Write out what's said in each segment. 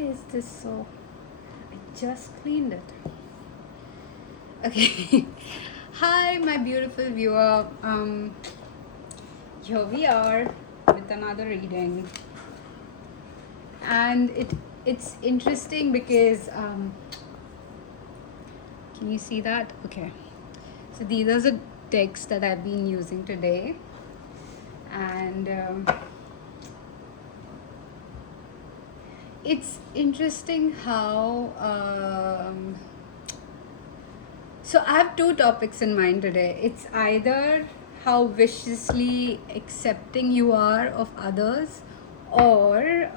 is this so? I just cleaned it. Okay. Hi, my beautiful viewer. Here we are with another reading, and it's interesting because can you see that? Okay. So these are the decks that I've been using today, and it's interesting how so I have two topics in mind today. It's either how viciously accepting you are of others, or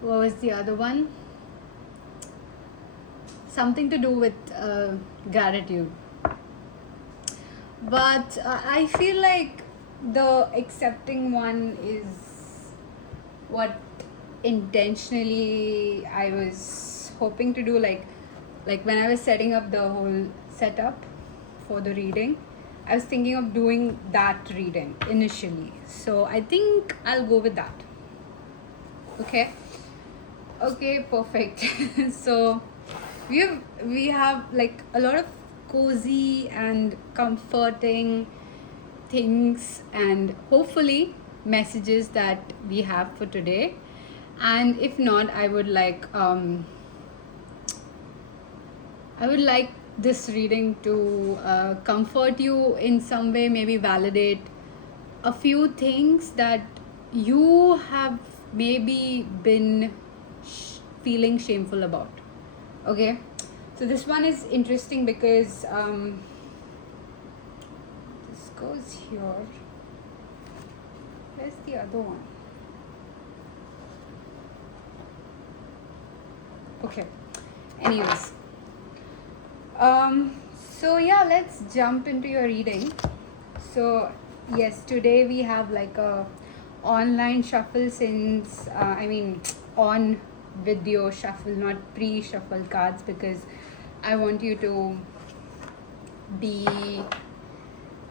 what was the other one? Something to do with gratitude. But I feel like the accepting one is what intentionally I was hoping to do, like when I was setting up the whole setup for the reading, I was thinking of doing that reading initially. So I think I'll go with that. Okay, perfect. So we have like a lot of cozy and comforting things, and hopefully messages that we have for today. And if not, I would like this reading to comfort you in some way, maybe validate a few things that you have maybe been feeling shameful about. Okay, so this one is interesting because this goes here. Where's the other one? Okay, anyways, so yeah, let's jump into your reading. So yes, today we have like a online shuffle, since on video shuffle, not pre-shuffle cards, because I want you to be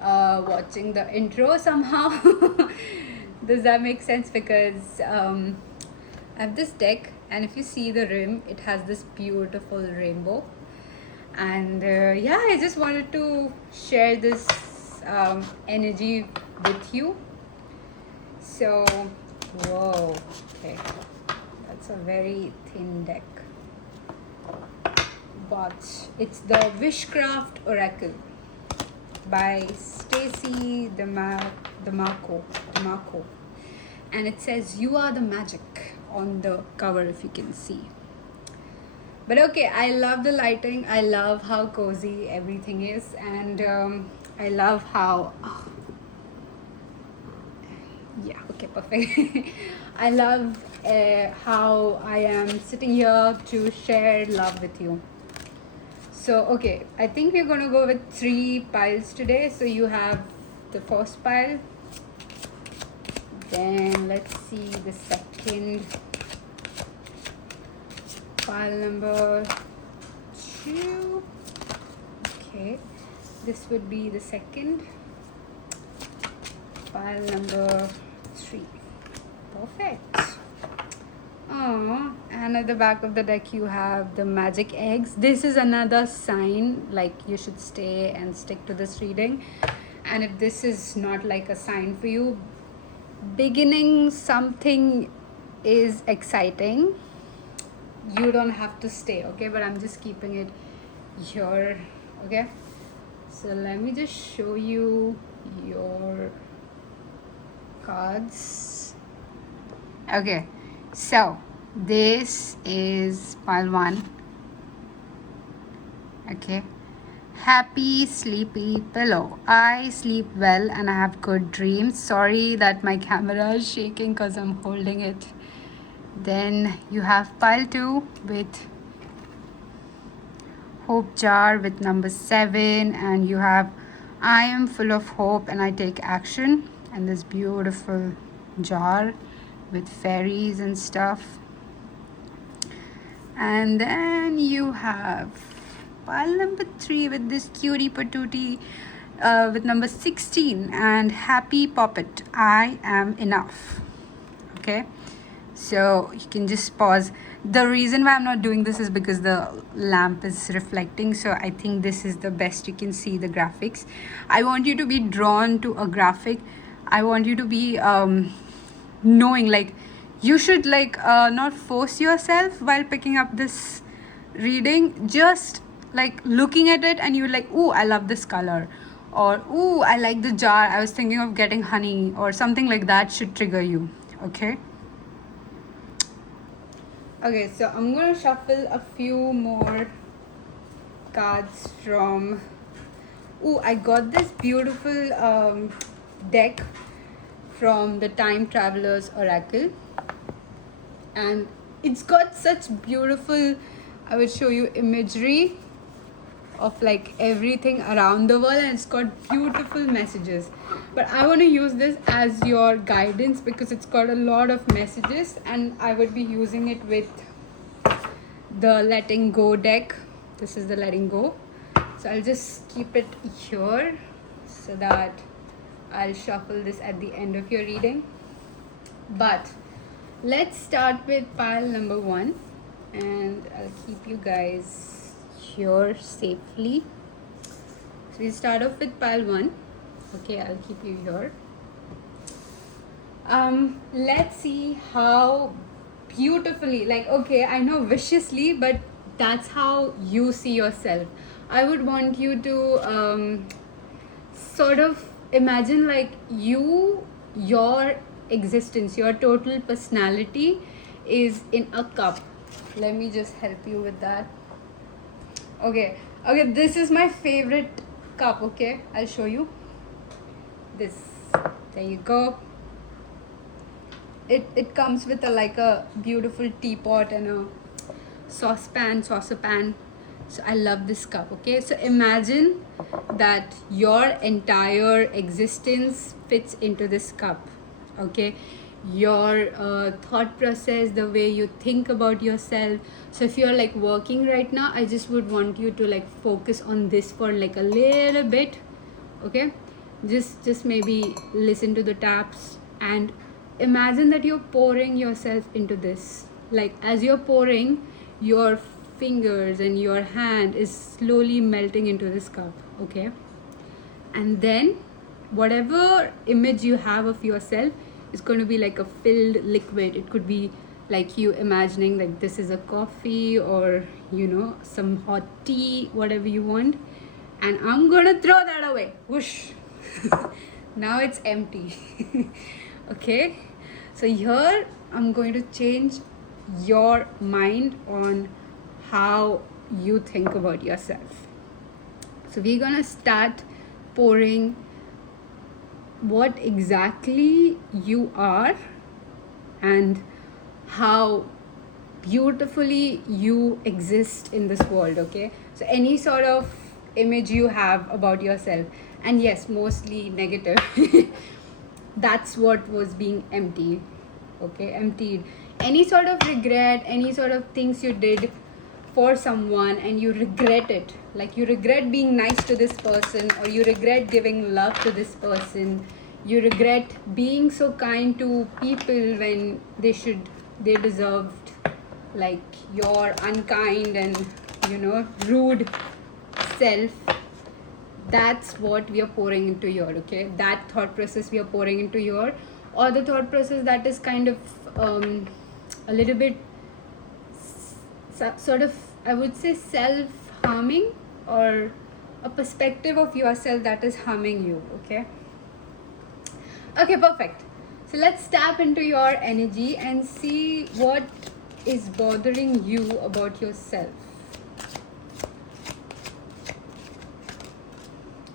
watching the intro somehow. Does that make sense? Because I have this deck, and if you see the rim, it has this beautiful rainbow. And yeah, I just wanted to share this energy with you. So, whoa, okay, that's a very thin deck, but it's the Wishcraft Oracle by Stacy DeMarco, and it says "You are the magic" on the cover, if you can see. But okay, I love the lighting, I love how cozy everything is, and I love how yeah, okay, perfect. I love how I am sitting here to share love with you. So okay, I think we're gonna go with 3 piles today. So you have the first pile, then let's see the second pile, number 2. Okay, this would be the second pile, number 3. Perfect. Oh, and at the back of the deck you have the magic eggs. This is another sign like you should stay and stick to this reading. And if this is not like a sign for you, beginning something is exciting, you don't have to stay, okay? But I'm just keeping it here, okay? So let me just show you your cards. Okay, so this is pile 1. Okay, happy sleepy pillow. I sleep well and I have good dreams. Sorry that my camera is shaking because I'm holding it. Then you have pile 2 with hope jar with number 7, and you have I am full of hope and I take action, and this beautiful jar with fairies and stuff. And then you have pile number 3 with this cutie patootie with number 16 and happy Poppet, I am enough. Okay, So you can just pause. The reason why I'm not doing this is because the lamp is reflecting, so I think this is the best you can see the graphics. I want you to be drawn to a graphic. I want you to be knowing, like, you should like not force yourself while picking up this reading. Just like looking at it and you're like, ooh, I love this color, or ooh, I like the jar, I was thinking of getting honey, or something like that should trigger you. Okay. Okay, so I'm gonna shuffle a few more cards from. Oh, I got this beautiful deck from the Time Traveler's Oracle, and it's got such beautiful, I will show you imagery of like everything around the world, and it's got beautiful messages. But I want to use this as your guidance because it's got a lot of messages, and I would be using it with the letting go deck. This is the letting go, so I'll just keep it here so that I'll shuffle this at the end of your reading. But let's start with pile number 1, and I'll keep you guys here safely. So we start off with pile 1. Okay, I'll keep you here. Let's see how beautifully, like, okay, I know viciously, but that's how you see yourself. I would want you to sort of imagine like your existence, your total personality is in a cup. Let me just help you with that. Okay, this is my favorite cup. Okay, I'll show you this. There you go. It comes with a beautiful teapot and a saucepan. So I love this cup. Okay, so imagine that your entire existence fits into this cup. Okay, your thought process, the way you think about yourself. So if you're like working right now, I just would want you to like focus on this for like a little bit. Okay, just maybe listen to the taps and imagine that you're pouring yourself into this. Like as you're pouring, your fingers and your hand is slowly melting into this cup. Okay, and then whatever image you have of yourself is going to be like a filled liquid. It could be like you imagining like this is a coffee, or some hot tea, whatever you want. And I'm gonna throw that away. Whoosh. Now it's empty. Okay, so here I'm going to change your mind on how you think about yourself. So we're gonna start pouring what exactly you are and how beautifully you exist in this world. Okay, so any sort of image you have about yourself, and yes, mostly negative. That's what was being emptied. Okay, emptied. Any sort of regret, any sort of things you did for someone and you regret it, like you regret being nice to this person, or you regret giving love to this person, you regret being so kind to people when they deserved like your unkind and rude self. That's what we are pouring into your. Okay, that thought process we are pouring into your, or the thought process that is kind of a little bit sort of, I would say, self-harming, or a perspective of yourself that is harming you. Okay, perfect. So let's tap into your energy and see what is bothering you about yourself.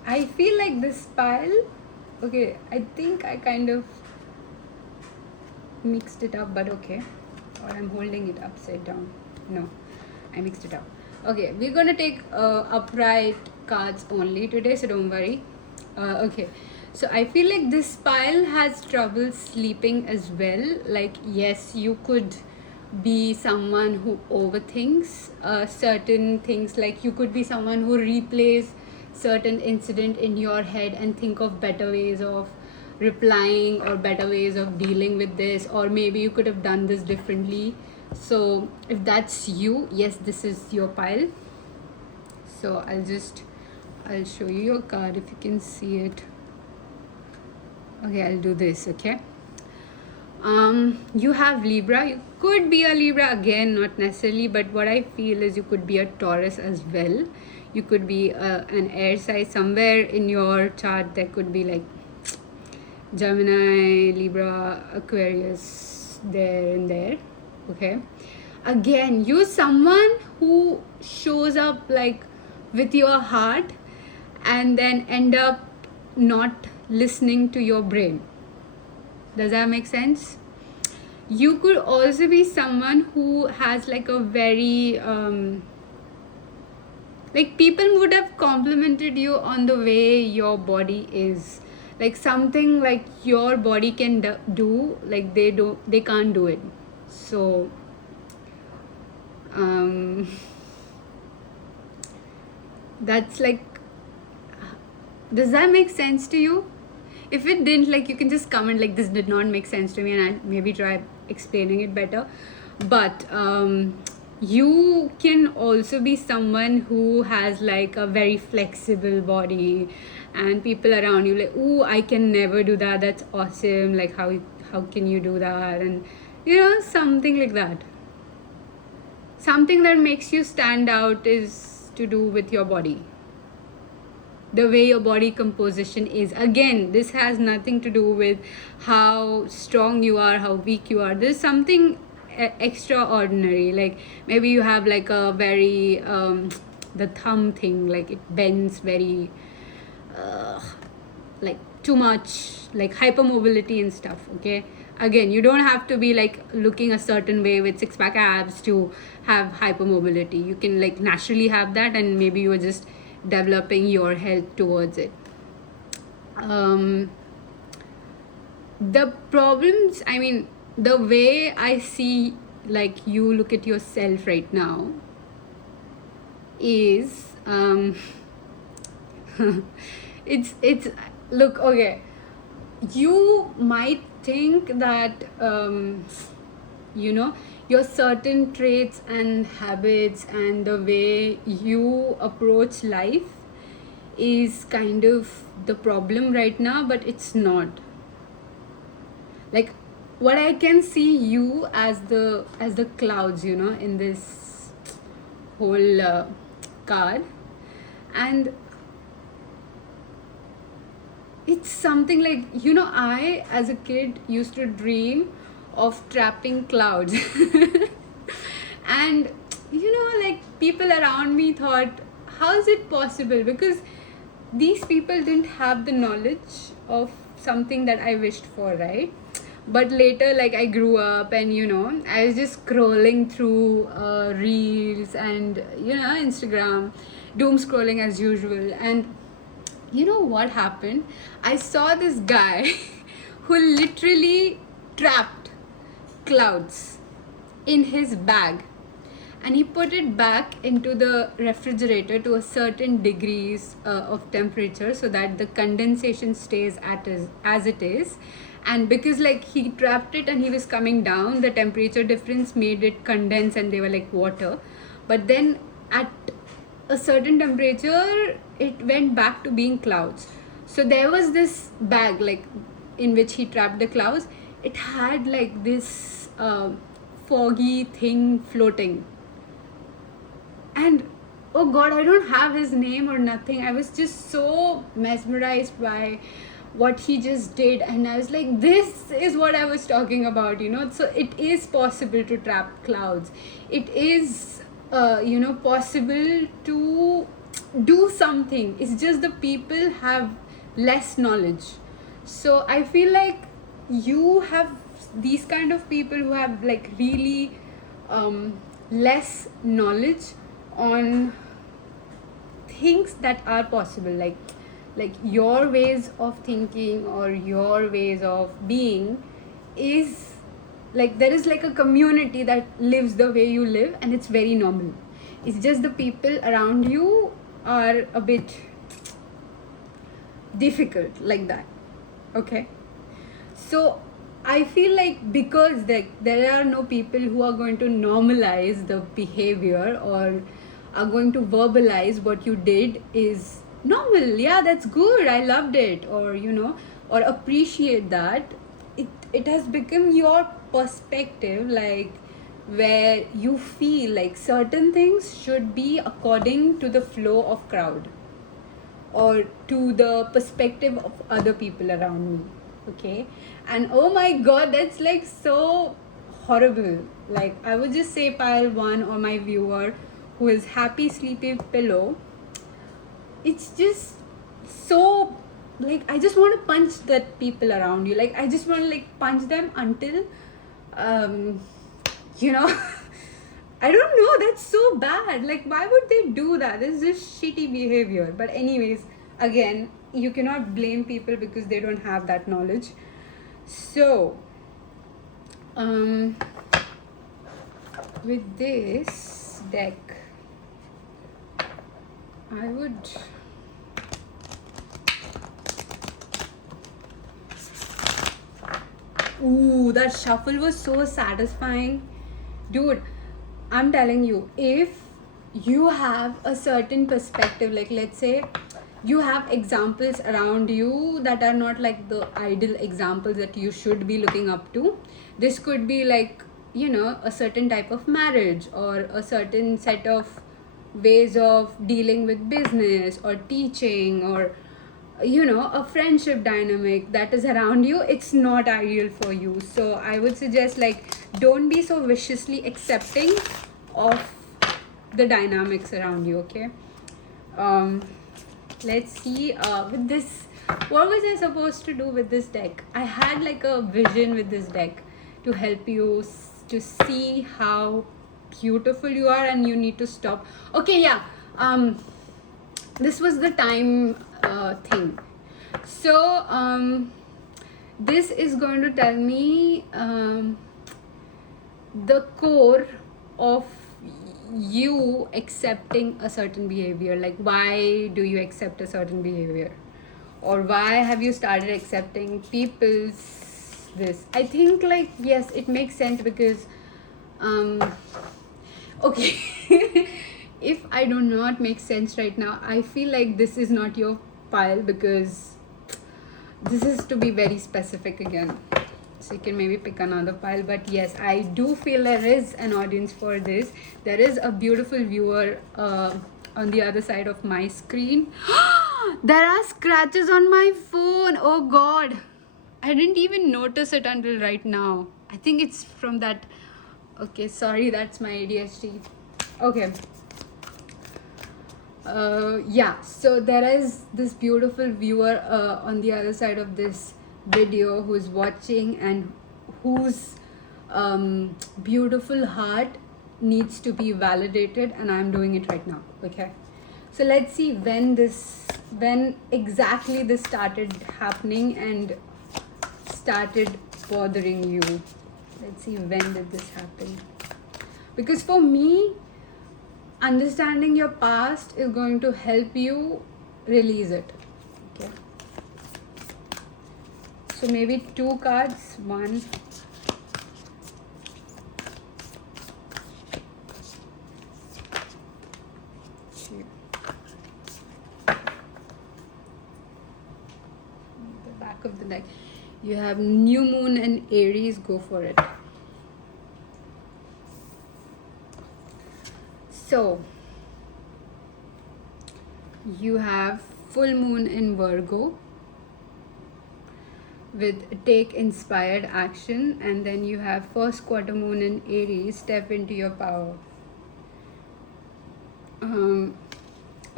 I feel like this pile, okay, I think I kind of mixed it up, but okay, or I'm holding it upside down. No, I mixed it up. Okay, we're gonna take upright cards only today, so don't worry. Okay, so I feel like this pile has trouble sleeping as well. Like, yes, you could be someone who overthinks certain things. Like you could be someone who replays certain incident in your head and think of better ways of replying or better ways of dealing with this, or maybe you could have done this differently. So if that's you, yes, this is your pile. So I'll show you your card if you can see it. Okay, I'll do this. Okay, you have Libra. You could be a Libra, again, not necessarily, but what I feel is you could be a Taurus as well. You could be an air sign. Somewhere in your chart there could be like Gemini, Libra, Aquarius, there and there. Okay, again, you're someone who shows up like with your heart and then end up not listening to your brain. Does that make sense? You could also be someone who has like a very like people would have complimented you on the way your body is, like something like your body can do, like they can't do it. So that's like, does that make sense to you? If it didn't, like, you can just comment like this did not make sense to me, and I'll maybe try explaining it better. But you can also be someone who has like a very flexible body, and people around you like, ooh, I can never do that, that's awesome, like how can you do that, and something like that. Something that makes you stand out is to do with your body, the way your body composition is. Again, this has nothing to do with how strong you are, how weak you are. There's something extraordinary, like maybe you have like a very the thumb thing, like it bends very like too much, like hypermobility and stuff. Okay, again, you don't have to be like looking a certain way with six-pack abs to have hypermobility. You can like naturally have that, and maybe you're just developing your health towards it. The problems, I mean, the way I see like you look at yourself right now is it's look, okay, you might think that your certain traits and habits and the way you approach life is kind of the problem right now, but it's not. Like, what I can see you as the clouds, in this whole card, and it's something like, I as a kid used to dream of trapping clouds and like people around me thought, how is it possible? Because these people didn't have the knowledge of something that I wished for, right? But later, like, I grew up and I was just scrolling through reels and Instagram, doom scrolling as usual, and what happened? I saw this guy who literally trapped clouds in his bag, and he put it back into the refrigerator to a certain degrees of temperature, so that the condensation stays as it is. And because like he trapped it and he was coming down, the temperature difference made it condense and they were like water. But then at a certain temperature it went back to being clouds. So there was this bag like in which he trapped the clouds. It had like this foggy thing floating, and oh god, I don't have his name or nothing. I was just so mesmerized by what he just did, and I was like, this is what I was talking about, So it is possible to trap clouds. It is possible to do something. It's just the people have less knowledge. So I feel like you have these kind of people who have like really less knowledge on things that are possible, like your ways of thinking or your ways of being is like, there is like a community that lives the way you live, and it's very normal. It's just the people around you are a bit difficult like that. Okay, So I feel like because there are no people who are going to normalize the behavior or are going to verbalize what you did is normal. Yeah, that's good. I loved it. Or, or appreciate that. It has become your perspective, like where you feel like certain things should be according to the flow of crowd or to the perspective of other people around me. Okay, and oh my god, that's like so horrible. Like, I would just say, pile one, or my viewer who is happy sleepy pillow, it's just so, like, I just want to punch that people around you. Like, I just want to like punch them until um you know I don't know, that's so bad. Like, why would they do that? It's just shitty behavior. But anyways, again, you cannot blame people because they don't have that knowledge. So with this deck, I would ooh, that shuffle was so satisfying. Dude, I'm telling you, if you have a certain perspective, like let's say you have examples around you that are not like the ideal examples that you should be looking up to. This could be like, a certain type of marriage or a certain set of ways of dealing with business or teaching or a friendship dynamic that is around you. It's not ideal for you. So I would suggest, like, don't be so viciously accepting of the dynamics around you. Okay, let's see, with this, what was I supposed to do with this deck? I had like a vision with this deck to help you to see how beautiful you are, and you need to stop. Okay, yeah, this was the time thing. So this is going to tell me the core of you accepting a certain behavior. Like, why do you accept a certain behavior, or why have you started accepting people's this? I think, like, yes, it makes sense because okay, if I do not make sense right now, I feel like this is not your pile, because this is to be very specific again. So you can maybe pick another pile. But yes, I do feel there is an audience for this. There is a beautiful viewer on the other side of my screen. There are scratches on my phone. Oh god, I didn't even notice it until right now. I think it's from that. Okay, sorry, that's my ADHD. Okay. Yeah, so there is this beautiful viewer on the other side of this video who's watching, and whose beautiful heart needs to be validated, and I'm doing it right now. Okay, so let's see when exactly this started happening and started bothering you. Let's see, when did this happen? Because for me, understanding your past is going to help you release it. Okay, so maybe 2 cards. 1, 2. The back of the deck, you have new moon and Aries. Go for it. So you have full moon in Virgo with take inspired action, and then you have first quarter moon in Aries, step into your power.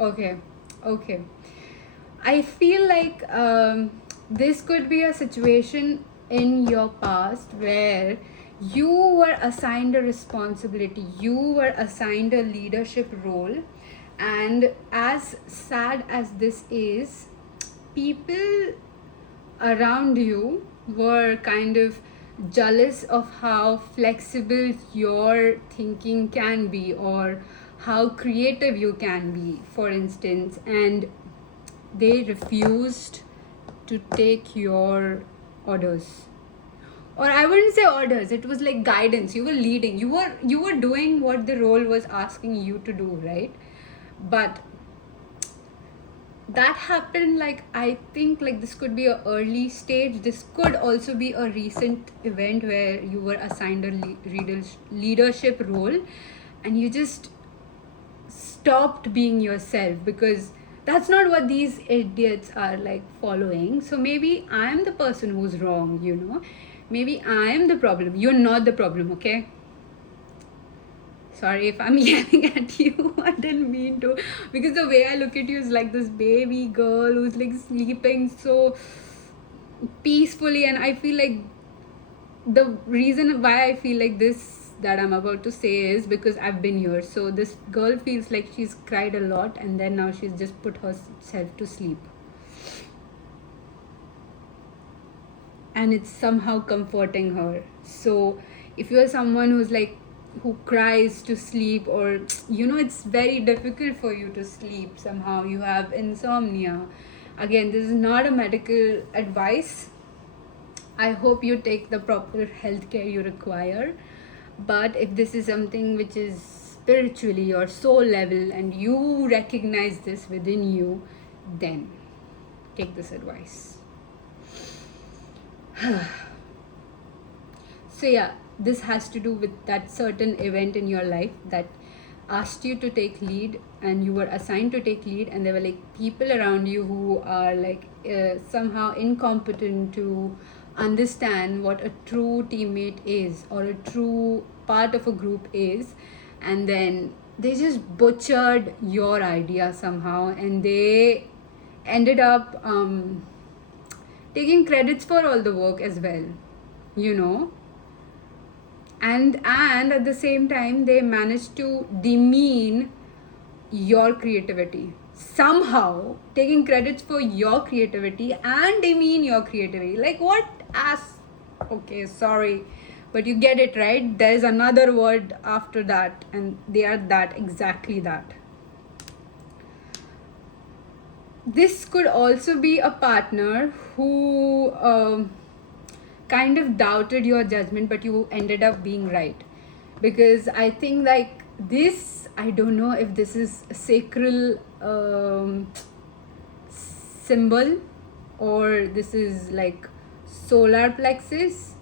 Okay, I feel like this could be a situation in your past where you were assigned a responsibility, you were assigned a leadership role, and as sad as this is, people around you were kind of jealous of how flexible your thinking can be, or how creative you can be, for instance, and they refused to take your orders. or I wouldn't say orders, it was like guidance. You were leading, you were doing what the role was asking you to do, right? But that happened, like, I think, like, this could be a early stage, this could also be a recent event where you were assigned a leadership role, and you just stopped being yourself, because that's not what these idiots are like following. So maybe I am the person who's wrong, you know, maybe I am the problem, you're not the problem. Okay, sorry if I'm yelling at you. I didn't mean to, because the way I look at you is like this baby girl who's like sleeping so peacefully, and I feel like the reason why I feel like this that I'm about to say is because I've been here. So this girl feels like she's cried a lot, and then now she's just put herself to sleep, and it's somehow comforting her. So if you're someone who's like, who cries to sleep, or you know, it's very difficult for you to sleep, somehow you have insomnia, again, this is not a medical advice. I hope you take the proper healthcare you require. But if this is something which is spiritually or soul level, and you recognize this within you, then take this advice. So yeah, this has to do with that certain event in your life that asked you to take lead, and you were assigned to take lead, and there were like people around you who are like somehow incompetent to understand what a true teammate is, or a true part of a group is, and then they just butchered your idea somehow, and they ended up taking credits for all the work as well, you know. And at the same time, they managed to demean your creativity, somehow taking credits for your creativity and demean your creativity. Like, what ass? Okay, sorry, but you get it, right? There's another word after that, and they are that, exactly that. This could also be a partner who kind of doubted your judgment, but you ended up being right. Because I think, like, this, I don't know if this is a sacral symbol, or this is like solar plexus.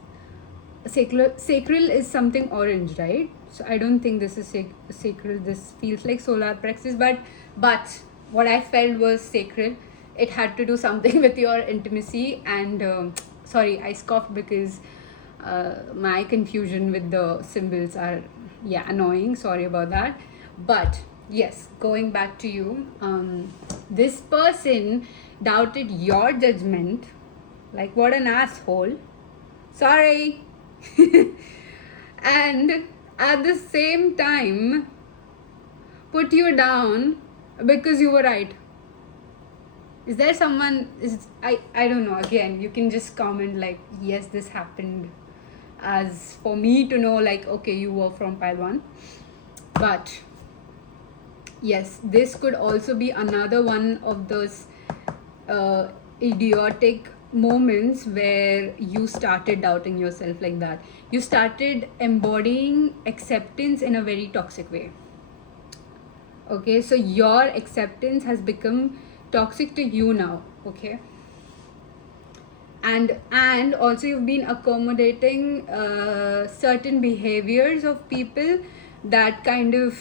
Sacral is something orange, right? So I don't think this is sacral. This feels like solar plexus, but what I felt was sacral. It had to do something with your intimacy, and sorry, I scoffed because my confusion with the symbols are, yeah, annoying. Sorry about that. But yes, going back to you, this person doubted your judgment. Like, what an asshole. Sorry. And at the same time put you down because you were right. Is there someone, I don't know, again, you can just comment like, yes, this happened, as for me to know, like, okay, you were from pile 1. But yes, this could also be another one of those idiotic moments where you started doubting yourself like that. You started embodying acceptance in a very toxic way. Okay, so your acceptance has become toxic to you now. Okay, and also you've been accommodating certain behaviors of people that kind of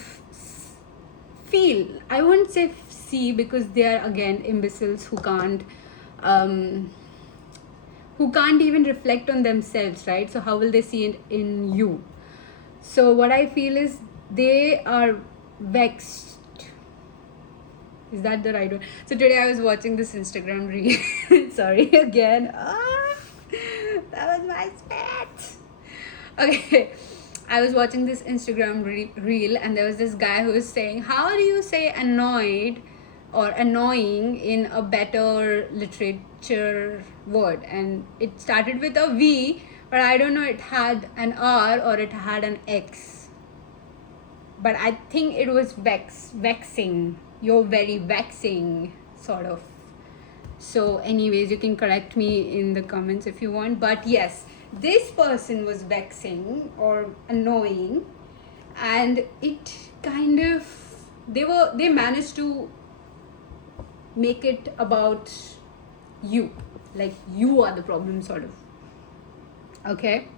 feel, I wouldn't say see, because they are again imbeciles who can't even reflect on themselves, right? So how will they see it in you? So what I feel is they are vexed. Is that the right word? So today I was watching this Instagram reel. Sorry again. That was my spit. Okay. I was watching this Instagram reel, and there was this guy who was saying, how do you say annoyed or annoying in a better literature word? And it started with a V, but I don't know, it had an R or it had an X. But I think it was vexing. You're very vexing, sort of. So anyways, you can correct me in the comments if you want. But yes, this person was vexing or annoying, and it kind of, they managed to make it about you, like you are the problem, sort of. Okay,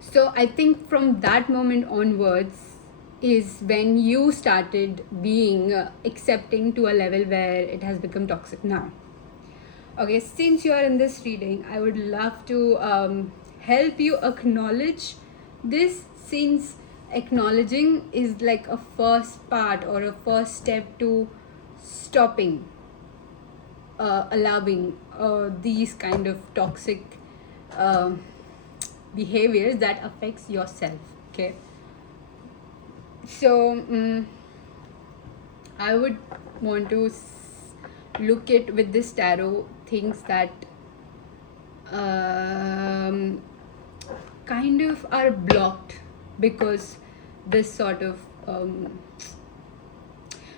so I think from that moment onwards is when you started being accepting to a level where it has become toxic now. Okay, since you are in this reading, I would love to help you acknowledge this, since acknowledging is like a first part or a first step to stopping allowing these kind of toxic behaviors that affects yourself. Okay, so I would want to look at with this tarot things that kind of are blocked because this sort of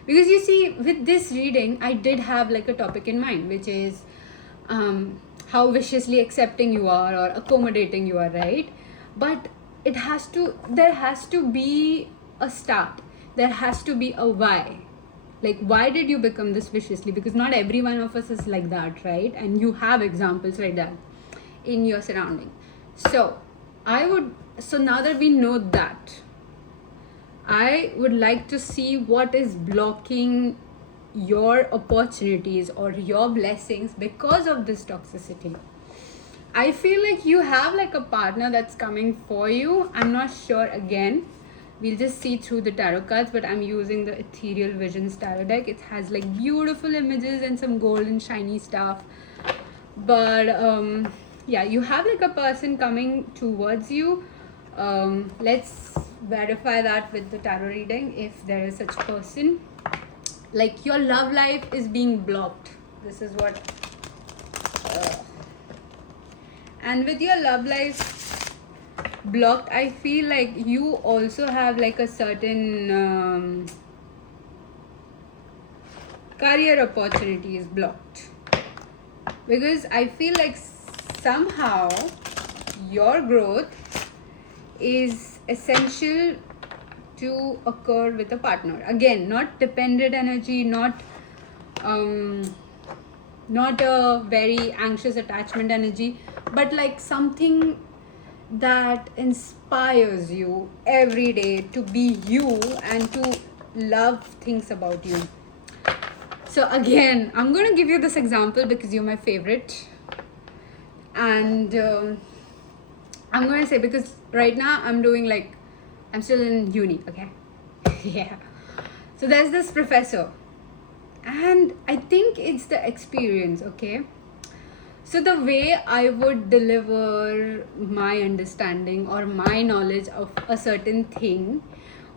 because you see, with this reading I did have like a topic in mind, which is how viciously accepting you are or accommodating you are, right? But there has to be a start, there has to be a why. Like, why did you become this viciously? Because not every one of us is like that, right? And you have examples like that in your surrounding. So now that we know that, I would like to see what is blocking your opportunities or your blessings because of this toxicity. I feel like you have like a partner that's coming for you. I'm not sure, again. We'll just see through the tarot cards, but I'm using the Ethereal Visions tarot deck. It has like beautiful images and some golden shiny stuff. But yeah, you have like a person coming towards you. Let's verify that with the tarot reading, if there is such person. Like, your love life is being blocked. This is what and with your love life blocked, I feel like you also have like a certain career opportunity is blocked, because I feel like somehow your growth is essential to occur with a partner. Again, not dependent energy, not a very anxious attachment energy, but like something that inspires you every day to be you and to love things about you. So again, I'm going to give you this example because you're my favorite. And I'm going to say, because right now I'm still in uni, okay? Yeah. So there's this professor, and I think it's the experience, okay? So the way I would deliver my understanding or my knowledge of a certain thing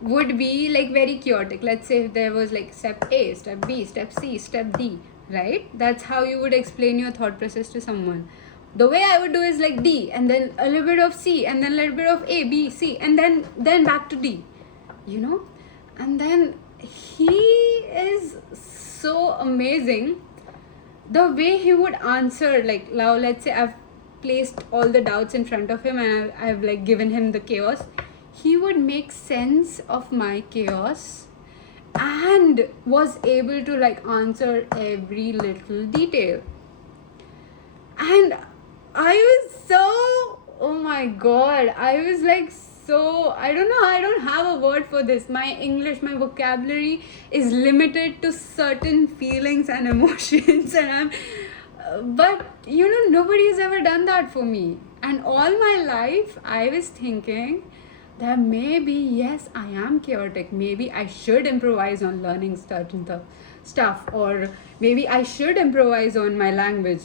would be like very chaotic. Let's say if there was like step A, step B, step C, step D, right? That's how you would explain your thought process to someone. The way I would do is like D, and then a little bit of C, and then a little bit of A, B, C, and then back to D, you know? And then he is so amazing. The way he would answer, like, now let's say I've placed all the doubts in front of him and I've like given him the chaos, he would make sense of my chaos and was able to like answer every little detail. And I was so, oh my god, I was like, so, I don't know, I don't have a word for this. My English, my vocabulary is limited to certain feelings and emotions, and but you know, nobody has ever done that for me. And all my life I was thinking that maybe, yes, I am chaotic, maybe I should improvise on learning certain stuff, or maybe I should improvise on my language.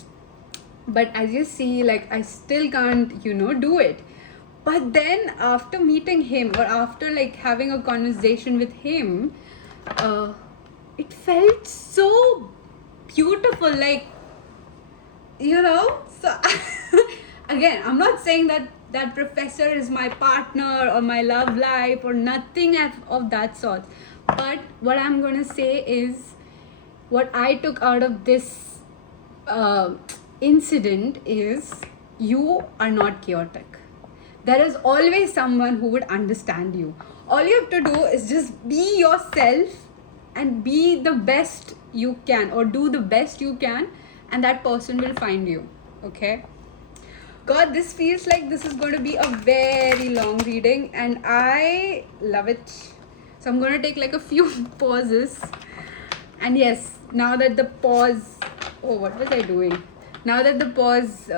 But as you see, like, I still can't, do it. But then after meeting him, or after like having a conversation with him, it felt so beautiful, like, so again, I'm not saying that professor is my partner or my love life or nothing of that sort, but what I'm going to say is, what I took out of this incident is, you are not chaotic. There is always someone who would understand you. All you have to do is just be yourself and be the best you can, or do the best you can, and that person will find you. Okay? God, this feels like this is going to be a very long reading, and I love it. So I'm going to take like a few pauses. And yes, now that the pause, oh, what was I doing? Now that the pause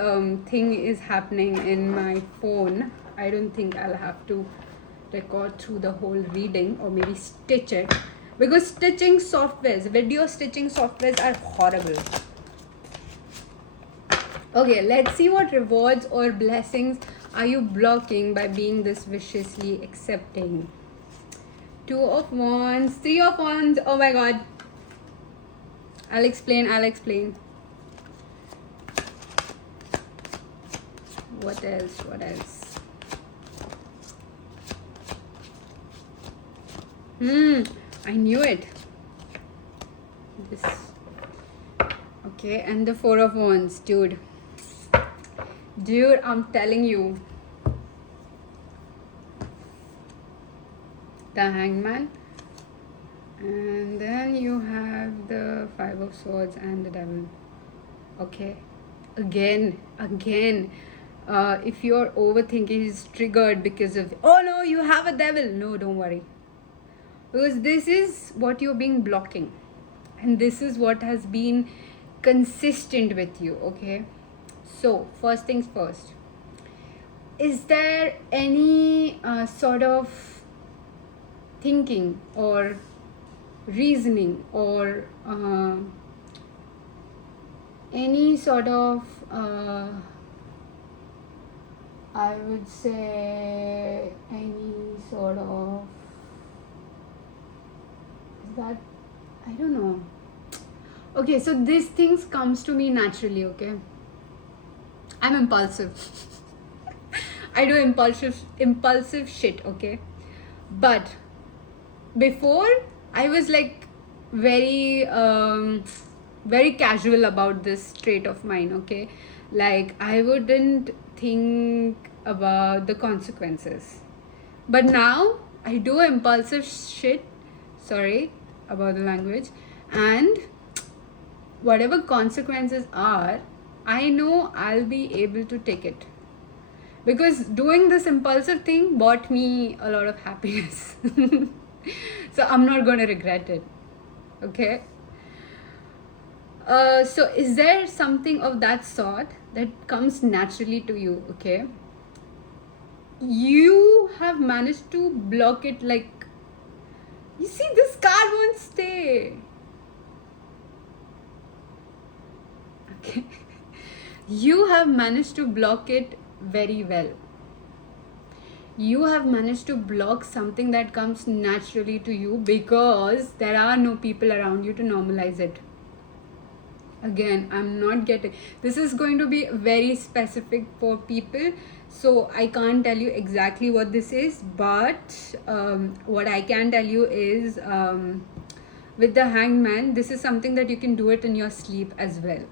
thing is happening in my phone, I don't think I'll have to record through the whole reading, or maybe stitch it, because stitching softwares, video stitching softwares are horrible. Okay, let's see what rewards or blessings are you blocking by being this viciously accepting. 2 of Wands, 3 of Wands, oh my god. I'll explain. What else? I knew it. This. Okay, and the 4 of Wands, dude, I'm telling you. The Hangman, and then you have the 5 of Swords and the Devil. Okay, again, if your overthinking is triggered because of, oh no, you have a devil, no, don't worry, because this is what you're being blocking, and this is what has been consistent with you. Okay, so first things first, is there any sort of thinking or reasoning, or any sort of I would say any sort of, is that, I don't know. Okay, so these things comes to me naturally. Okay, I'm impulsive. I do impulsive shit. Okay, but before I was like very very casual about this trait of mine. Okay, like I wouldn't think about the consequences, but now I do impulsive shit, sorry about the language, and whatever consequences are, I know I'll be able to take it, because doing this impulsive thing brought me a lot of happiness. So I'm not going to regret it. Okay, so is there something of that sort that comes naturally to you? Okay, you have managed to block it. Like, you see, this card won't stay. Okay, you have managed to block it very well. You have managed to block something that comes naturally to you, because there are no people around you to normalize it. Again, I'm not getting, this is going to be very specific for people, so I can't tell you exactly what this is, but what I can tell you is, with the Hangman, this is something that you can do it in your sleep as well.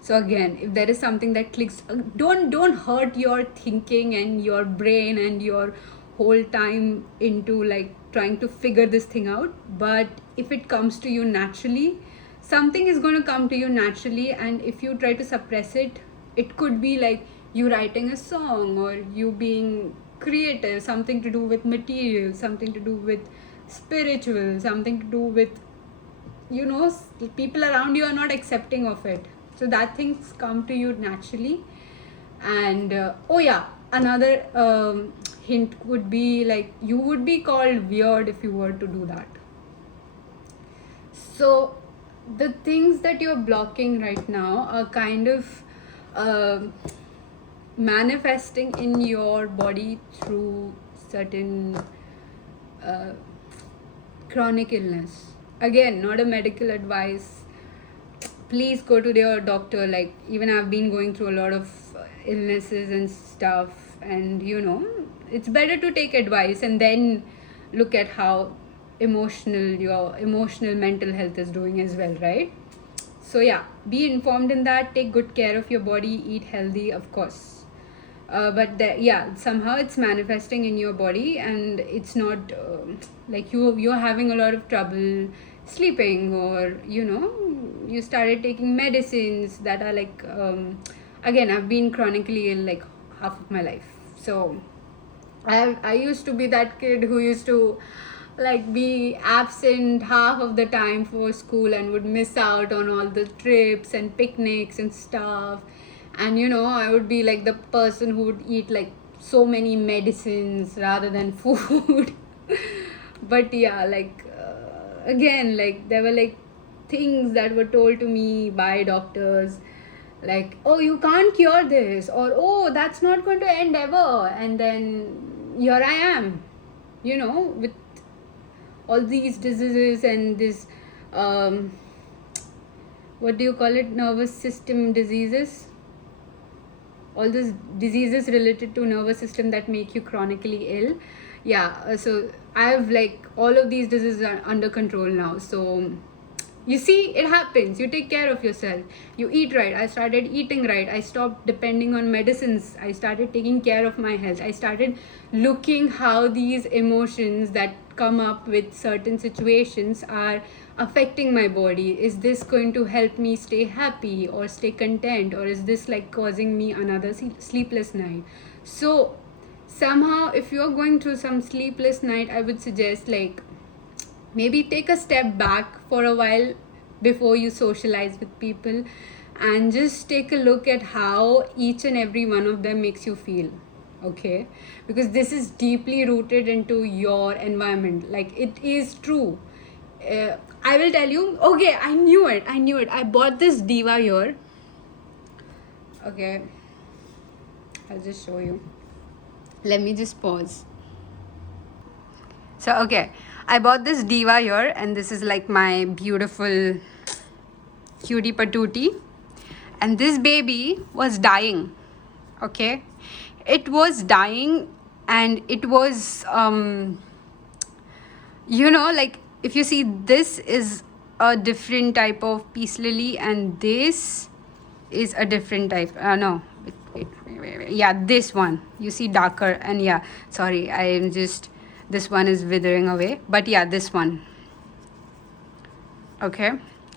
So again, if there is something that clicks, don't hurt your thinking and your brain and your whole time into like trying to figure this thing out. But if it comes to you naturally, something is going to come to you naturally, and if you try to suppress it, it could be like you writing a song, or you being creative, something to do with material, something to do with spiritual, something to do with, you know, people around you are not accepting of it. So that things come to you naturally. And oh yeah, another hint would be like, you would be called weird if you were to do that. So the things that you're blocking right now are kind of manifesting in your body through certain chronic illness. Again, not a medical advice. Please go to your doctor. Like, even I've been going through a lot of illnesses and stuff, and you know, it's better to take advice and then look at how your emotional mental health is doing as well, right? So yeah, be informed in that, take good care of your body, eat healthy, of course. Yeah, somehow it's manifesting in your body, and it's not like you're having a lot of trouble sleeping, or you started taking medicines that are like again, I've been chronically ill like half of my life. So I used to be that kid who used to like be absent half of the time for school and would miss out on all the trips and picnics and stuff. And I would be like the person who would eat like so many medicines rather than food. But yeah, like again, like there were like things that were told to me by doctors, like, oh, you can't cure this, or oh, that's not going to end ever. And then here I am, with all these diseases and this what do you call it, nervous system diseases, all these diseases related to nervous system that make you chronically ill. Yeah, so I have like all of these diseases are under control now. So you see, it happens. You take care of yourself, you eat right. I started eating right, I stopped depending on medicines, I started taking care of my health, I started looking how these emotions that come up with certain situations are affecting my body. Is this going to help me stay happy or stay content, or is this like causing me another sleepless night? So somehow, if you're going through some sleepless night, I would suggest like maybe take a step back for a while before you socialize with people, and just take a look at how each and every one of them makes you feel. Okay, because this is deeply rooted into your environment. Like, it is true. I will tell you. Okay, I knew it, I bought this diva here. Okay, I'll just show you. Let me just pause. So okay, I bought this diva here, and this is like my beautiful cutie patootie, and this baby was dying. Okay, it was dying, and it was like, if you see, this is a different type of peace lily, and this is a different type. No, wait. Yeah, this one, you see, darker. And yeah, sorry, I am just, this one is withering away, but yeah, this one. Okay,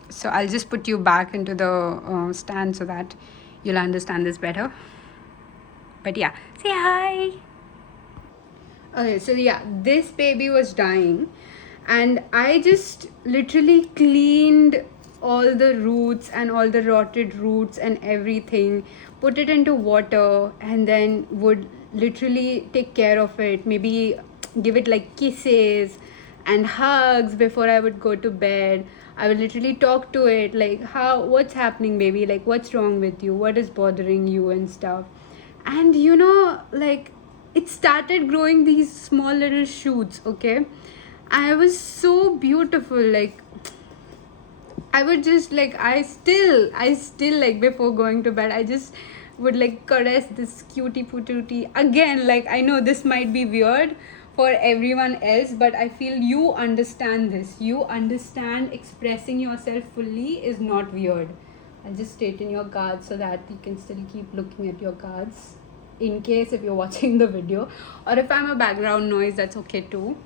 so I'll just put you back into the stand so that you'll understand this better. But yeah, say hi. Okay, so yeah, this baby was dying, and I just literally cleaned all the roots and all the rotted roots and everything, put it into water, and then would literally take care of it, maybe give it like kisses and hugs before I would go to bed. I would literally talk to it like, what's happening, baby, like what's wrong with you, what is bothering you and stuff. And like, it started growing these small little shoots. Okay, I was so beautiful. Like, I would just like, I still like, before going to bed, I just would like caress this cutie patootie again. Like, I know this might be weird for everyone else, but I feel you understand this. You understand expressing yourself fully is not weird. I'll just straighten your cards so that you can still keep looking at your cards, in case if you're watching the video, or if I'm a background noise, that's okay too.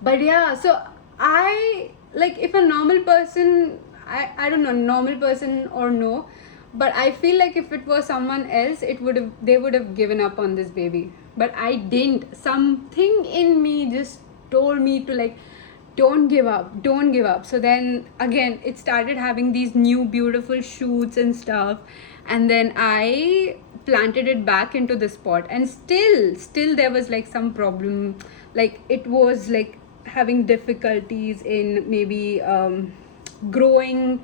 But yeah, so I like, if a normal person, I don't know, normal person or no, but I feel like if it was someone else, they would have given up on this baby. But I didn't. Something in me just told me to like, don't give up. So then again, it started having these new beautiful shoots and stuff, and then I planted it back into the spot, and still there was like some problem. Like, it was like having difficulties in maybe growing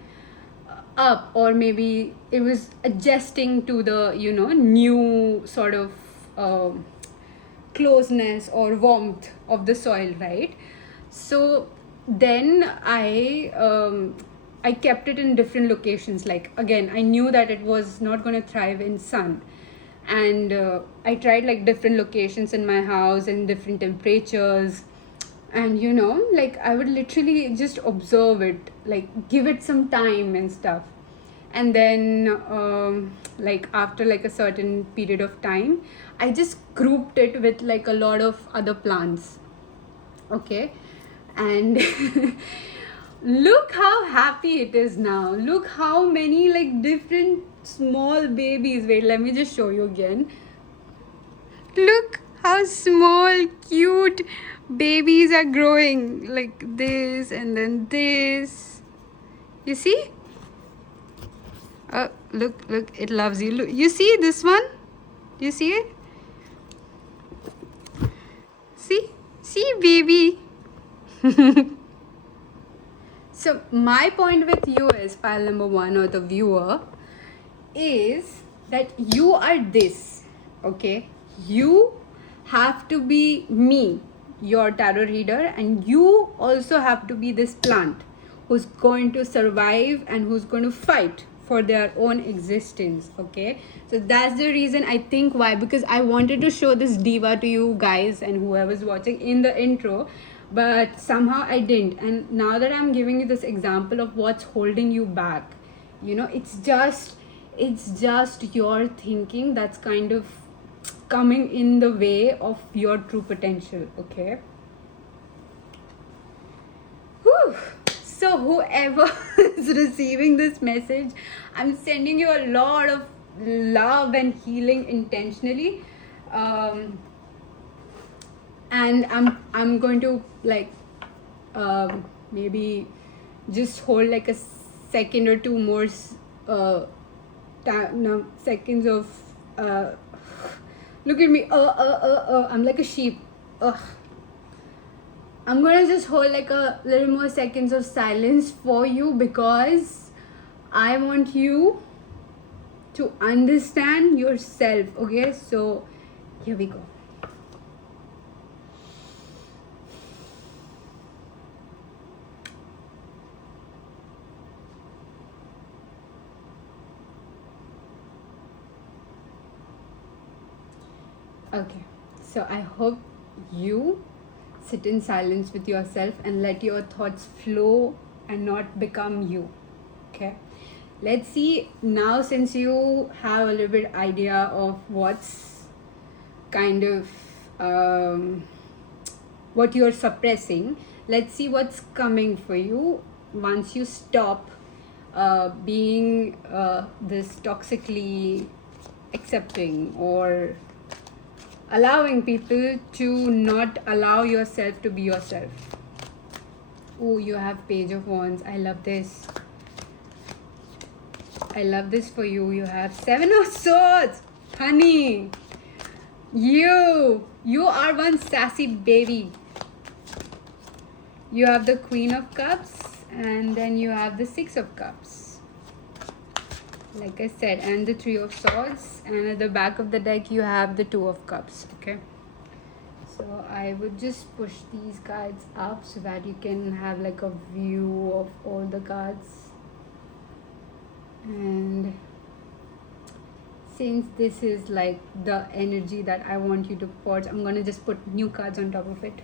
up, or maybe it was adjusting to the new sort of closeness or warmth of the soil, right? So then I kept it in different locations. Like, again, I knew that it was not going to thrive in sun, and I tried like different locations in my house and different temperatures. And like, I would literally just observe it, like give it some time and stuff. and then like after like a certain period of time, I just grouped it with like a lot of other plants. Okay, and look how happy it is now. Look how many like different small babies. Wait, let me just show you again. Look how small cute babies are growing, like this and then this. You see? Look, it loves you. Look, you see this one? You see it? See, baby. So my point with you is, pile number one, or the viewer, is that you are this. Okay, you have to be me, your tarot reader, and you also have to be this plant who's going to survive and who's going to fight for their own existence. Okay, so that's the reason I think why, because I wanted to show this diva to you guys and whoever's watching in the intro, but somehow I didn't. And now that I'm giving you this example of what's holding you back, you know, it's just your thinking that's kind of coming in the way of your true potential. Okay. Whew. So whoever is receiving this message, I'm sending you a lot of love and healing intentionally, and I'm going to like maybe just hold like a second or two more no, seconds of look at me, I'm like a sheep. I'm gonna just hold like a little more seconds of silence for you, because I want you to understand yourself. Okay, so here we go. Okay, so I hope you sit in silence with yourself and let your thoughts flow and not become you. Okay, let's see now, since you have a little bit idea of what's kind of what you're suppressing, let's see what's coming for you once you stop being this toxically accepting or allowing people to not allow yourself to be yourself. Oh, you have Page of Wands. I love this. I love this for you. You have Seven of Swords. Honey, you are one sassy baby. You have the Queen of Cups, and then you have the Six of Cups, like I said, and the Three of Swords, and at the back of the deck you have the Two of Cups. Okay, so I would just push these cards up so that you can have like a view of all the cards. And since this is like the energy that I want you to put, I'm gonna just put new cards on top of it.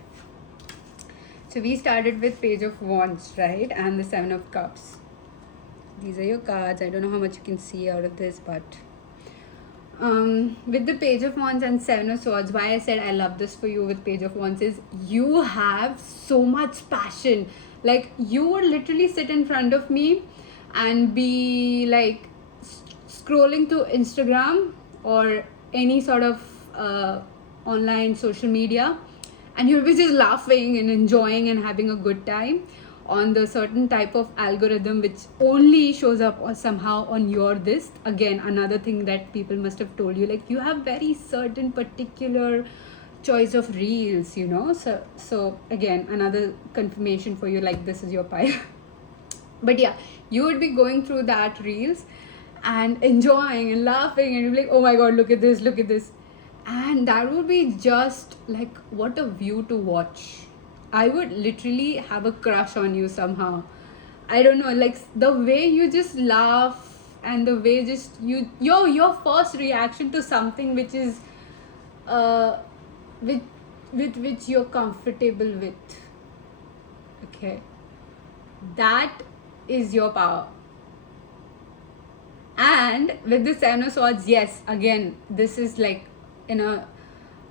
So we started with Page of Wands, right, and the Seven of Cups. These are your cards. I don't know how much you can see out of this, but with the Page of Wands and Seven of Swords, why I said I love this for you with Page of Wands is you have so much passion. Like, you would literally sit in front of me and be like scrolling through Instagram or any sort of online social media, and you'll be just laughing and enjoying and having a good time on the certain type of algorithm which only shows up or somehow on your this. Again, another thing that people must have told you, like you have very certain particular choice of reels, you know. So again, another confirmation for you, like this is your pile. But yeah, you would be going through that reels and enjoying and laughing, and you'll be like, oh my god, look at this, and that would be just like, what a view to watch. I would literally have a crush on you somehow. I don't know, like the way you just laugh and the way just your first reaction to something which is with which you're comfortable with. Okay, that is your power. And with the Seven of Swords, yes, again, this is like in a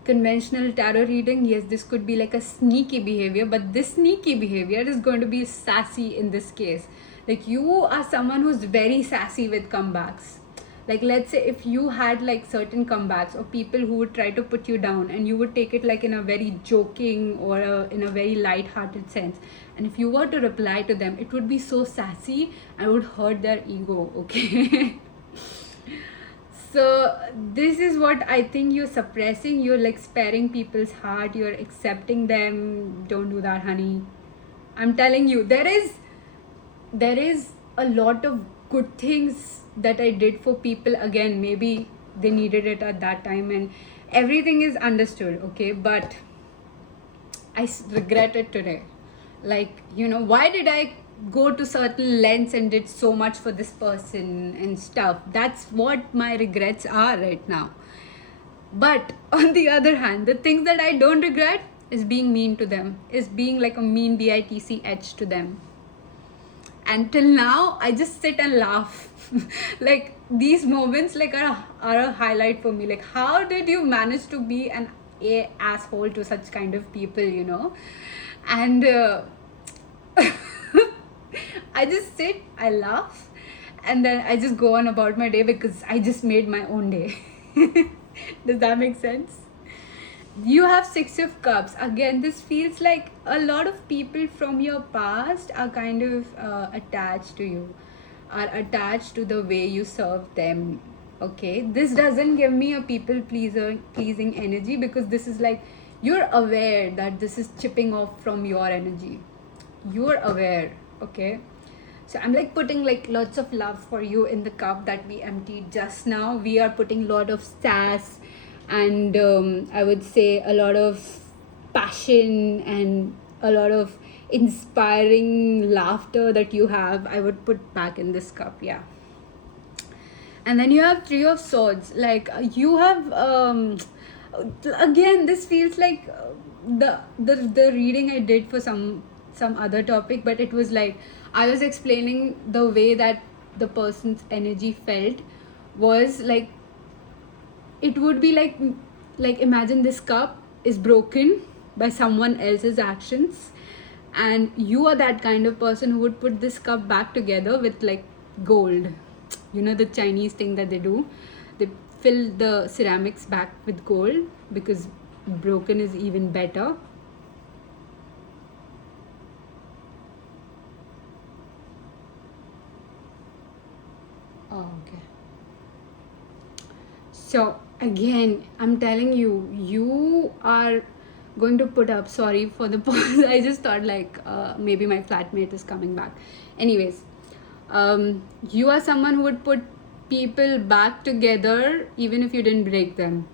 conventional tarot reading, yes, this could be like a sneaky behavior, but this sneaky behavior is going to be sassy in this case. Like, you are someone who's very sassy with comebacks. Like, let's say if you had like certain comebacks or people who would try to put you down, and you would take it like in a very joking or in a very light-hearted sense, and if you were to reply to them, it would be so sassy and would hurt their ego. Okay. So this is what I think you're suppressing. You're like sparing people's heart, you're accepting them. Don't do that, honey. I'm telling you, there is a lot of good things that I did for people. Again, maybe they needed it at that time, and everything is understood, okay? But I regret it today. Like, why did I go to certain lengths and did so much for this person and stuff? That's what my regrets are right now. But on the other hand, the things that I don't regret is being mean to them, is being like a mean bitch to them. And till now, I just sit and laugh. Like, these moments like are a highlight for me. Like, how did you manage to be an asshole to such kind of people? And I just sit, I laugh, and then I just go on about my day because I just made my own day. Does that make sense? You have Six of Cups. Again, this feels like a lot of people from your past are kind of attached to you, are attached to the way you serve them. Okay, this doesn't give me a people pleasing energy, because this is like you're aware that this is chipping off from your energy. You're aware, okay? So I'm like putting like lots of love for you in the cup that we emptied just now. We are putting a lot of sass and I would say a lot of passion and a lot of inspiring laughter that you have. I would put back in this cup, yeah. And then you have Three of Swords. Like, you have again, this feels like the reading I did for some other topic, but it was like I was explaining the way that the person's energy felt was like, it would be like imagine this cup is broken by someone else's actions, and you are that kind of person who would put this cup back together with like gold. The Chinese thing that they do, they fill the ceramics back with gold because broken is even better. Oh, okay. So again, I'm telling you, you are going to put up, sorry for the pause. I just thought like maybe my flatmate is coming back. Anyways, you are someone who would put people back together even if you didn't break them.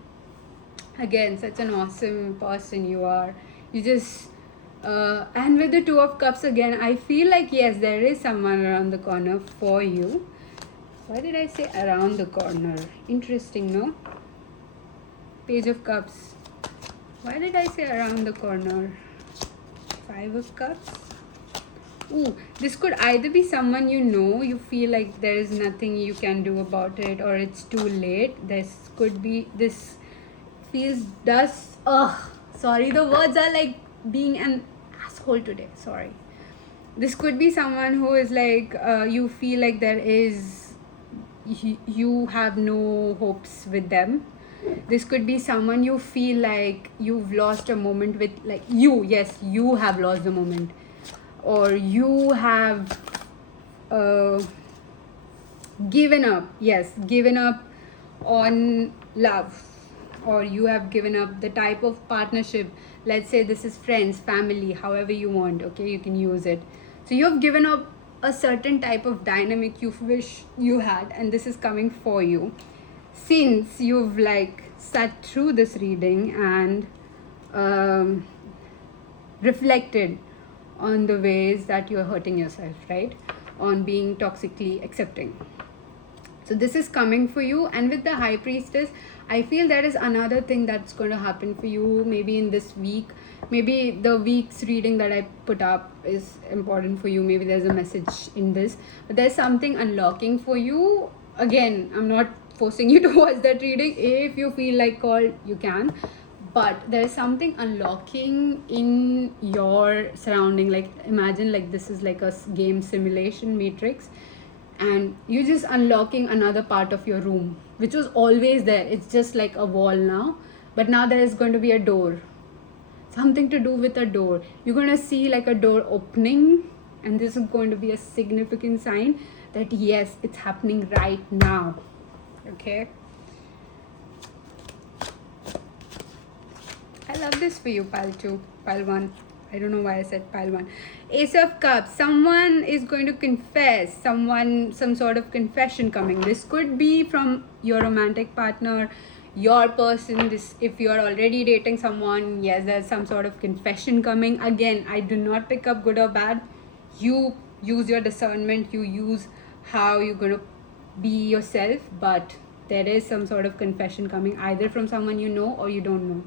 Again, such an awesome person you are. You just and with the Two of Cups again, I feel like yes, there is someone around the corner for you. Why did I say around the corner? Interesting, no? Page of Cups. Why did I say around the corner? Five of Cups. Ooh, this could either be someone you feel like there is nothing you can do about it, or it's too late. This could be, this feels, sorry, the words are like being an asshole today, sorry. This could be someone who is like, you feel like there is, you have no hopes with them. This could be someone you feel like you've lost a moment with, like you have lost the moment, or you have given up on love, or you have given up the type of partnership. Let's say this is friends, family, however you want, okay, you can use it. So you have given up a certain type of dynamic you wish you had, and this is coming for you since you've like sat through this reading and reflected on the ways that you're hurting yourself, right? On being toxically accepting. So this is coming for you. And with the High Priestess, I feel there is another thing that's going to happen for you maybe in this week. Maybe the week's reading that I put up is important for you. Maybe there's a message in this, but there's something unlocking for you Again, I'm not forcing you to watch that reading. If you feel like called, you can. But there's something unlocking in your surrounding. Like imagine like this is like a game simulation matrix, and you're just unlocking another part of your room which was always there. It's just like a wall now, but now there is going to be a door, something to do with a door. You're going to see like a door opening, and this is going to be a significant sign that yes, it's happening right now. Okay, I love this for you, pile 2, pile 1. I don't know why I said pile 1. Ace of Cups. Someone is going to confess. Some sort of confession coming. This could be from your romantic partner, your person. This, if you are already dating someone, yes, there's some sort of confession coming. Again, I do not pick up good or bad. You use your discernment. You use how you're going to be yourself. But there is some sort of confession coming, either from someone you know or you don't know.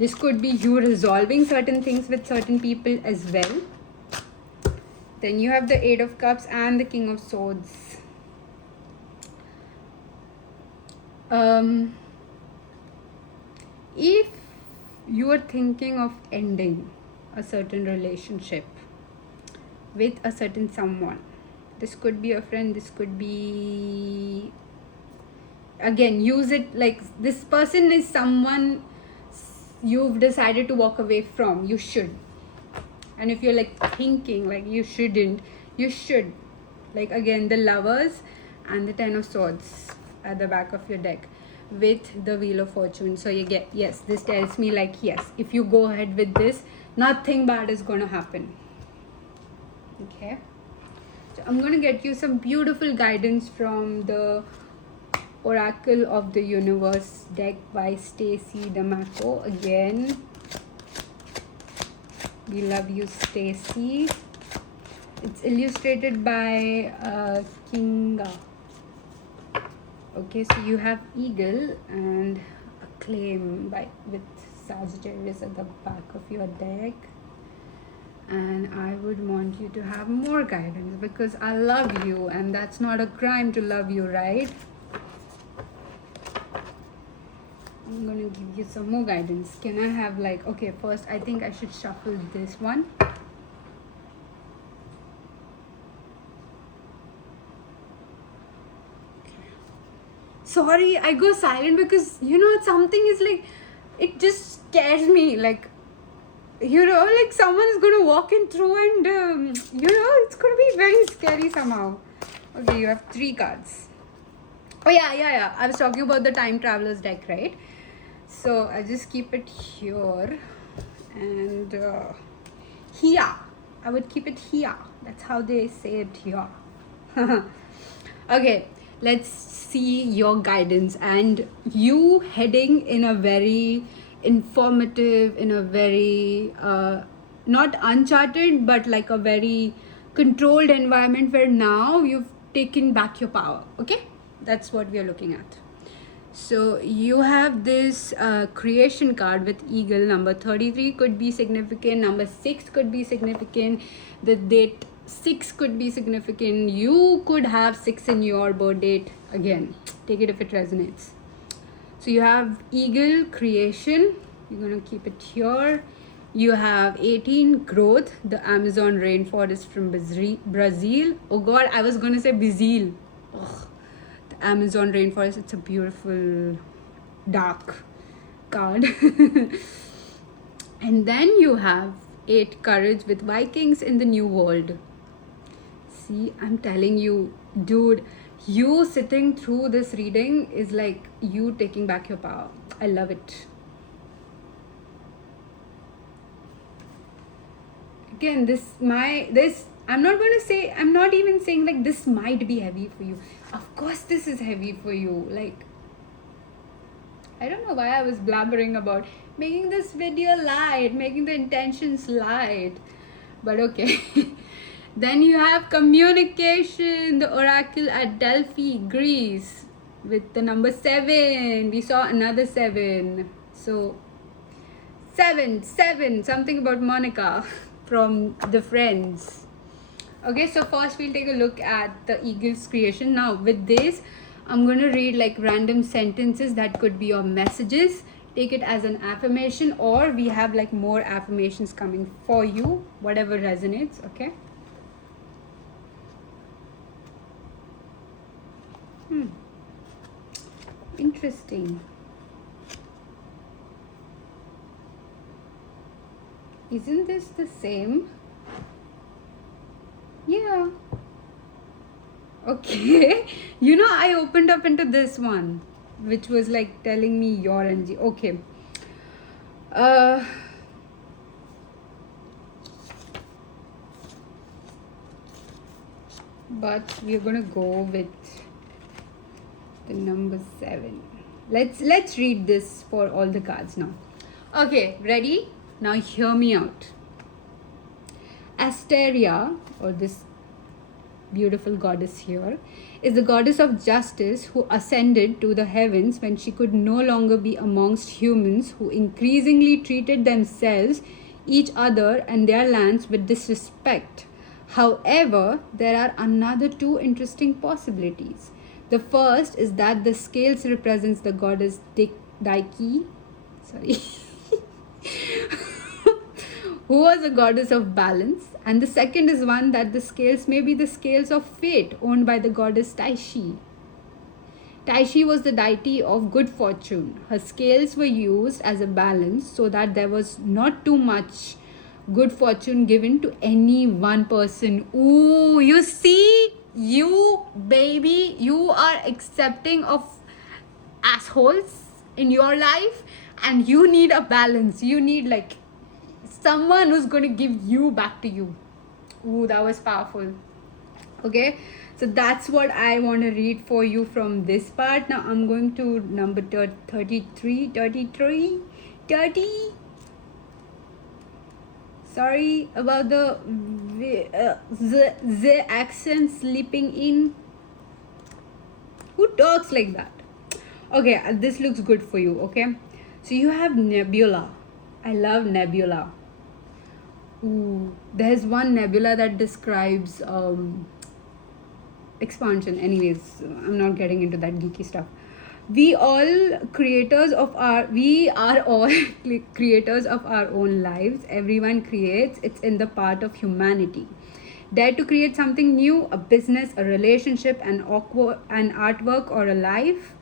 This could be you resolving certain things with certain people as well. Then you have the Eight of Cups and the King of Swords. If you are thinking of ending a certain relationship with a certain someone, this could be a friend, this could be, again, use it like this person is someone you've decided to walk away from. You should. And if you're like thinking like you shouldn't, you should. Like again, the Lovers and the Ten of Swords at the back of your deck with the Wheel of Fortune. So you get, yes, this tells me like yes, if you go ahead with this, nothing bad is going to happen. Okay, so I'm going to get you some beautiful guidance from the Oracle of the Universe deck by Stacy D'Amaco. Again, we love you, Stacy. It's illustrated by Kinga. Okay, so you have Eagle and Acclaim with Sagittarius at the back of your deck. And I would want you to have more guidance because I love you, and that's not a crime to love you, right? I'm gonna give you some more guidance. Can I have like, okay, first I think I should shuffle this one. Sorry, I go silent because something is like, it just scares me. Like, like someone is gonna walk in through and it's gonna be very scary somehow. Okay, you have 3 cards. Oh yeah. I was talking about the Time Travelers deck, right? So I just keep it here and here. I would keep it here. That's how they say it here. Okay, let's see your guidance and you heading in a very informative, in a very not uncharted, but like a very controlled environment where now you've taken back your power. Okay, that's what we are looking at. So you have this creation card with Eagle. Number 33 could be significant. Number 6 could be significant. The date 6 could be significant. You could have 6 in your birth date. Again, take it if it resonates. So you have Eagle, creation. You're going to keep it here. You have 18, growth, the Amazon rainforest from Brazil. Oh God, I was going to say Brazil. Ugh. Amazon rainforest, it's a beautiful dark card. And then you have 8, courage with Vikings in the New World. See, I'm telling you, dude, you sitting through this reading is like you taking back your power. I love it. Again, I'm not even saying like this might be heavy for you. Of course this is heavy for you. Like, I don't know why I was blabbering about making this video light, making the intentions light, but okay. Then you have communication, the oracle at Delphi, Greece, with the number 7. We saw another 7. So 7, something about Monica from the Friends. Okay, so first we'll take a look at the eagle's creation. Now with this, I'm going to read like random sentences that could be your messages. Take it as an affirmation, or we have like more affirmations coming for you, whatever resonates. Okay. Interesting. Isn't this the same? Yeah. Okay. You know, I opened up into this one, which was like telling me your energy. Okay. Uh, but we're gonna go with the number 7. Let's read this for all the cards now. Okay, ready? Now hear me out. Asteria, or this beautiful goddess here, is the goddess of justice who ascended to the heavens when she could no longer be amongst humans who increasingly treated themselves, each other, and their lands with disrespect. However, there are another two interesting possibilities. The first is that the scales represents the goddess Dike, sorry, who was a goddess of balance, and the second is one that the scales may be the scales of fate owned by the goddess Taishi. Taishi was the deity of good fortune. Her scales were used as a balance so that there was not too much good fortune given to any one person. Ooh, you see, you baby, you are accepting of assholes in your life, and you need a balance. You need like someone who's going to give you back to you. Ooh, that was powerful. Okay, so that's what I want to read for you from this part. Now I'm going to number 33. Sorry about the accent slipping in. Who talks like that? Okay, this looks good for you. Okay, so you have nebula. I love nebula. Ooh, there's one nebula that describes expansion. Anyways, I'm not getting into that geeky stuff. We are all creators of our own lives. Everyone creates. It's in the part of humanity. Dare to create something new, a business, a relationship, an artwork, or a life.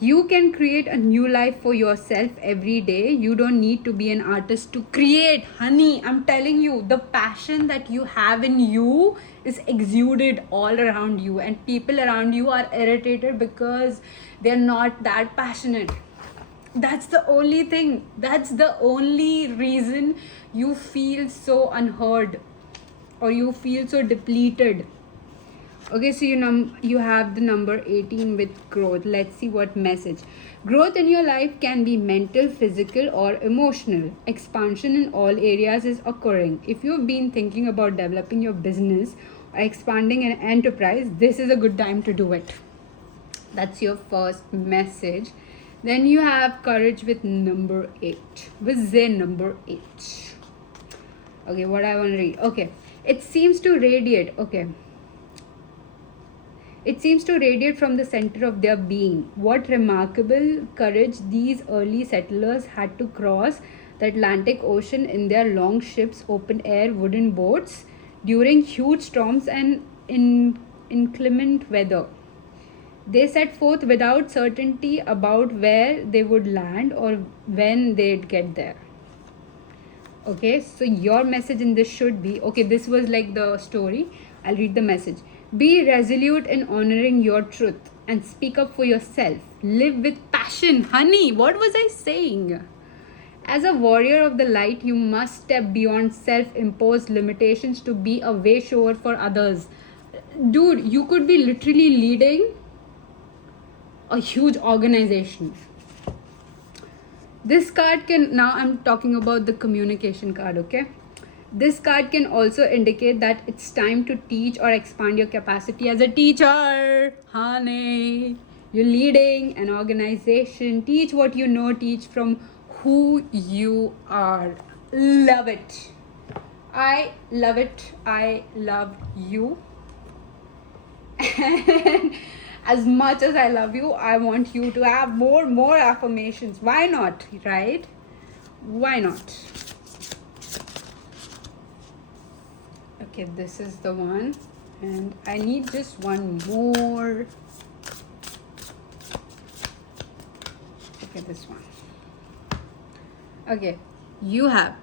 You can create a new life for yourself every day. You don't need to be an artist to create. Honey, I'm telling you, the passion that you have in you is exuded all around you, and people around you are irritated because they're not that passionate. That's the only thing. That's the only reason you feel so unheard, or you feel so depleted. Okay, so you have the number 18 with growth. Let's see what message. Growth in your life can be mental, physical, or emotional. Expansion in all areas is occurring. If you've been thinking about developing your business or expanding an enterprise, this is a good time to do it. That's your first message. Then you have courage with number 8. With the number 8. Okay, what I want to read. Okay, it seems to radiate. Okay. It seems to radiate from the center of their being. What remarkable courage these early settlers had to cross the Atlantic Ocean in their long ships, open air wooden boats during huge storms and inclement weather. They set forth without certainty about where they would land or when they'd get there. Okay, so your message in this should be, okay, this was like the story. I'll read the message. Be resolute in honoring your truth and speak up for yourself. Live with passion. Honey, what was I saying? As a warrior of the light, you must step beyond self-imposed limitations to be a way shower for others. Dude, you could be literally leading a huge organization. This card can, now I'm talking about the communication card, okay? This card can also indicate that it's time to teach or expand your capacity as a teacher. Honey, you're leading an organization. Teach what you know, teach from who you are. Love it. I love it. I love you. And as much as I love you, I want you to have more affirmations. Why not, right? Why not? Okay, this is the one, and I need just one more. Okay, this one. Okay, you have,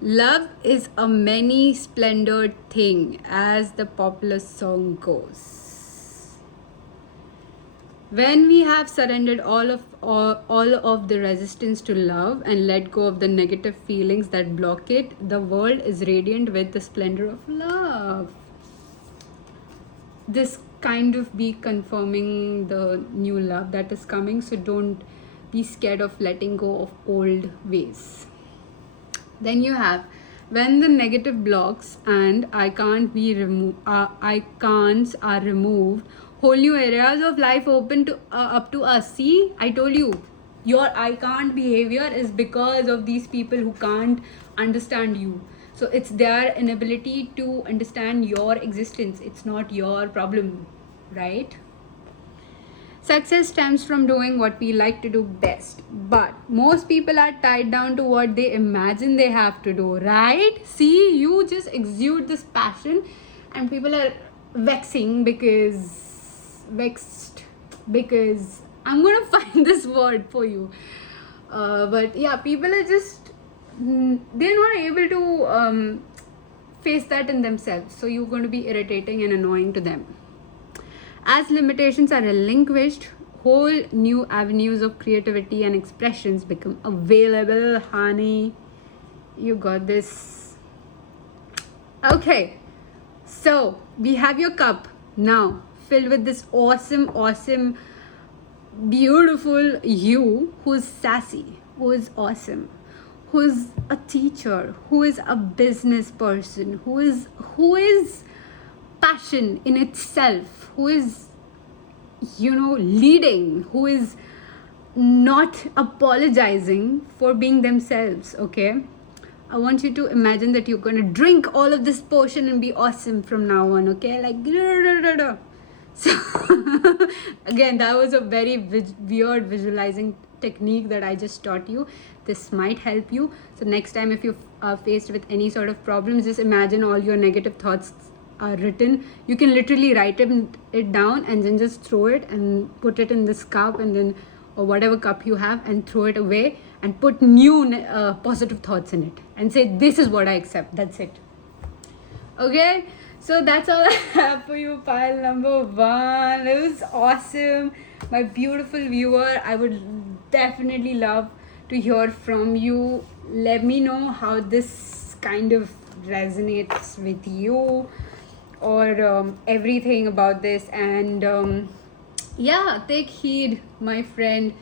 love is a many splendored thing, as the popular song goes. When we have surrendered all of the resistance to love and let go of the negative feelings that block it, the world is radiant with the splendor of love. This kind of be confirming the new love that is coming, so don't be scared of letting go of old ways. Then you have, when the negative blocks and I can't be removed, I can'ts are removed, whole new areas of life open to up to us. See, I told you, your I can't behavior is because of these people who can't understand you. So it's their inability to understand your existence. It's not your problem, right? Success stems from doing what we like to do best. But most people are tied down to what they imagine they have to do, right? See, you just exude this passion, and people are vexed because I'm gonna find this word for you. But yeah, people are just, they're not able to face that in themselves. So you're going to be irritating and annoying to them. As limitations are relinquished, whole new avenues of creativity and expressions become available, honey. You got this. Okay, so we have your cup now filled with this awesome, beautiful you who's sassy, who is awesome, who's a teacher, who is a business person, who is passion in itself, who is, leading, who is not apologizing for being themselves. Okay, I want you to imagine that you're going to drink all of this potion and be awesome from now on. Okay, like so again, that was a very weird visualizing technique that I just taught you. This might help you. So next time if you are faced with any sort of problems, just imagine all your negative thoughts are written. You can literally write it down and then just throw it and put it in this cup, and then, or whatever cup you have, and throw it away and put new positive thoughts in it and say, this is what I accept. That's it. Okay, so that's all I have for you, pile number 1. It was awesome, my beautiful viewer. I would definitely love to hear from you. Let me know how this kind of resonates with you, or everything about this. And yeah, take heed, my friend,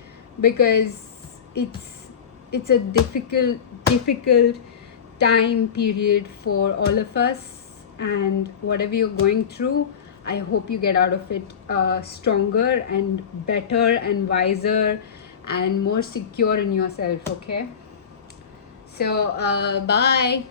because it's a difficult time period for all of us, and whatever you're going through, I hope you get out of it stronger and better and wiser and more secure in yourself. Okay, so bye.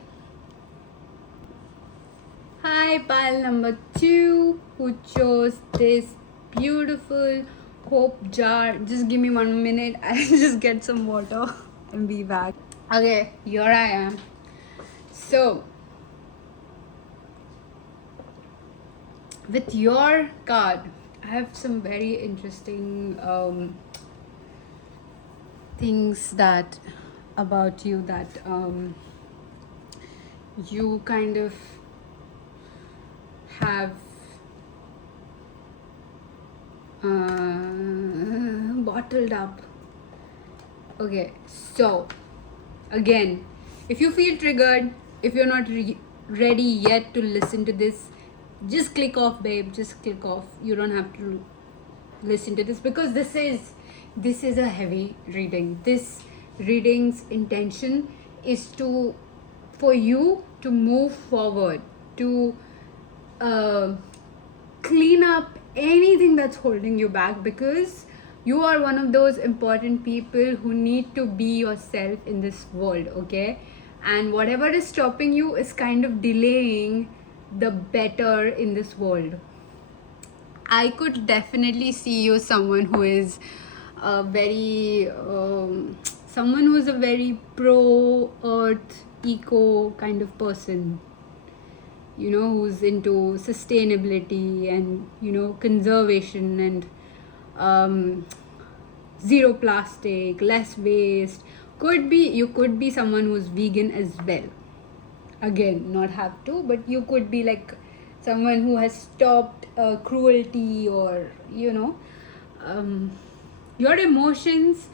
Hi, pile number 2, who chose this beautiful hope jar. Just give me 1 minute. I'll just get some water and be back. Okay, here I am. So, with your card, I have some very interesting things that about you that you kind of have bottled up. Okay, so again, if you feel triggered, if you're not ready yet to listen to this, just click off, babe. Just click off. You don't have to listen to this, because this is a heavy reading. This reading's intention is for you to move forward, to clean up anything that's holding you back, because you are one of those important people who need to be yourself in this world. Okay, and whatever is stopping you is kind of delaying the better in this world. I could definitely see you someone who is a very someone who is a very pro earth eco kind of person, you know, who's into sustainability and, you know, conservation and zero plastic, less waste. You could be someone who's vegan as well. Again, not have to, but you could be like someone who has stopped cruelty, or, you know, your emotions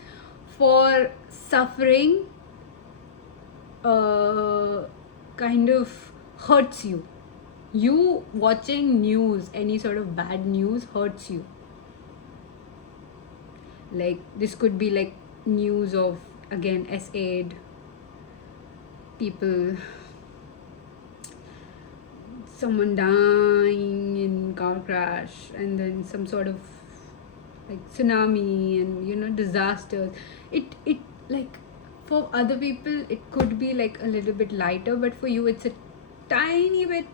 for suffering kind of hurts you. You watching news, any sort of bad news hurts you. Like this could be like news of, again, SAID people, someone dying in car crash, and then some sort of like tsunami and, you know, disasters. It like, for other people it could be like a little bit lighter, but for you it's a tiny bit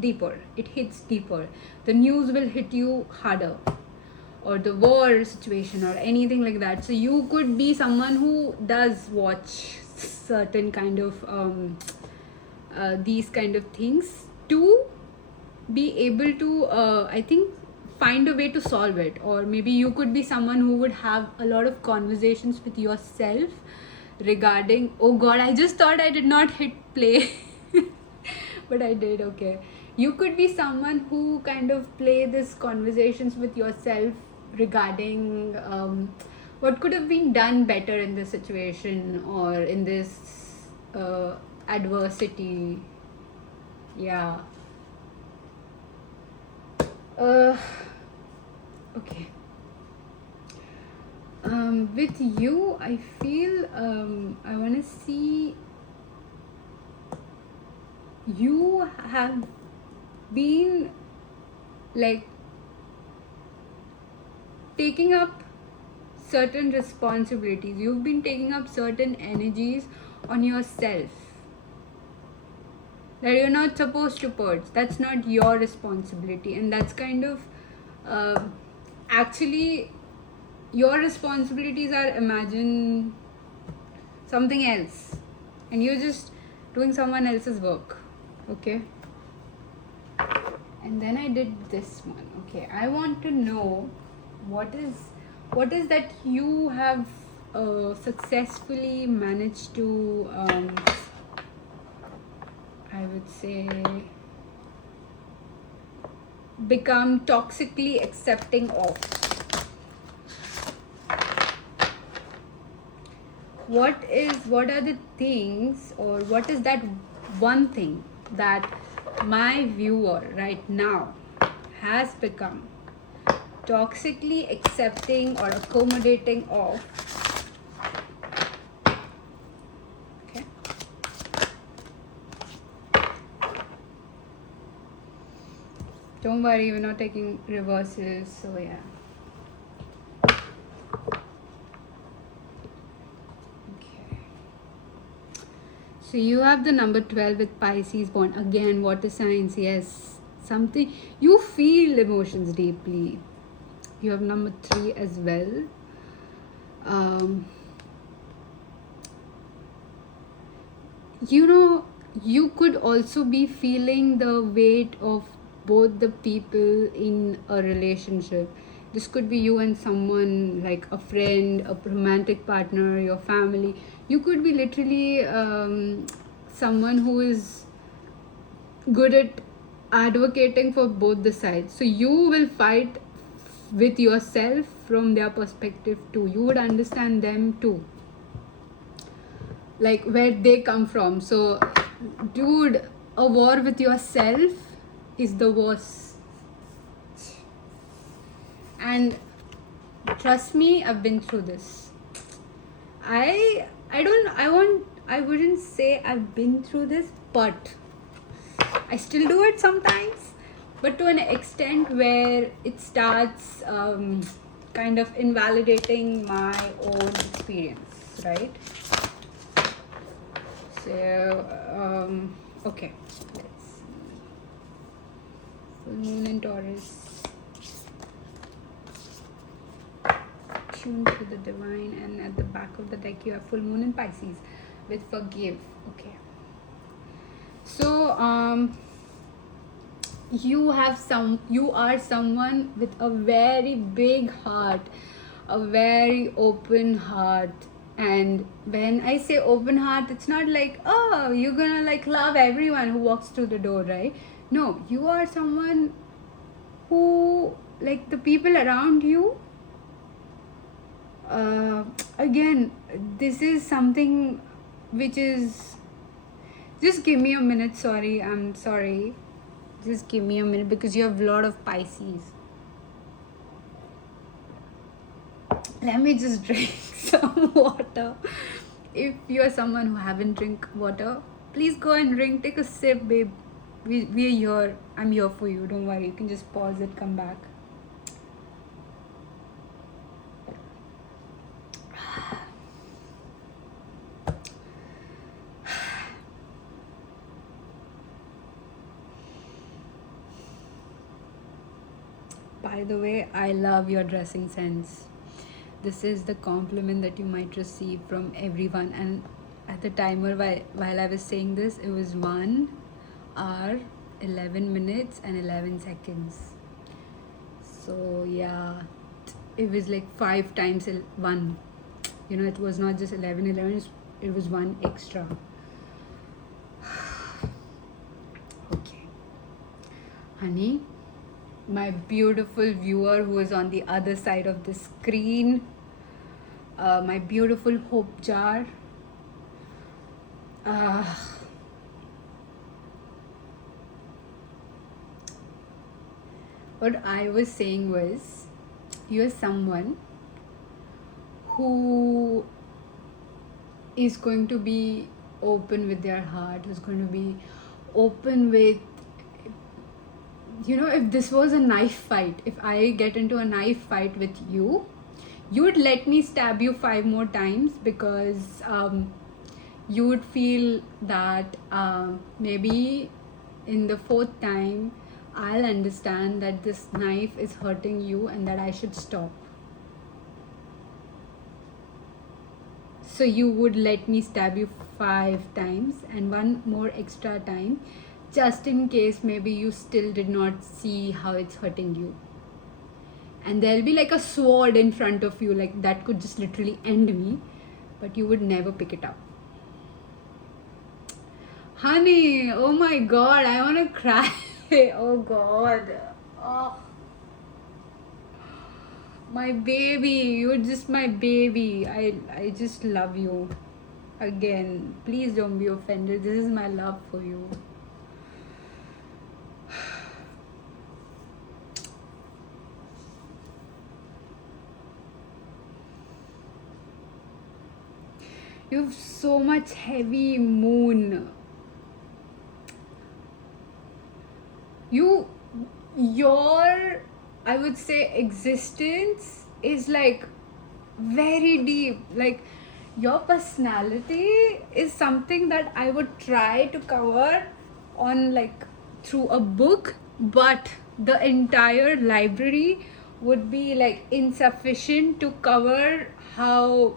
deeper. It hits deeper. The news will hit you harder, or the war situation or anything like that. So you could be someone who does watch certain kind of these kind of things to be able to I think find a way to solve it. Or maybe you could be someone who would have a lot of conversations with yourself regarding, oh god, I just thought I did not hit play but I did. Okay, you could be someone who kind of play these conversations with yourself regarding what could have been done better in this situation or in this adversity. Yeah. Okay. With you, I feel I want to see you have been like taking up certain responsibilities. You've been taking up certain energies on yourself that you're not supposed to purge. That's not your responsibility, and that's kind of actually your responsibilities are, imagine something else and you're just doing someone else's work. Okay, and then I did this one. Okay, I want to know what is that you have successfully managed to I would say become toxically accepting of. What are the things, or what is that one thing that my viewer right now has become toxically accepting or accommodating of? Okay. Don't worry, we're not taking reverses, so yeah. So you have the number 12 with Pisces born. Again, water signs, yes. Something, you feel emotions deeply. You have number 3 as well. You know, you could also be feeling the weight of both the people in a relationship. This could be you and someone, like a friend, a romantic partner, your family. You could be literally someone who is good at advocating for both the sides. So you will fight with yourself from their perspective too. You would understand them too, like where they come from. So dude, a war with yourself is the worst. And trust me, I've been through this. I wouldn't say I've been through this, but I still do it sometimes, but to an extent where it starts kind of invalidating my own experience, right? So, okay. Let's see. Full moon in Taurus. Tune to the divine, and at the back of the deck you have full moon in Pisces with forgive. Okay. So, you are someone with a very big heart, a very open heart. And when I say open heart, it's not like, oh, you're gonna like love everyone who walks through the door, right? No, you are someone who, like, the people around you, again, this is something which is, just give me a minute. Sorry, I'm sorry. Just give me a minute because you have a lot of Pisces. Let me just drink some water. If you're someone who haven't drink water, please go and drink. Take a sip, babe. We're here. I'm here for you. Don't worry. You can just pause it, come back. By the way, I love your dressing sense. This is the compliment that you might receive from everyone. And at the timer, while I was saying this, it was 1 hour, 11 minutes and 11 seconds. So yeah, it was like 5 times 1. You know, it was not just 11, it was 1 extra. Okay. Honey, my beautiful viewer who is on the other side of the screen, my beautiful hope jar, what I was saying was, you're someone who is going to be open with their heart, who's going to be open with, you know, if this was a knife fight, if I get into a knife fight with you, you would let me stab you 5 more times because you would feel that maybe in the 4th time I'll understand that this knife is hurting you and that I should stop. So you would let me stab you 5 times and 1 more extra time, just in case maybe you still did not see how it's hurting you. And there'll be like a sword in front of you, like that could just literally end me, but you would never pick it up. Honey, oh my god, I want to cry. Oh god. Oh. My baby, you're just my baby. I just love you. Again, please don't be offended. This is my love for you. You have so much heavy moon. Your, I would say, existence is like very deep. Like, your personality is something that I would try to cover on like through a book, but the entire library would be like insufficient to cover how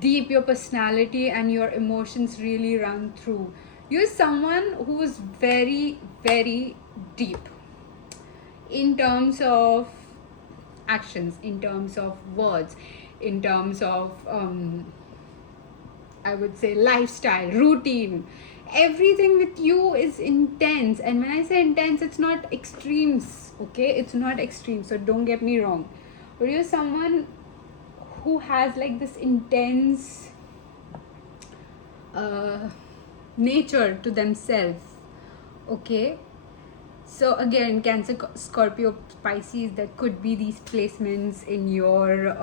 deep your personality and your emotions really run through. You're someone who is very, very deep in terms of actions, in terms of words, in terms of I would say lifestyle, routine. Everything with you is intense. And when I say intense, it's not extremes, okay? It's not extreme, so don't get me wrong. But you're someone who has like this intense nature to themselves, okay? So again, Cancer, Scorpio, Pisces, that could be these placements in your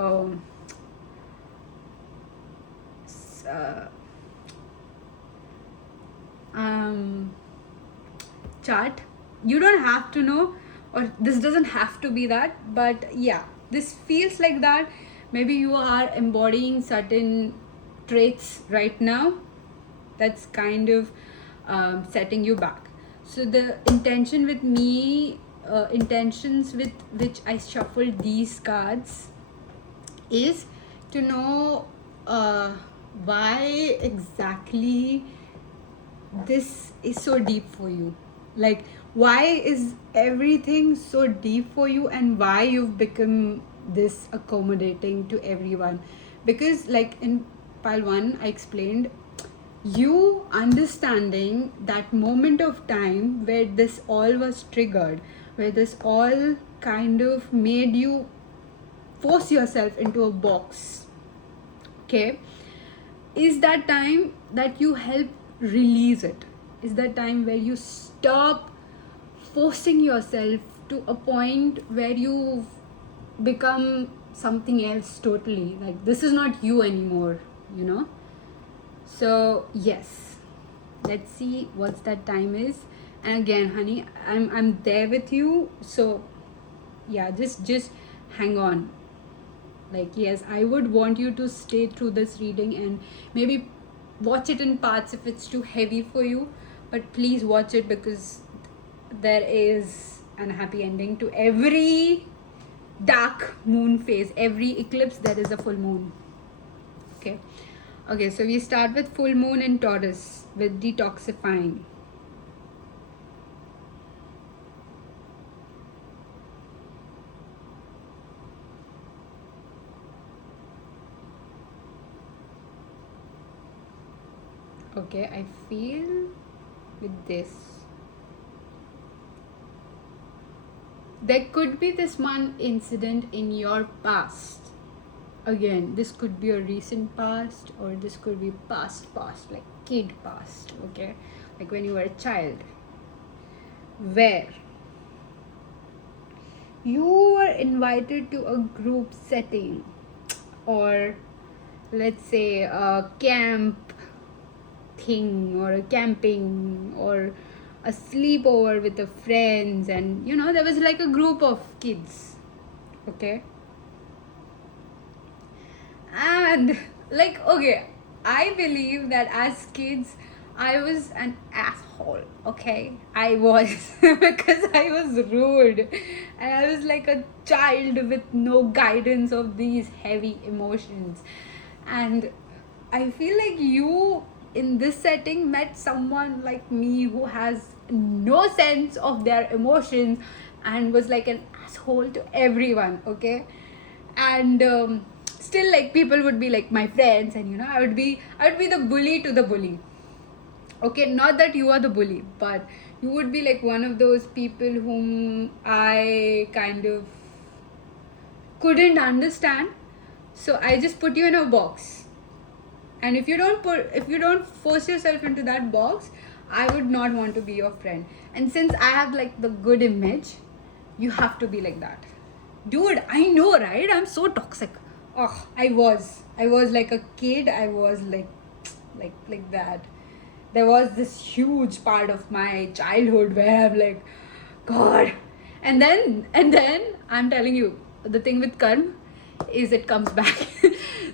chart. You don't have to know, or this doesn't have to be that, but yeah, this feels like that. Maybe you are embodying certain traits right now. that's kind of setting you back. So the intention with me, intentions with which I shuffled these cards is to know why exactly this is so deep for you. Like, why is everything so deep for you, and why you've become this accommodating to everyone? Because, like, in pile 1, I explained you understanding that moment of time where this all was triggered, where this all kind of made you force yourself into a box. Okay, is that time that you help release it, is that time where you stop forcing yourself to a point where you become something else totally, like this is not you anymore, you know. So yes, let's see what's that time is. And again, honey, I'm there with you. So yeah, just hang on. Like, yes, I would want you to stay through this reading and maybe watch it in parts if it's too heavy for you, but please watch it, because there is an happy ending to every dark moon phase. Every eclipse there is a full moon. Okay, so we start with full moon in Taurus with detoxifying. Okay, I feel with this, there could be this one incident in your past. Again, this could be a recent past, or this could be past, like kid past, okay? Like when you were a child, where you were invited to a group setting, or let's say a camp thing, or a camping, or a sleepover with the friends, and you know, there was like a group of kids, okay? And like, okay, I believe that as kids I was an asshole, okay? I was because I was rude and I was like a child with no guidance of these heavy emotions. And I feel like you in this setting met someone like me who has no sense of their emotions and was like an asshole to everyone, okay? And still, like, people would be like my friends, and you know, I would be the bully to the bully. Okay, not that you are the bully, but you would be like one of those people whom I kind of couldn't understand, so I just put you in a box. And if you don't force yourself into that box, I would not want to be your friend. And since I have like the good image, you have to be like that. Dude, I know, right? I'm so toxic. Oh, I was like a kid. I was like that. There was this huge part of my childhood where I'm like, God. And then I'm telling you, the thing with karma is it comes back.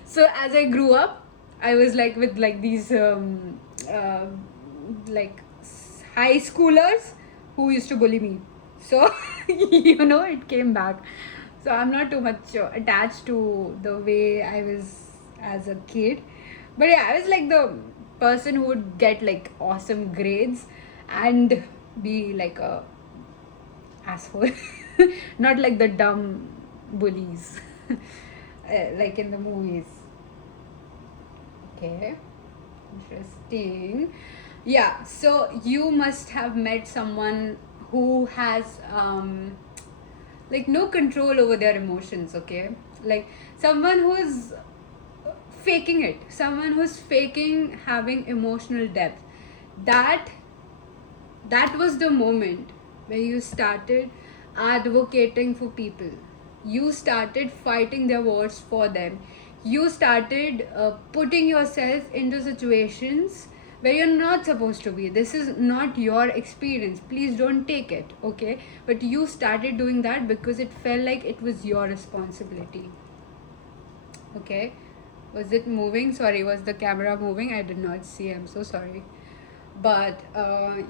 So as I grew up, I was like with like these like high schoolers who used to bully me. So you know, it came back. So I'm not too much attached to the way I was as a kid. But yeah, I was like the person who would get like awesome grades and be like a asshole. Not like the dumb bullies like in the movies. Okay, interesting. Yeah, so you must have met someone who has like no control over their emotions, okay? Like someone who's faking it, someone who's faking having emotional depth. That was the moment where you started advocating for people. You started fighting their wars for them. You started putting yourself into situations where you're not supposed to be. This is not your experience. Please don't take it, okay? But you started doing that because it felt like it was your responsibility. Okay? Was it moving? Sorry, was the camera moving? I did not see. I'm so sorry. But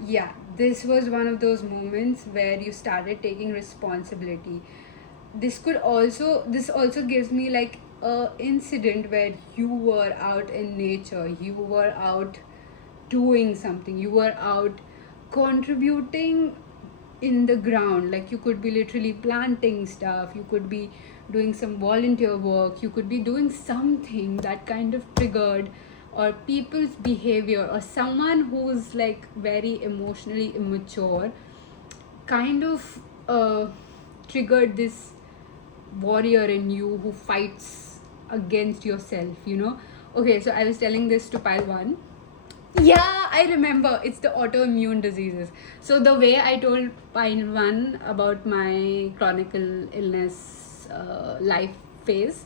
yeah, this was one of those moments where you started taking responsibility. This also gives me like a incident where you were out in nature, you were out doing something, you were out contributing in the ground. Like you could be literally planting stuff, you could be doing some volunteer work, you could be doing something that kind of triggered or people's behavior, or someone who's like very emotionally immature kind of triggered this warrior in you who fights against yourself, you know. Okay, so I was telling this to pile one. Yeah, I remember. It's the autoimmune diseases. So the way I told pile one about my chronic illness life phase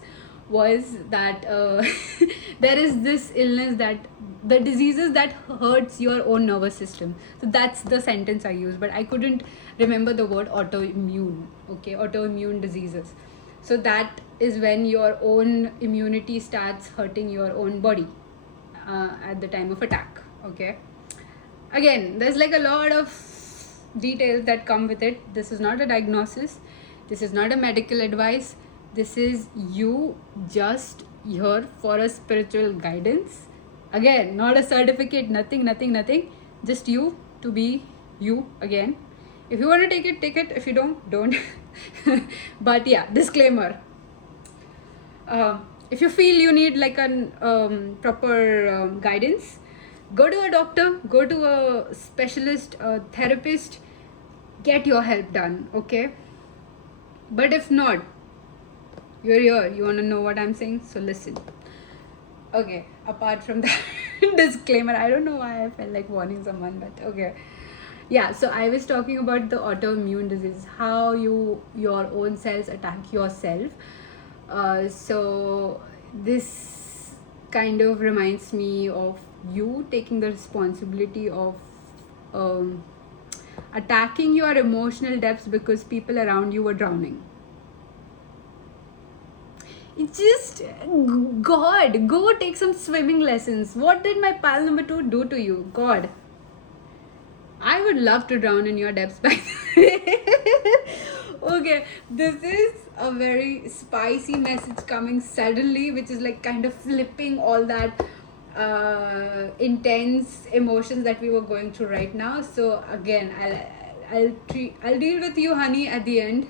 was that there is this illness, that the diseases that hurts your own nervous system. So that's the sentence I used, but I couldn't remember the word autoimmune. Okay, autoimmune diseases. So that is when your own immunity starts hurting your own body at the time of attack. Okay, again, there's like a lot of details that come with it. This is not a diagnosis, this is not a medical advice, this is you just here for a spiritual guidance. Again, not a certificate, nothing, just you to be you again. If you want to take it, if you don't. But yeah, disclaimer, if you feel you need like an proper guidance, go to a doctor, go to a specialist, a therapist, get your help done. Okay, but if not, you're here, you want to know what I'm saying, so listen. Okay, apart from that disclaimer, I don't know why I felt like warning someone, but okay. Yeah, so I was talking about the autoimmune disease, how your own cells attack yourself. So this kind of reminds me of you taking the responsibility of attacking your emotional depths because people around you were drowning. It's just, God, go take some swimming lessons. What did my pal number 2 do to you? God, I would love to drown in your depths, by the way. Okay, this is a very spicy message coming suddenly, which is like kind of flipping all that intense emotions that we were going through right now. So again, I'll deal with you, honey, at the end.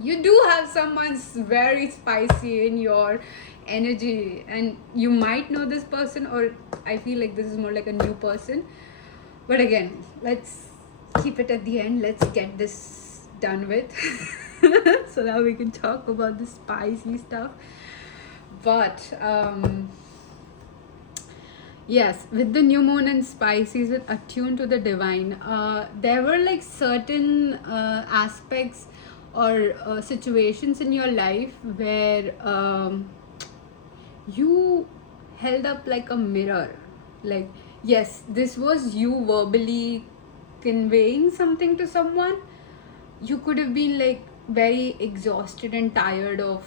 You do have someone very spicy in your energy, and you might know this person, or I feel like this is more like a new person. But again, let's keep it at the end. Let's get this done with so that we can talk about the spicy stuff. But yes, with the new moon and Pisces, with attuned to the divine, there were like certain aspects or situations in your life where you held up like a mirror. Like, yes, this was you verbally conveying something to someone. You could have been like very exhausted and tired of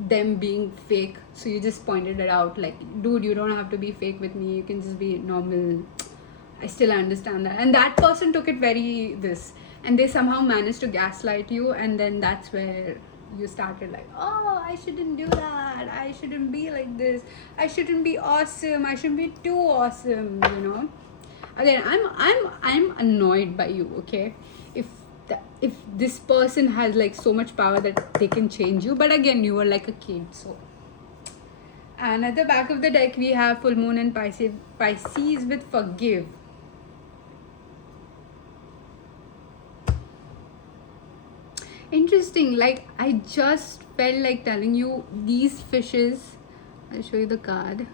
them being fake, so you just pointed it out like, dude, you don't have to be fake with me, you can just be normal. I still understand that. And that person took it very this, and they somehow managed to gaslight you, and then that's where you started like, oh, I shouldn't do that, I shouldn't be like this, I shouldn't be awesome, I shouldn't be too awesome, you know. Again, I'm annoyed by you. Okay, if this person has like so much power that they can change you, but again, you were like a kid. So, and at the back of the deck we have full moon and Pisces with forgive. Interesting. Like, I just felt like telling you these fishes. I'll show you the card.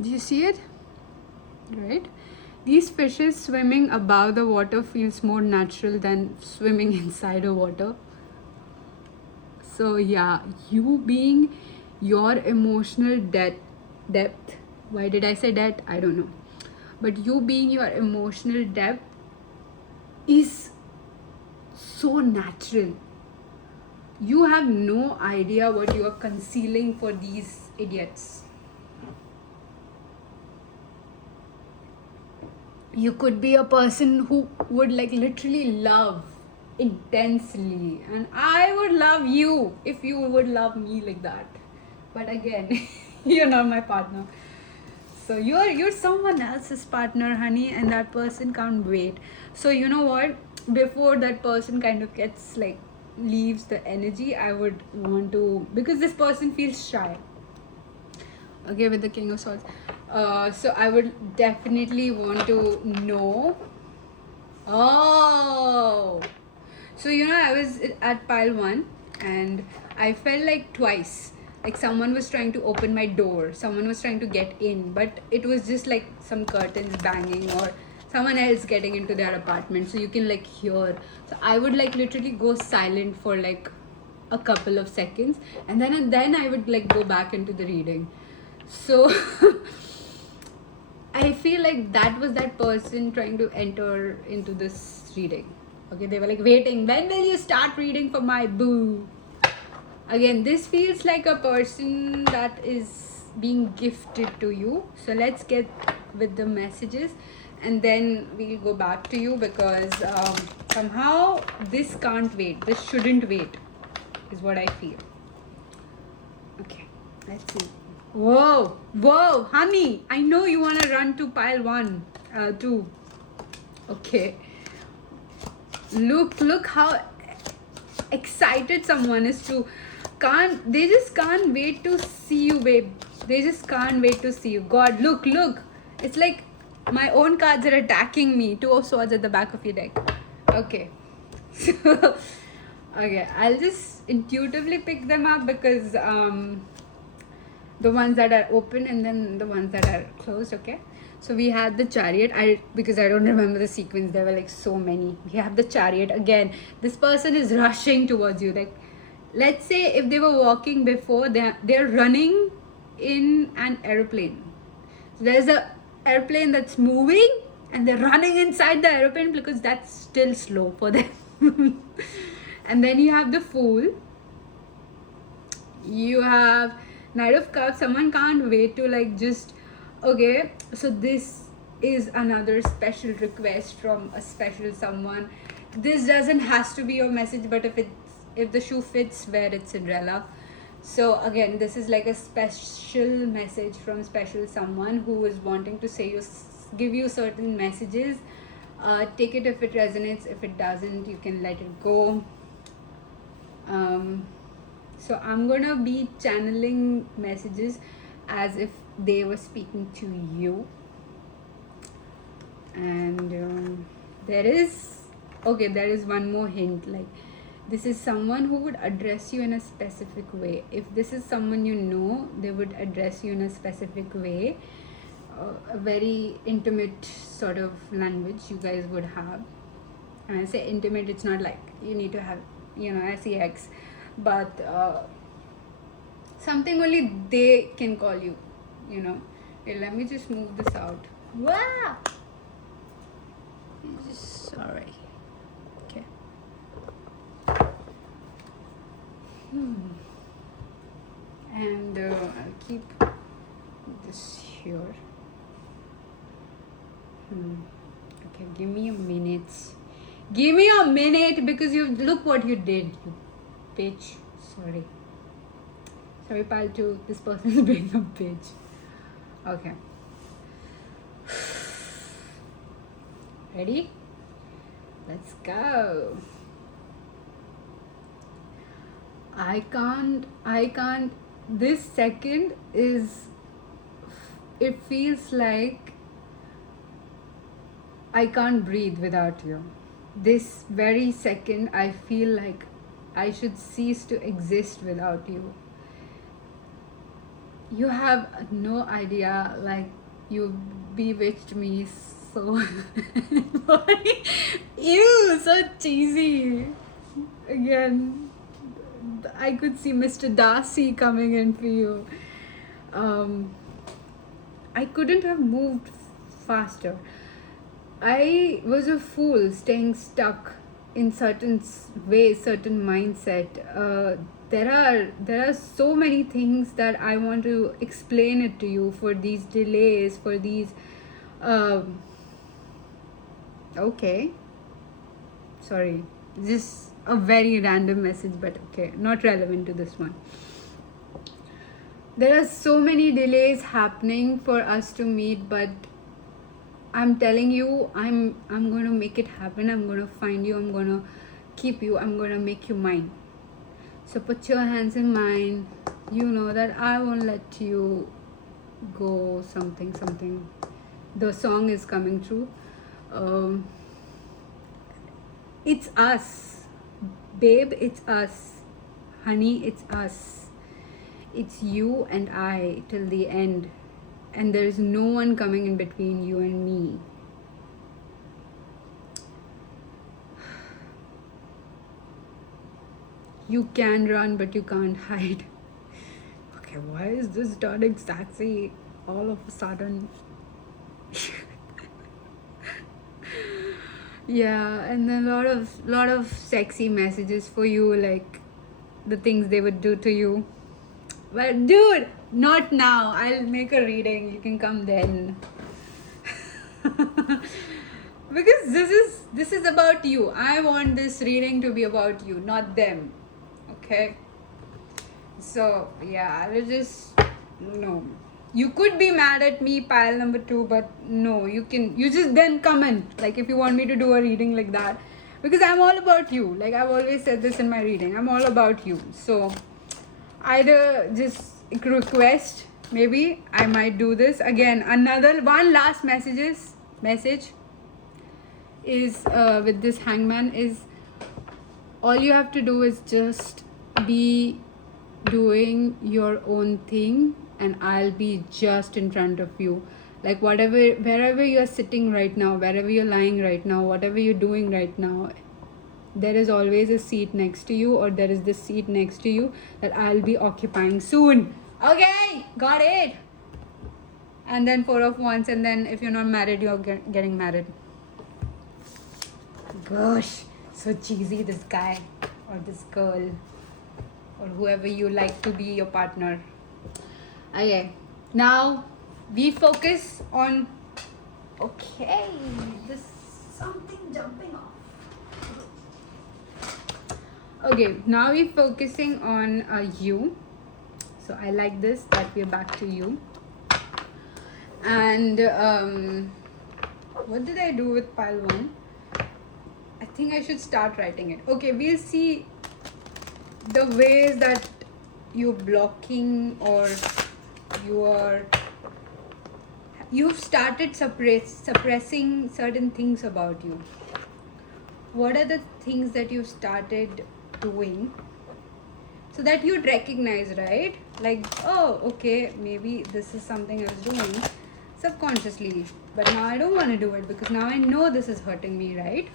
Do you see it? Right? These fishes swimming above the water feels more natural than swimming inside a water. So yeah, you being your emotional depth. Why did I say that? I don't know. But you being your emotional depth is so natural. You have no idea what you are concealing for these idiots. You could be a person who would like literally love intensely, and I would love you if you would love me like that. But again, you're not my partner. So you're someone else's partner, honey, and that person can't wait. So you know what? Before that person kind of gets like leaves the energy, I would want to, because this person feels shy. Okay, with the King of Swords. So I would definitely want to know. Oh, so I was at pile one, and I felt like twice. Like someone was trying to open my door, someone was trying to get in, but it was just like some curtains banging or someone else getting into their apartment. So you can like hear. So I would like literally go silent for like a couple of seconds, and then I would like go back into the reading. So I feel like that was that person trying to enter into this reading. Okay, they were like waiting. When will you start reading for my boo? Again, this feels like a person that is being gifted to you. So let's get with the messages, and then we'll go back to you, because somehow this can't wait. This shouldn't wait, is what I feel. Okay, let's see. Whoa, honey, I know you want to run to pile 2. Okay, look how excited someone is to, they just can't wait to see you, babe. They just can't wait to see you. God, look, it's like my own cards are attacking me. 2 of Swords at the back of your deck. Okay. So okay, I'll just intuitively pick them up, because the ones that are open and then the ones that are closed. Okay, so we had the Chariot. Because I don't remember the sequence, there were like so many. We have the Chariot again. This person is rushing towards you. Like, let's say if they were walking before, they're running in an airplane. So there's a airplane that's moving and they're running inside the airplane, because that's still slow for them. And then you have the Fool. You have Knight of Cups. Someone can't wait to like just, okay, so this is another special request from a special someone. This doesn't has to be your message, but if the shoe fits, wear it, Cinderella. So again, this is like a special message from special someone who is wanting to give you certain messages. Take it if it resonates. If it doesn't, you can let it go. So I'm gonna be channeling messages as if they were speaking to you. And there is one more hint. Like, this is someone who would address you in a specific way. If this is someone you know, they would address you in a specific way. A very intimate sort of language you guys would have. And I say intimate, it's not like you need to have, sex, but something only they can call you, Okay, let me just move this out. Wow! Sorry. Okay. And I'll keep this here. Okay, give me a minute, because look what you did, you bitch. Sorry, pile 2. This person is being a bitch. Okay. Ready? Let's go. I can't. This second it feels like I can't breathe without you. This very second, I feel like I should cease to exist without you. You have no idea, like, you bewitched me so. Ew, so cheesy. Again, I could see Mr. Darcy coming in for you. I couldn't have moved faster. I was a fool staying stuck in certain ways, certain mindset. There are so many things that I want to explain it to you for these delays, for these. Okay, sorry, just a very random message, but okay, not relevant to this one. There are so many delays happening for us to meet, but I'm telling you, I'm going to make it happen. I'm going to find you. I'm going to keep you. I'm going to make you mine. So put your hands in mine. You know that I won't let you go. Something. The song is coming true. It's us, babe. It's us, honey. It's us. It's you and I till the end. And there's no one coming in between you and me. You can run, but you can't hide. Okay, why is this turning sassy all of a sudden? Yeah, and then lot of sexy messages for you, like the things they would do to you. But dude, not now. I'll make a reading. You can come then. Because this is about you. I want this reading to be about you, not them. Okay? So yeah, I will just no. You could be mad at me, pile number 2, but no, you just then comment, like if you want me to do a reading like that, because I'm all about you. Like I've always said this in my reading, I'm all about you. So either just request, maybe I might do this again. Another one last message is with this hangman is, all you have to do is just be doing your own thing, and I'll be just in front of you. Like wherever you're sitting right now, wherever you're lying right now, whatever you're doing right now, there is always a seat next to you, or there is this seat next to you that I'll be occupying soon. Okay, got it. And then 4 of Wands, and then if you're not married, you're getting married. Gosh, so cheesy, this guy or this girl or whoever you like to be your partner. Okay, now we focus on. Okay, there's something jumping off. Okay, now we're focusing on you. So I like this, that we're back to you. And what did I do with pile 1? I think I should start writing it. Okay, we'll see the ways that you're blocking, or you've started suppressing certain things about you. What are the things that you've started doing so that you'd recognize, right? Like, oh, okay, maybe this is something I was doing subconsciously, but now I don't want to do it because now I know this is hurting me, right?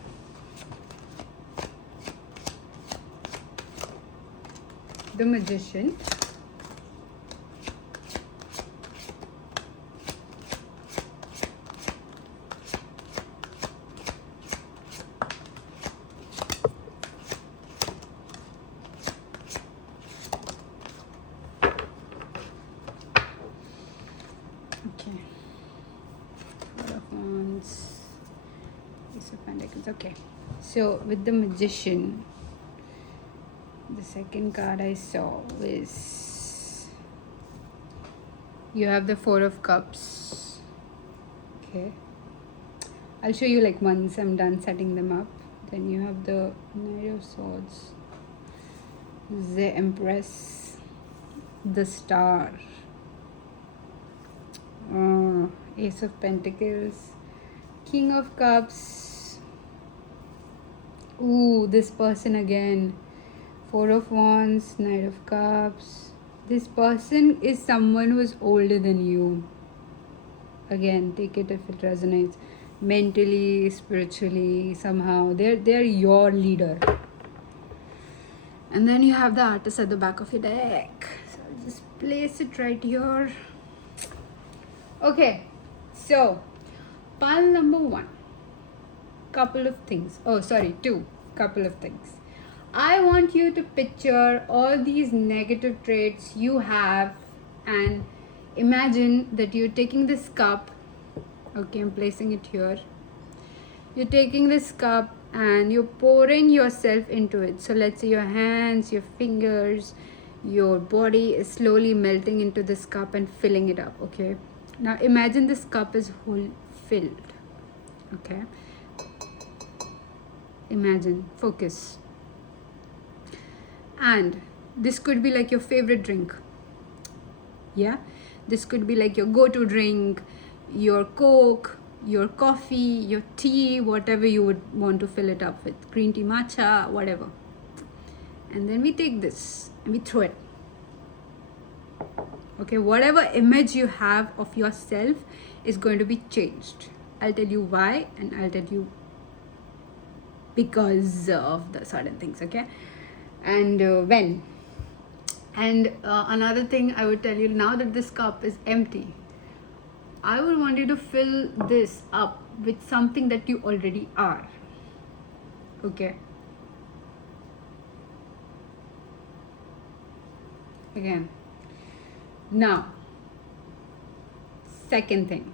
The Magician. Okay. 4 of Wands. Ace of Pentacles. Okay. So with the Magician, the second card I saw was, you have the 4 of Cups. Okay, I'll show you like once I'm done setting them up. Then you have the Knight of Swords, the Empress, the Star, Ace of Pentacles, King of Cups. Ooh, this person again. 4 of Wands, Knight of Cups. This person is someone who is older than you. Again, take it if it resonates. Mentally, spiritually, somehow. They're your leader. And then you have the Artist at the back of your deck. So I'll just place it right here. Okay, so pile number 1. Couple of things. Oh, sorry, 2. couple of things. I want you to picture all these negative traits you have and imagine that you're taking this cup. Okay, I'm placing it here. You're taking this cup and you're pouring yourself into it. So let's say your hands, your fingers, your body is slowly melting into this cup and filling it up. Okay, now imagine this cup is whole filled. Okay, imagine, focus. And this could be like your favorite drink. Yeah, this could be like your go-to drink, your Coke, your coffee, your tea, whatever you would want to fill it up with, green tea, matcha, whatever. And then we take this and we throw it. Okay, whatever image you have of yourself is going to be changed. I'll tell you why and I'll tell you because of the certain things. Okay, and when. And another thing I would tell you, now that this cup is empty, I would want you to fill this up with something that you already are. Okay. Again. Now, second thing.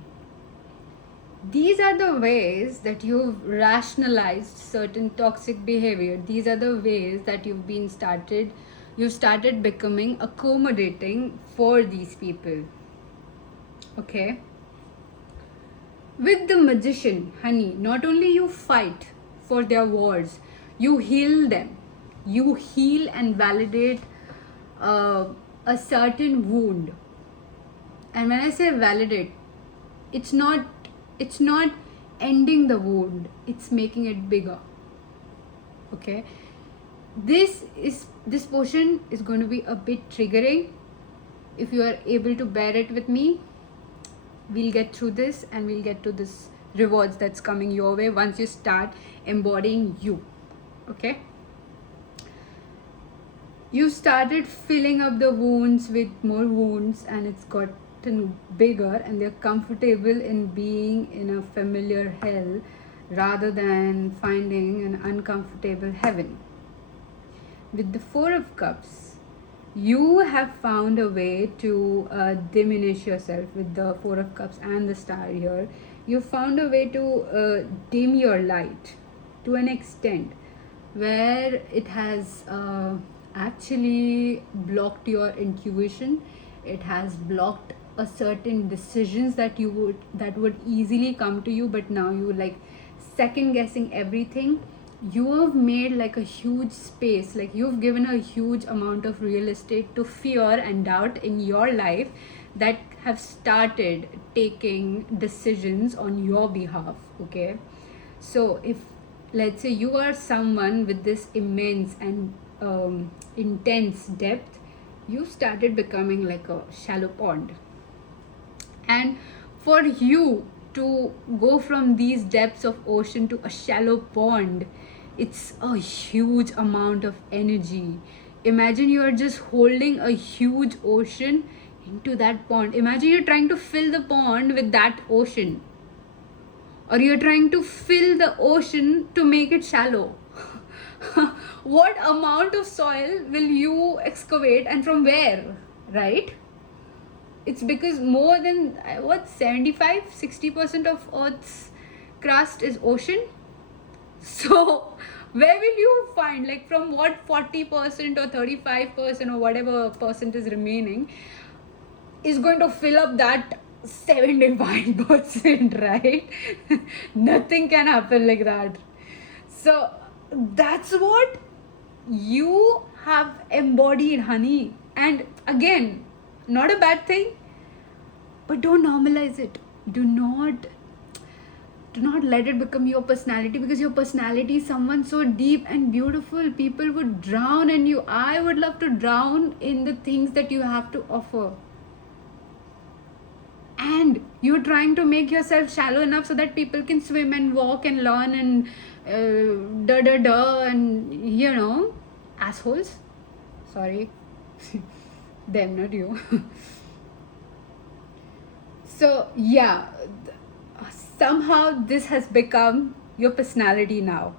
These are the ways that you've rationalized certain toxic behavior. These are the ways that you started becoming accommodating for these people. Okay. With the magician, honey, not only you fight for their wars, you heal them. You heal and validate a certain wound. And when I say validate, it's not ending the wound, it's making it bigger. Okay, this portion is going to be a bit triggering. If you are able to bear it with me, we'll get through this and we'll get to this rewards that's coming your way once you start embodying you. Okay, you started filling up the wounds with more wounds and it's gotten bigger and they're comfortable in being in a familiar hell rather than finding an uncomfortable heaven. With the Four of Cups, you have found a way to diminish yourself. With the Four of Cups and the Star here, you found a way to dim your light to an extent where it has actually blocked your intuition. It has blocked a certain decisions that would easily come to you, but now you like second guessing everything. You have made like a huge space, like you've given a huge amount of real estate to fear and doubt in your life that have started taking decisions on your behalf. Okay, so if let's say you are someone with this immense and intense depth, you started becoming like a shallow pond. And for you to go from these depths of ocean to a shallow pond, it's a huge amount of energy. Imagine you are just holding a huge ocean into that pond. Imagine you're trying to fill the pond with that ocean, or you're trying to fill the ocean to make it shallow. What amount of soil will you excavate and from where, right? It's because more than 75-60% of Earth's crust is ocean. So where will you find, like, from what 40% or 35% or whatever percent is remaining is going to fill up that 75%, right? Nothing can happen like that. So that's what you have embodied, honey. And again, not a bad thing, but don't normalize it. Do not let it become your personality, because your personality is someone so deep and beautiful. People would drown in you. I would love to drown in the things that you have to offer. And you're trying to make yourself shallow enough so that people can swim and walk and learn and and assholes. Sorry. Them, not you. So yeah, somehow this has become your personality now.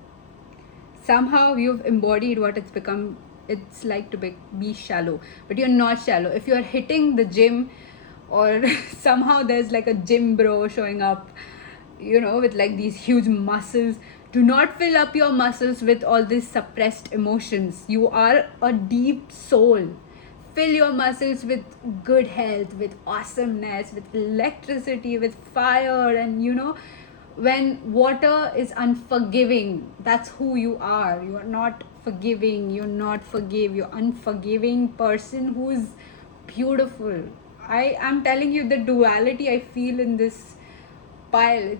somehow you've embodied what it's like to be shallow, but you're not shallow. If you're hitting the gym, or somehow there's like a gym bro showing up, with like these huge muscles, do not fill up your muscles with all these suppressed emotions. You are a deep soul. Fill your muscles with good health, with awesomeness, with electricity, with fire. And when water is unforgiving, that's who you are. You are not forgiving, you're not forgive, you're unforgiving person who's beautiful. I am telling you, the duality I feel in this pile,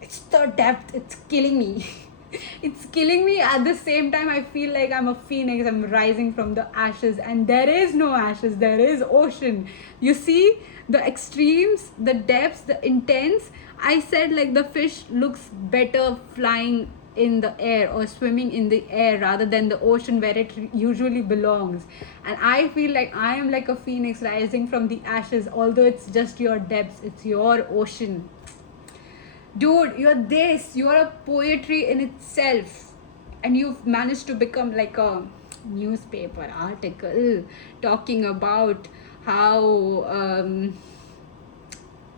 it's the depth, it's killing me. It's killing me. At the same time, I feel like I'm a phoenix, I'm rising from the ashes, and there is no ashes, there is ocean. You see the extremes, the depths, the intense. I said like the fish looks better flying in the air or swimming in the air rather than the ocean where it usually belongs. And I feel like I am like a phoenix rising from the ashes, although it's just your depths, it's your ocean. Dude, you're a poetry in itself, and you've managed to become like a newspaper article talking about how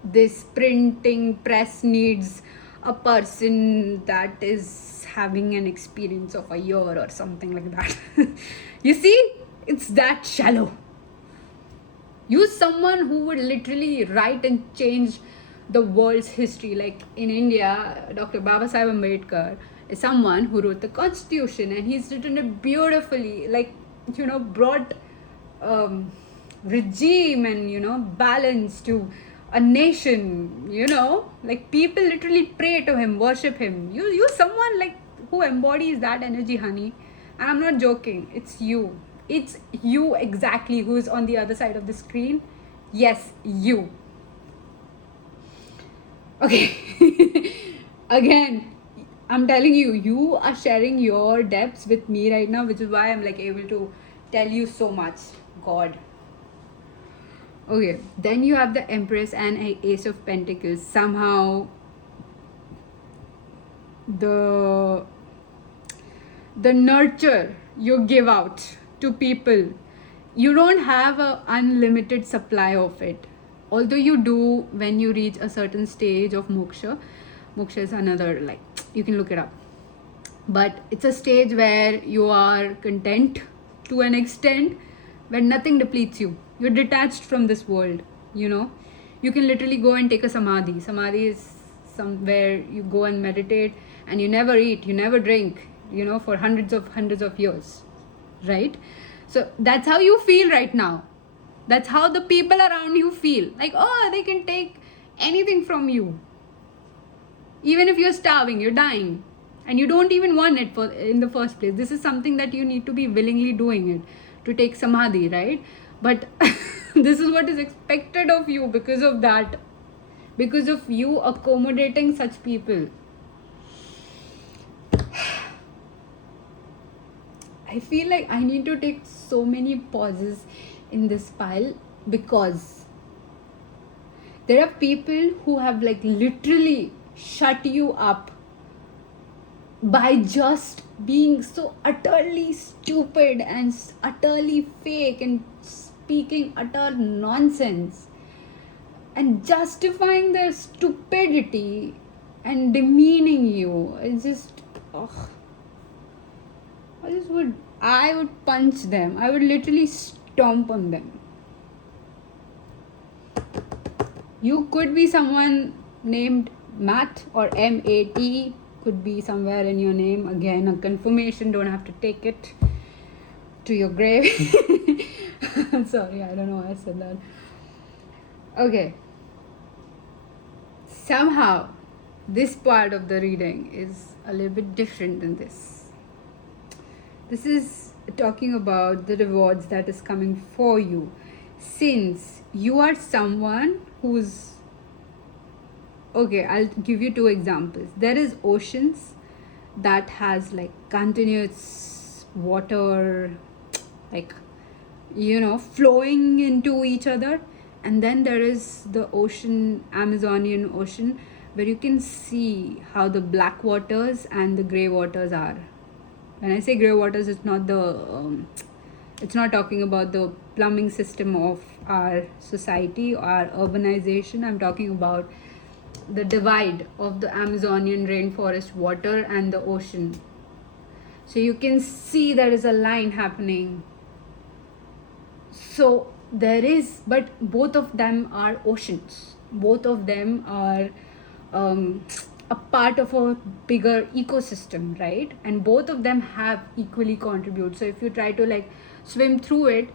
this printing press needs a person that is having an experience of a year or something like that. You see, it's that shallow. Use someone who would literally write and change the world's history. Like in India, Dr. Babasaheb Ambedkar is someone who wrote the constitution, and he's written it beautifully, like brought regime and balance to a nation. Like people literally pray to him, worship him. You someone like who embodies that energy, honey. And I'm not joking, it's you exactly who's on the other side of the screen. Yes, you. Okay. Again, I'm telling you, you are sharing your depths with me right now, which is why I'm like able to tell you so much. God. Okay, then you have the Empress and Ace of Pentacles. Somehow the nurture you give out to people, you don't have an unlimited supply of it. Although you do when you reach a certain stage of moksha. Moksha is another, like, you can look it up. But it's a stage where you are content to an extent, where nothing depletes you. You're detached from this world, You can literally go and take a samadhi. Samadhi is somewhere you go and meditate, and you never eat, you never drink, for hundreds of years, right? So that's how you feel right now. That's how the people around you feel. Like, oh, they can take anything from you. Even if you're starving, you're dying, and you don't even want it in the first place. This is something that you need to be willingly doing it, to take samadhi, right? But this is what is expected of you because of that. Because of you accommodating such people. I feel like I need to take so many pauses in this pile, because there are people who have like literally shut you up by just being so utterly stupid and utterly fake and speaking utter nonsense and justifying their stupidity and demeaning you. It's just, I would punch them. I would literally stomp on them. You could be someone named Matt or M-A-T, could be somewhere in your name. Again, a confirmation, don't have to take it to your grave. Sorry, I don't know why I said that. Okay. Somehow, this part of the reading is a little bit different than this. This is talking about the rewards that is coming for you, since you are someone who's, okay, I'll give you two examples. There is oceans that has like continuous water, like, flowing into each other. And then there is the ocean, Amazonian ocean, where you can see how the black waters and the gray waters are. When I say gray waters, it's not talking about the plumbing system of our society, our urbanization. I'm talking about the divide of the Amazonian rainforest water and the ocean. So you can see there is a line happening. So there is, but both of them are oceans. Both of them are a part of a bigger ecosystem, right? And both of them have equally contribute. So if you try to like swim through it,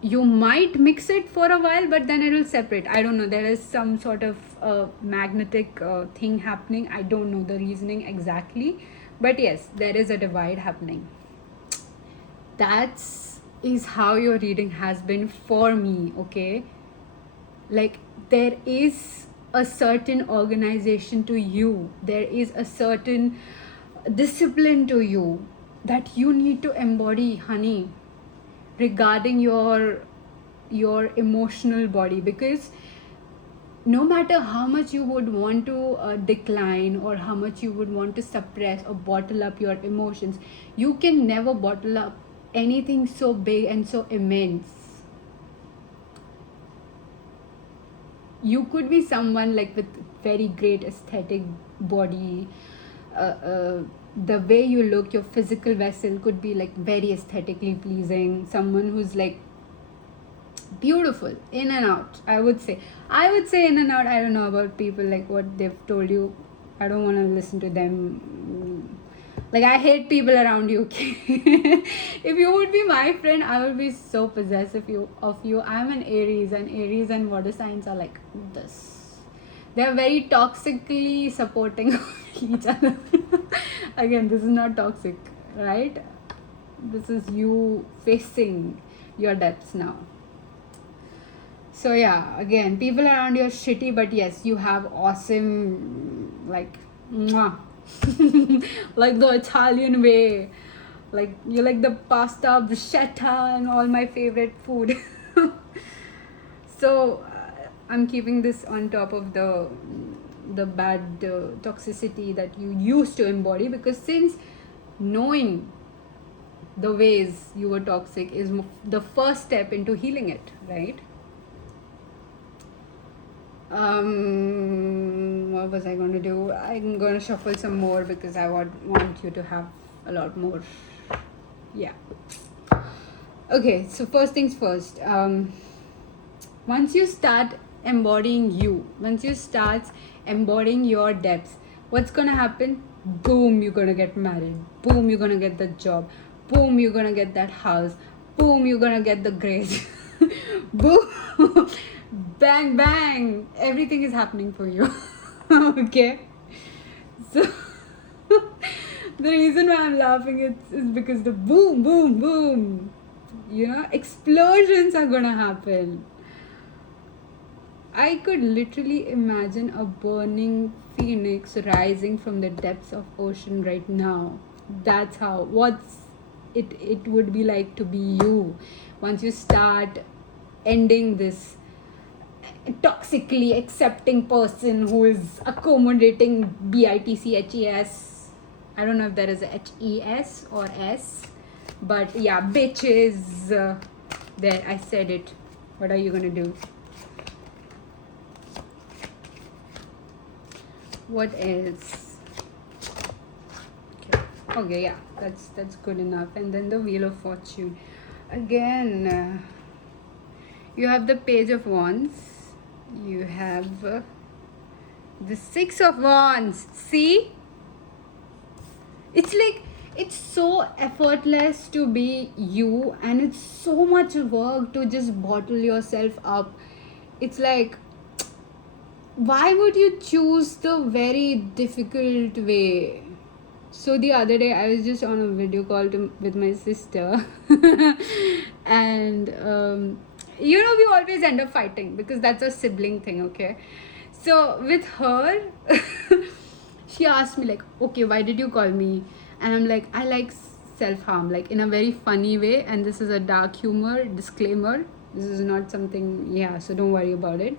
you might mix it for a while, but then it will separate. I don't know, there is some sort of magnetic thing happening. I don't know the reasoning exactly, but yes, there is a divide happening. That's is how your reading has been for me, okay? Like, there is a certain organization to you, there is a certain discipline to you that you need to embody, honey, regarding your emotional body. Because no matter how much you would want to decline, or how much you would want to suppress or bottle up your emotions, you can never bottle up anything so big and so immense. You could be someone like with very great aesthetic body, the way you look, your physical vessel could be like very aesthetically pleasing, someone who's like beautiful in and out. I would say in and out. I don't know about people, like what they've told you. I don't want to listen to them. Like, I hate people around you, okay? If you would be my friend, I would be so possessive of you. I'm an Aries, and Aries and water signs are like this. They're very toxically supporting each other. Again, this is not toxic, right? This is you facing your depths now. So yeah, again, people around you are shitty, but yes, you have awesome, like, mwah. Like the Italian way, like you like the pasta, bruschetta, and all my favorite food. So I'm keeping this on top of the bad toxicity that you used to embody, because since knowing the ways you were toxic is the first step into healing it, right? What was I going to do? I'm going to shuffle some more because I want you to have a lot more. Yeah. Okay, so first things first. Once you start embodying you, once you start embodying your depths, what's going to happen? Boom, you're going to get married. Boom, you're going to get the job. Boom, you're going to get that house. Boom, you're going to get the grades. Boom. Bang, bang. Everything is happening for you. Okay? So, the reason why I'm laughing is because the boom, boom, boom, explosions are gonna happen. I could literally imagine a burning phoenix rising from the depths of ocean right now. That's how, it would be like to be you once you start ending this toxically accepting person who is accommodating BITCHES. I don't know if there is a HES or S, but yeah, bitches. There, I said it. What are you gonna do? What else? Okay, yeah, that's good enough. And then the Wheel of Fortune. Again, you have the Page of Wands. You have the Six of Wands. See? It's like, it's so effortless to be you, and it's so much work to just bottle yourself up. It's like, why would you choose the very difficult way? So the other day I was just on a video call with my sister and we always end up fighting because that's a sibling thing, okay? So with her, she asked me like, okay, why did you call me? And I'm like, I like self-harm, like in a very funny way, and this is a dark humor disclaimer. This is not something, so don't worry about it.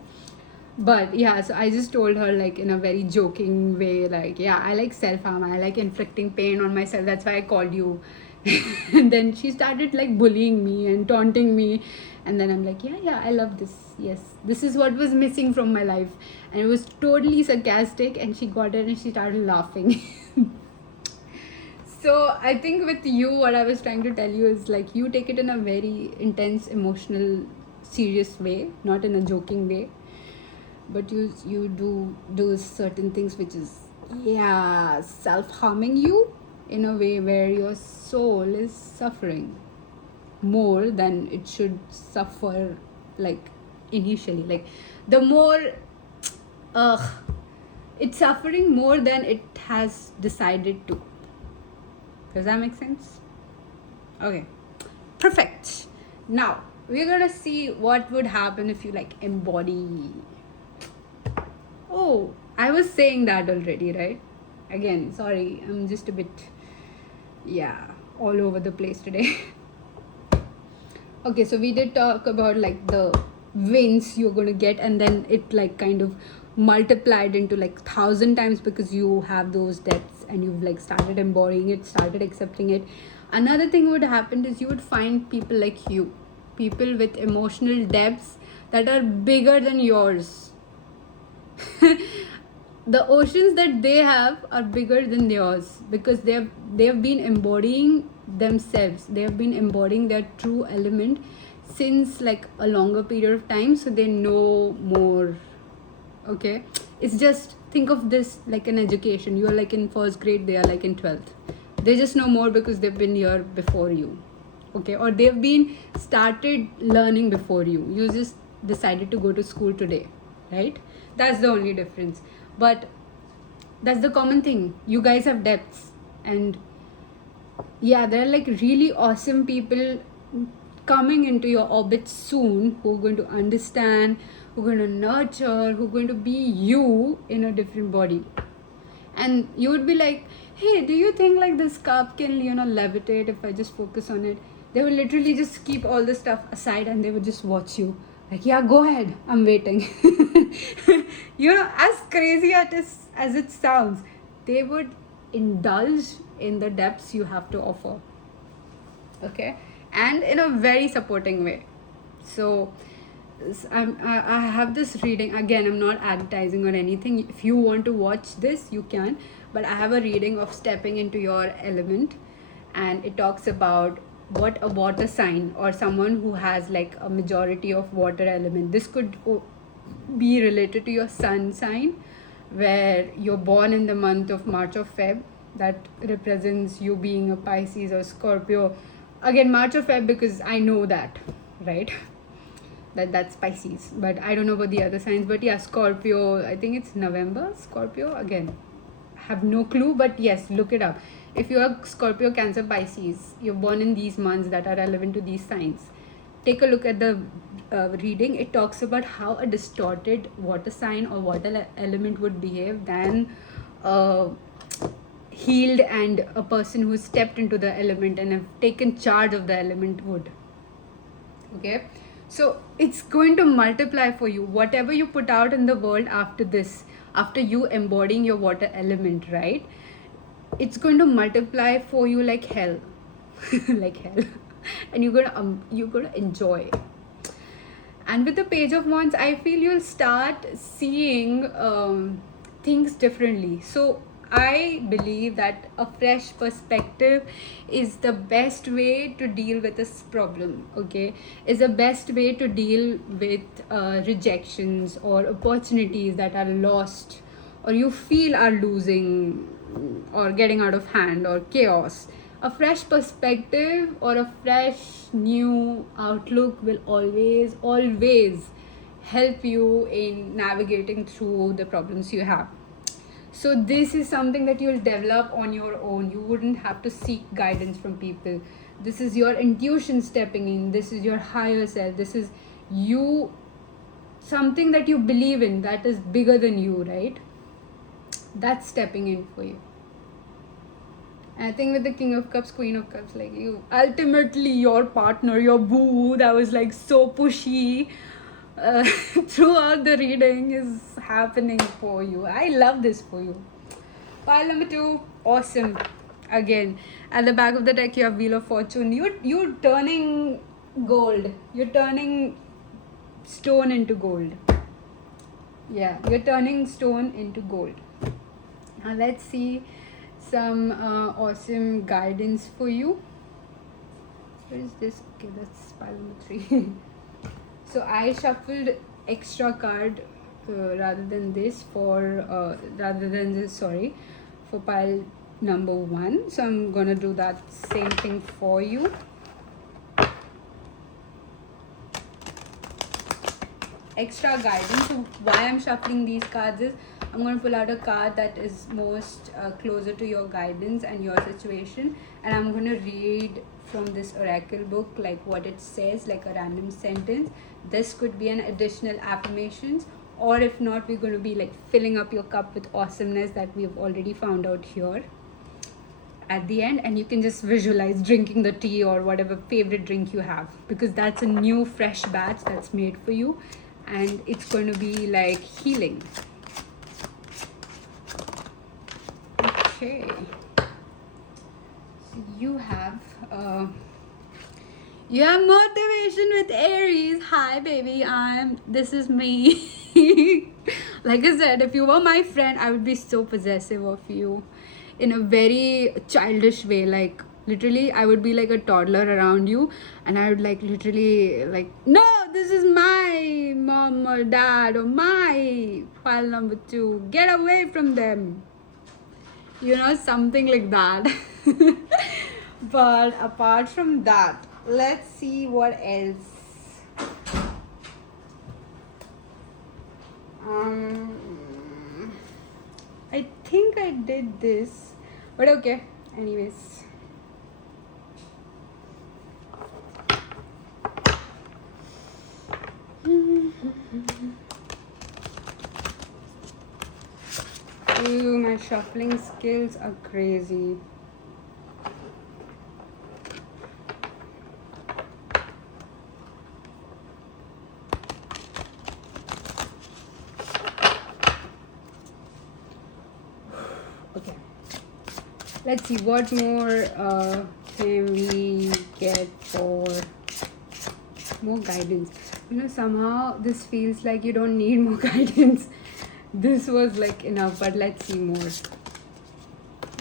But yeah, so I just told her like in a very joking way, like, yeah, I like self-harm, I like inflicting pain on myself, that's why I called you. And then she started like bullying me and taunting me, and then I'm like, yeah, I love this. Yes, this is what was missing from my life. And it was totally sarcastic, and she got it and she started laughing. So I think with you, what I was trying to tell you is like, you take it in a very intense, emotional, serious way, not in a joking way, but you do certain things which is, yeah, self-harming you in a way where your soul is suffering more than it should suffer, like initially, like the more uh it's suffering more than it has decided to. Does that make sense? Okay, perfect. Now we're gonna see what would happen if you like embody. Oh, I was saying that already, right? Again, sorry, I'm just a bit, yeah, all over the place today. Okay, so we did talk about like the wins you're going to get, and then it like kind of multiplied into like 1,000 times because you have those depths and you've like started embodying it, started accepting it. Another thing would happen is you would find people like you, people with emotional depths that are bigger than yours. The oceans that they have are bigger than yours because they have been embodying themselves, they have been embodying their true element since like a longer period of time, so they know more. Okay, it's just, think of this like an education. You are like in first grade, they are like in 12th. They just know more because they've been here before you. Okay, or they've been started learning before you just decided to go to school today, right? That's the only difference. But that's the common thing, you guys have depths. And yeah, there are like really awesome people coming into your orbit soon who are going to understand, who are going to nurture, who are going to be you in a different body. And you would be like, hey, do you think like this cup can, levitate if I just focus on it? They will literally just keep all the stuff aside and they would just watch you like, yeah, go ahead, I'm waiting. As crazy as it sounds, they would indulge in the depths you have to offer. Okay, and in a very supporting way. So I have this reading, again, I'm not advertising or anything. If you want to watch this, you can, but I have a reading of stepping into your element, and it talks about what a water sign or someone who has like a majority of water element, this could be related to your sun sign, where you're born in the month of March or Feb. That represents you being a Pisces or Scorpio. Again, March or Feb because I know that, right? That's Pisces, but I don't know about the other signs. But yeah, Scorpio, I think it's November. Scorpio, again, have no clue, but yes, look it up. If you are Scorpio, Cancer, Pisces, you're born in these months that are relevant to these signs. Take a look at the reading. It talks about how a distorted water sign or water element would behave than healed and a person who stepped into the element and have taken charge of the element would. Okay, so it's going to multiply for you whatever you put out in the world after this, after you embodying your water element, right? It's going to multiply for you like hell. Like hell. And you're gonna enjoy. And with the Page of Wands, I feel you'll start seeing things differently. So I believe that a fresh perspective is the best way to deal with this problem. Okay, is the best way to deal with rejections or opportunities that are lost or you feel are losing or getting out of hand or chaos. A fresh perspective or a fresh new outlook will always help you in navigating through the problems you have. So this is something that you'll develop on your own. You wouldn't have to seek guidance from people. This is your intuition stepping in. This is your higher self. This is you, something that you believe in that is bigger than you, right? That's stepping in for you. And I think with the King of Cups, Queen of Cups, like you, ultimately your partner, your boo, that was like so pushy, throughout the reading is happening for you. I love this for you. Pile number 2, awesome. Again, at the back of the deck you have Wheel of Fortune. You're turning gold. You're turning stone into gold. Yeah, you're turning stone into gold. Now let's see some awesome guidance for you. Where is this? Okay, that's pile number 3. So I shuffled extra card rather than this for pile number 1. So I'm gonna do that same thing for you. Extra guidance. So why I'm shuffling these cards is I'm going to pull out a card that is most closer to your guidance and your situation, and I'm going to read from this oracle book like what it says, like a random sentence. This could be an additional affirmations, or if not, we're going to be like filling up your cup with awesomeness that we have already found out here at the end, and you can just visualize drinking the tea or whatever favorite drink you have, because that's a new fresh batch that's made for you, and it's going to be like healing. Okay, so you have motivation with Aries. Hi baby, this is me. Like I said, if you were my friend, I would be so possessive of you in a very childish way. Like literally I would be like a toddler around you, and I would like literally like, no, this is my mom or dad or my pile number 2, get away from them, something like that. But apart from that, let's see what else. I think I did this, but okay, anyways. Ew, my shuffling skills are crazy. Okay, let's see what more can we get for more guidance. Somehow this feels like you don't need more guidance. This was like enough, but let's see more.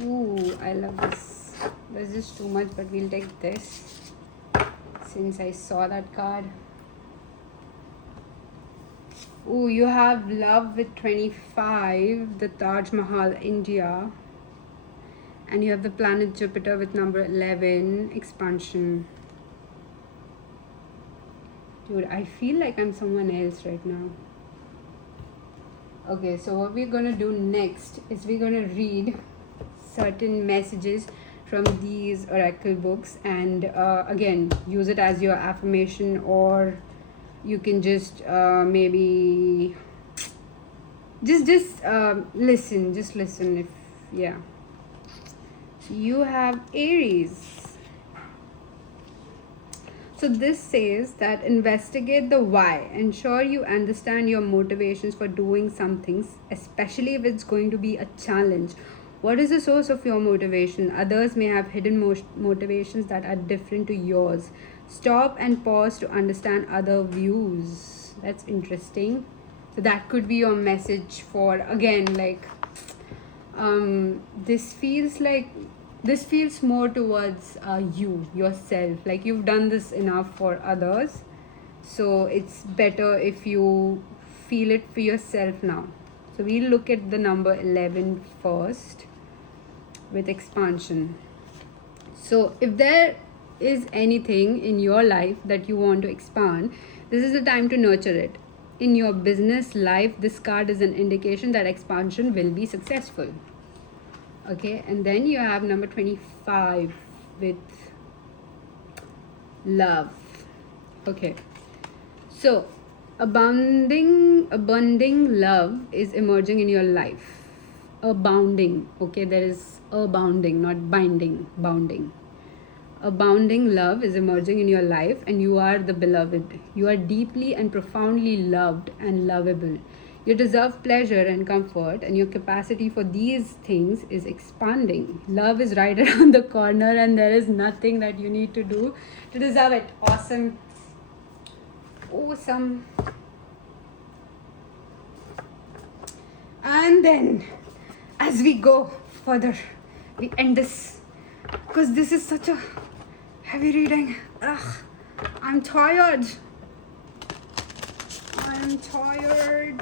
Ooh, I love this. There's just too much, but we'll take this since I saw that card. Ooh, you have love with 25, the Taj Mahal, India. And you have the planet Jupiter with number 11, expansion. Dude, I feel like I'm someone else right now. Okay, so what we're gonna do next is we're gonna read certain messages from these oracle books, and again, use it as your affirmation, or you can just maybe just listen if yeah. So you have Aries. So this says that investigate the why. Ensure you understand your motivations for doing some things, especially if it's going to be a challenge. What is the source of your motivation? Others may have hidden motivations that are different to yours. Stop and pause to understand other views. That's interesting. So that could be your message for, again, like, this feels more towards yourself, like you've done this enough for others, so it's better if you feel it for yourself now. So we'll look at the number 11 first with expansion. So if there is anything in your life that you want to expand, this is the time to nurture it. In your business life, this card is an indication that expansion will be successful. Okay, and then you have number 25 with love. Okay, so abounding love is emerging in your life. Abounding, okay, there is abounding, not binding, bounding. abounding love is emerging in your life, and you are the beloved. You are deeply and profoundly loved and lovable. You deserve pleasure and comfort, and your capacity for these things is expanding. Love is right around the corner, and there is nothing that you need to do to deserve it. Awesome. Awesome. And then, as we go further, we end this because this is such a heavy reading. Ugh, I'm tired. I'm tired.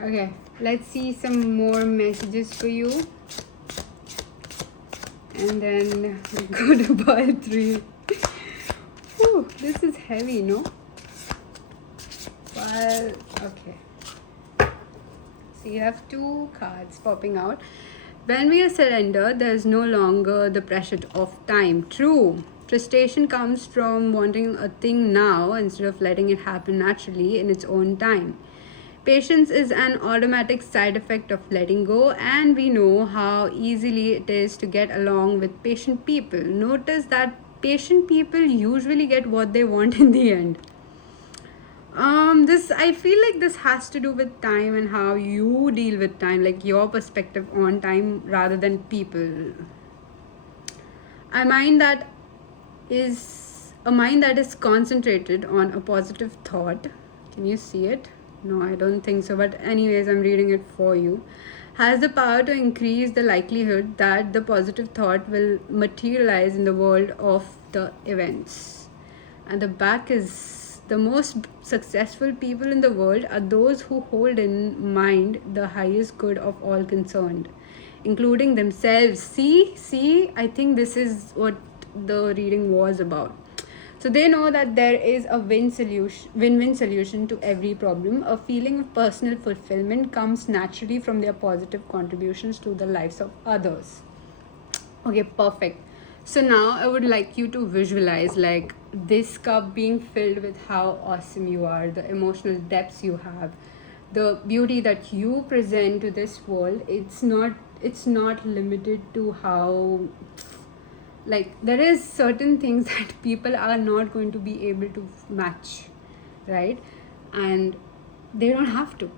Okay, let's see some more messages for you. And then we go to pile 3. Whew, this is heavy, no? Well, okay. So you have 2 cards popping out. When we surrender, there is no longer the pressure of time. True. Frustration comes from wanting a thing now instead of letting it happen naturally in its own time. Patience is an automatic side effect of letting go, and we know how easily it is to get along with patient people. Notice that patient people usually get what they want in the end. This, I feel like this has to do with time and how you deal with time, like your perspective on time rather than people. A mind that is concentrated on a positive thought. Can you see it? No, I don't think so, but anyways, I'm reading it for you. Has the power to increase the likelihood that the positive thought will materialize in the world of the events. And the back is, the most successful people in the world are those who hold in mind the highest good of all concerned, including themselves. See, I think this is what the reading was about. So they know that there is a win-win solution to every problem. A feeling of personal fulfillment comes naturally from their positive contributions to the lives of others. Okay, perfect. So now I would like you to visualize like this cup being filled with how awesome you are, the emotional depths you have, the beauty that you present to this world. It's not limited to how, like, there is certain things that people are not going to be able to match, right? And they don't have to,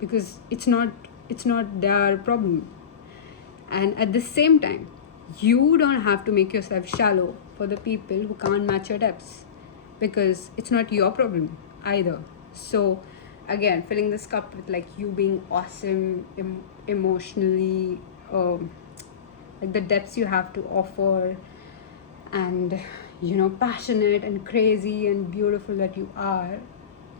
because it's not their problem. And at the same time, you don't have to make yourself shallow for the people who can't match your depths, because it's not your problem either. So again, filling this cup with like you being awesome, emotionally, like the depths you have to offer, and passionate and crazy and beautiful that you are,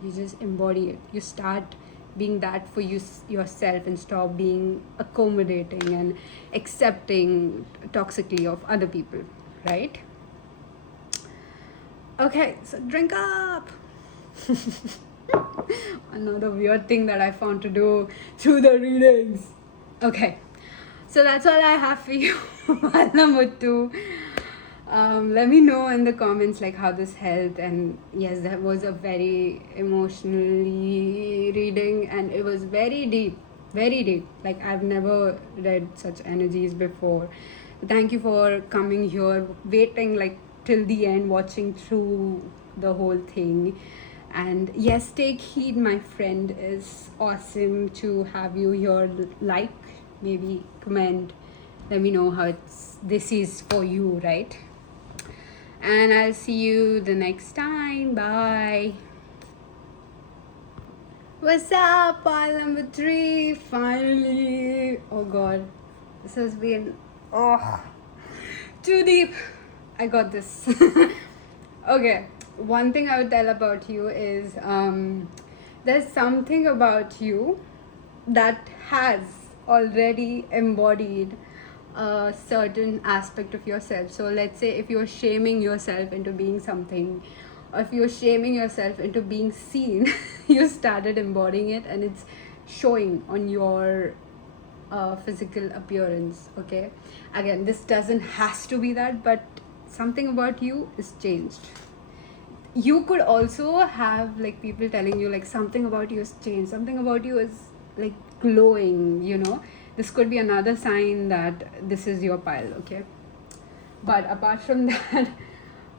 you just embody it. You start being that for yourself, and stop being accommodating and accepting toxically of other people, right? Okay, so drink up. Another weird thing that I found to do through the readings. Okay, so that's all I have for you. Number 2. Let me know in the comments like how this helped. And yes, that was a very emotionally reading, and it was very deep, like I've never read such energies before. Thank you for coming here, waiting like till the end, watching through the whole thing. And yes, take heed, my friend. Is awesome to have you here. Like, maybe comment, let me know how this is for you, right? And I'll see you the next time. Bye. What's up, pile number 3? Finally. Oh god, this has been too deep. I got this. Okay, one thing I would tell about you is there's something about you that has already embodied a certain aspect of yourself. So let's say if you're shaming yourself into being something, or if you're shaming yourself into being seen, you started embodying it, and it's showing on your physical appearance. Okay, again, this doesn't has to be that, but something about you is changed. You could also have like people telling you like something about you is changed, something about you is like glowing. This could be another sign that this is your pile. Okay, But apart from that,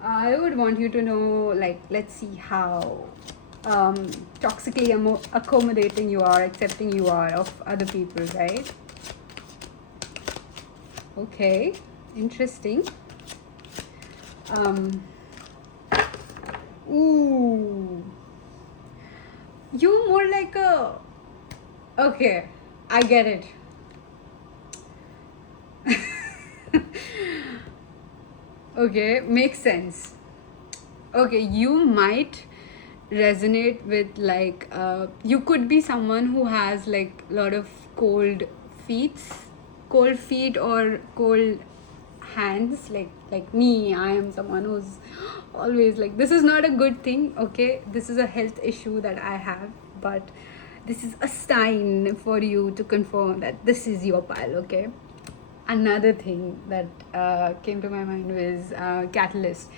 I would want you to know, like, let's see how toxically accommodating you are, accepting you are of other people, right? Okay, interesting. Ooh, you more like a. Okay, I get it. Okay, makes sense. Okay, you might resonate with like you could be someone who has like a lot of feet cold feet or cold hands, like me. I am someone who's always like, this is not a good thing, okay, this is a health issue that I have, but this is a sign for you to confirm that this is your pile, okay. Another thing that came to my mind was catalyst.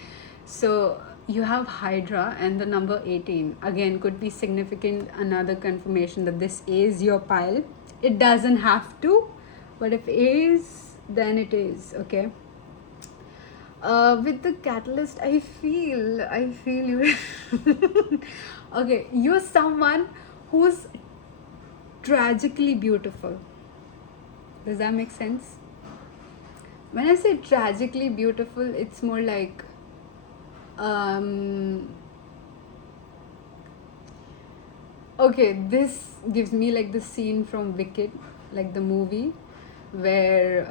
So you have hydra and the number 18 again could be significant, another confirmation that this is your pile. It doesn't have to, but if it is, then it is, okay. With the catalyst, I feel you. Okay, you're someone who's tragically beautiful. Does that make sense? When I say tragically beautiful, it's more like um okay, this gives me like the scene from Wicked, like the movie, where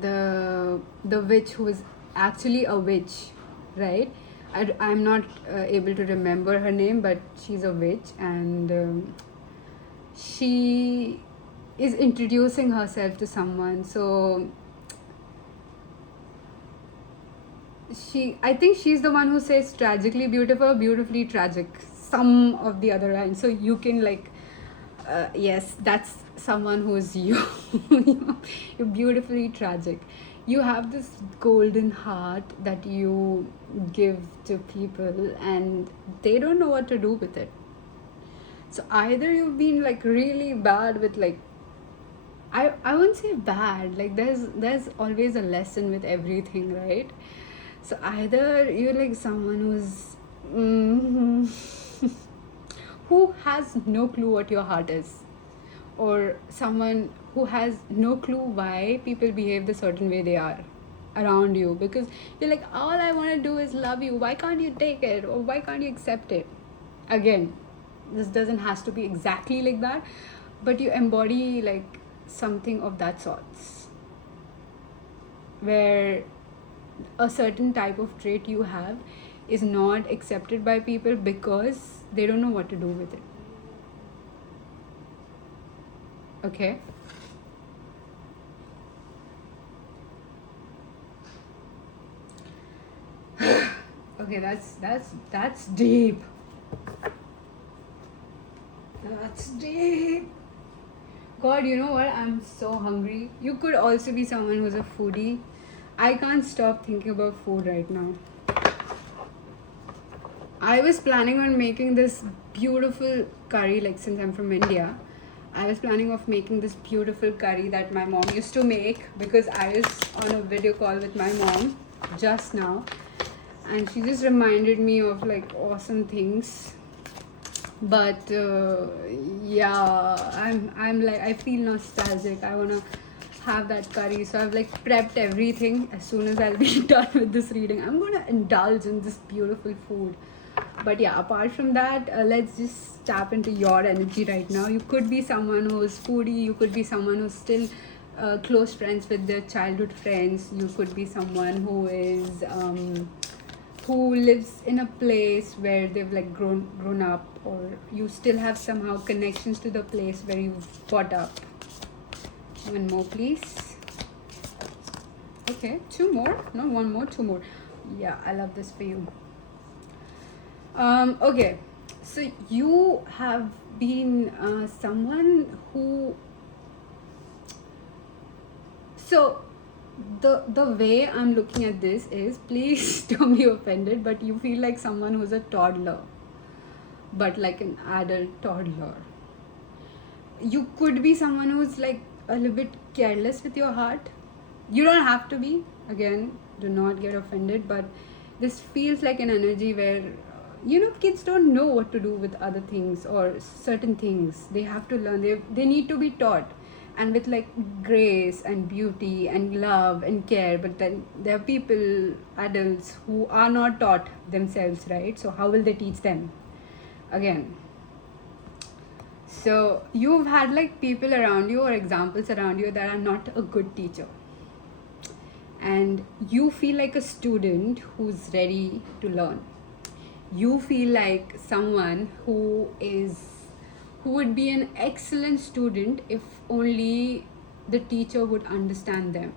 the witch who is actually a witch, right? I'm not able to remember her name, but she's a witch, and she is introducing herself to someone. So I think she's the one who says tragically beautiful, beautifully tragic, some of the other line. So you can like yes, that's someone who's you. You're beautifully tragic. You have this golden heart that you give to people and they don't know what to do with it. So either you've been like really bad with like, I wouldn't say bad, like there's always a lesson with everything, right? So either you're like someone who's who has no clue what your heart is, or someone who has no clue why people behave the certain way they are around you, because you're like, all I want to do is love you, why can't you take it, or why can't you accept it? Again, this doesn't has to be exactly like that, but you embody like something of that sorts, where a certain type of trait you have is not accepted by people because they don't know what to do with it. Okay. Okay, that's deep. That's deep. God, you know what? I'm so hungry. You could also be someone who's a foodie. I can't stop thinking about food right now. I was planning on making this beautiful curry, like since I'm from India. I was planning of making this beautiful curry that my mom used to make, because I was on a video call with my mom just now and she just reminded me of like awesome things. But yeah, I'm like, I feel nostalgic. I wanna have that curry, so I've like prepped everything. As soon as I'll be done with this reading, I'm gonna indulge in this beautiful food. But yeah, apart from that, let's just tap into your energy right now. You could be someone who's foodie, you could be someone who's still close friends with their childhood friends, you could be someone who is who lives in a place where they've like grown up, or you still have somehow connections to the place where you got up. One more, please. Okay, two more. No, one more, two more. Yeah, I love this for you. Okay, so you have been someone who. So the way I'm looking at this is, please don't be offended, but you feel like someone who's a toddler, but like an adult toddler. You could be someone who's like a little bit careless with your heart. You don't have to be, again, do not get offended, but this feels like an energy where kids don't know what to do with other things or certain things. They have to learn, they need to be taught, and with like grace and beauty and love and care. But then there are people, adults, who are not taught themselves, right? So how will they teach them again? So you've had like people around you or examples around you that are not a good teacher, and you feel like a student who's ready to learn. You feel like someone who would be an excellent student if only the teacher would understand them.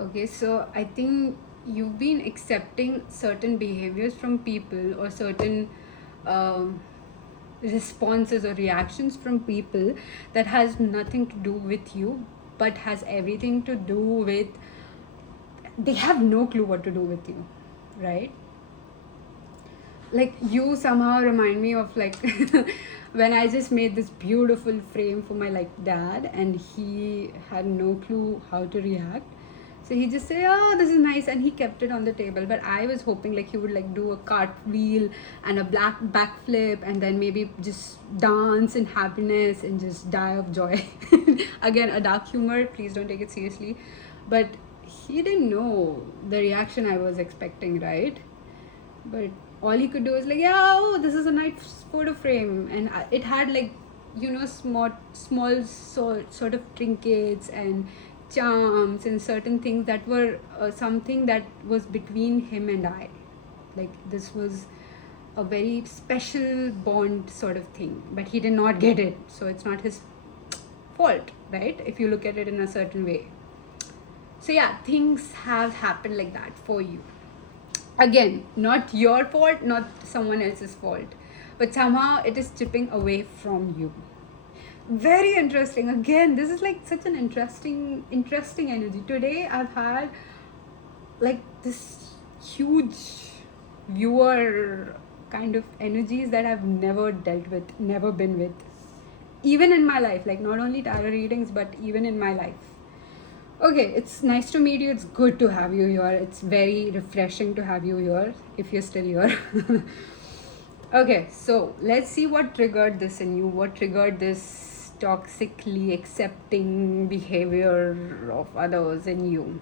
Okay, so I think you've been accepting certain behaviors from people, or certain responses or reactions from people, that has nothing to do with you, but has everything to do with, they have no clue what to do with you, right? Like, you somehow remind me of like when I just made this beautiful frame for my like dad, and he had no clue how to react. So he just said, "Oh, this is nice," and he kept it on the table. But I was hoping like he would like do a cartwheel and a black backflip, and then maybe just dance in happiness and just die of joy. Again, a dark humor. Please don't take it seriously. But he didn't know the reaction I was expecting, right? But all he could do was like, "Yeah, oh, this is a nice photo frame," and it had like, small sort of trinkets and charms and certain things that were something that was between him and I. Like, this was a very special bond sort of thing, but he did not get it, so it's not his fault, right? If you look at it in a certain way. So yeah, things have happened like that for you. Again, not your fault, not someone else's fault, but somehow it is chipping away from you. Very interesting. Again, this is like such an interesting energy. Today I've had like this huge viewer kind of energies that I've never dealt with, never been with, even in my life. Like, not only tarot readings, but even in my life. Okay, it's nice to meet you. It's good to have you here. It's very refreshing to have you here, if you're still here. Okay, so let's see what triggered this in you. What triggered this toxically accepting behavior of others in you?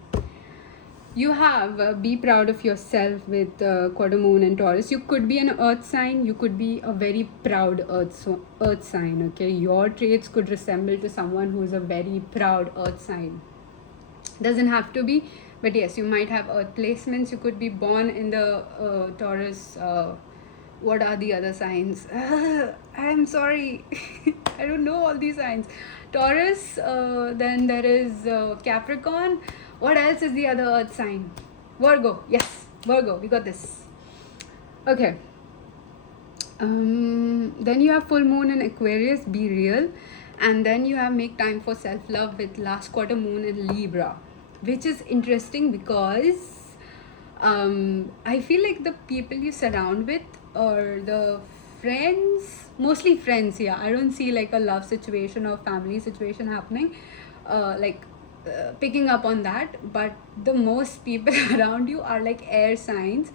You have be proud of yourself with quarter moon and Taurus. You could be an earth sign. You could be a very proud earth sign. Okay, your traits could resemble to someone who is a very proud earth sign. Doesn't have to be, but yes, you might have earth placements. You could be born in the Taurus. What are the other signs? I'm sorry. I don't know all these signs. Taurus, then there is Capricorn. What else is the other earth sign? Virgo. Yes, Virgo. We got this. Okay. Then you have full moon in Aquarius. Be real. And then you have make time for self-love with last quarter moon in Libra, which is interesting because I feel like the people you surround with, or the friends, mostly friends, yeah, I don't see like a love situation or family situation happening, picking up on that. But the most people around you are like air signs,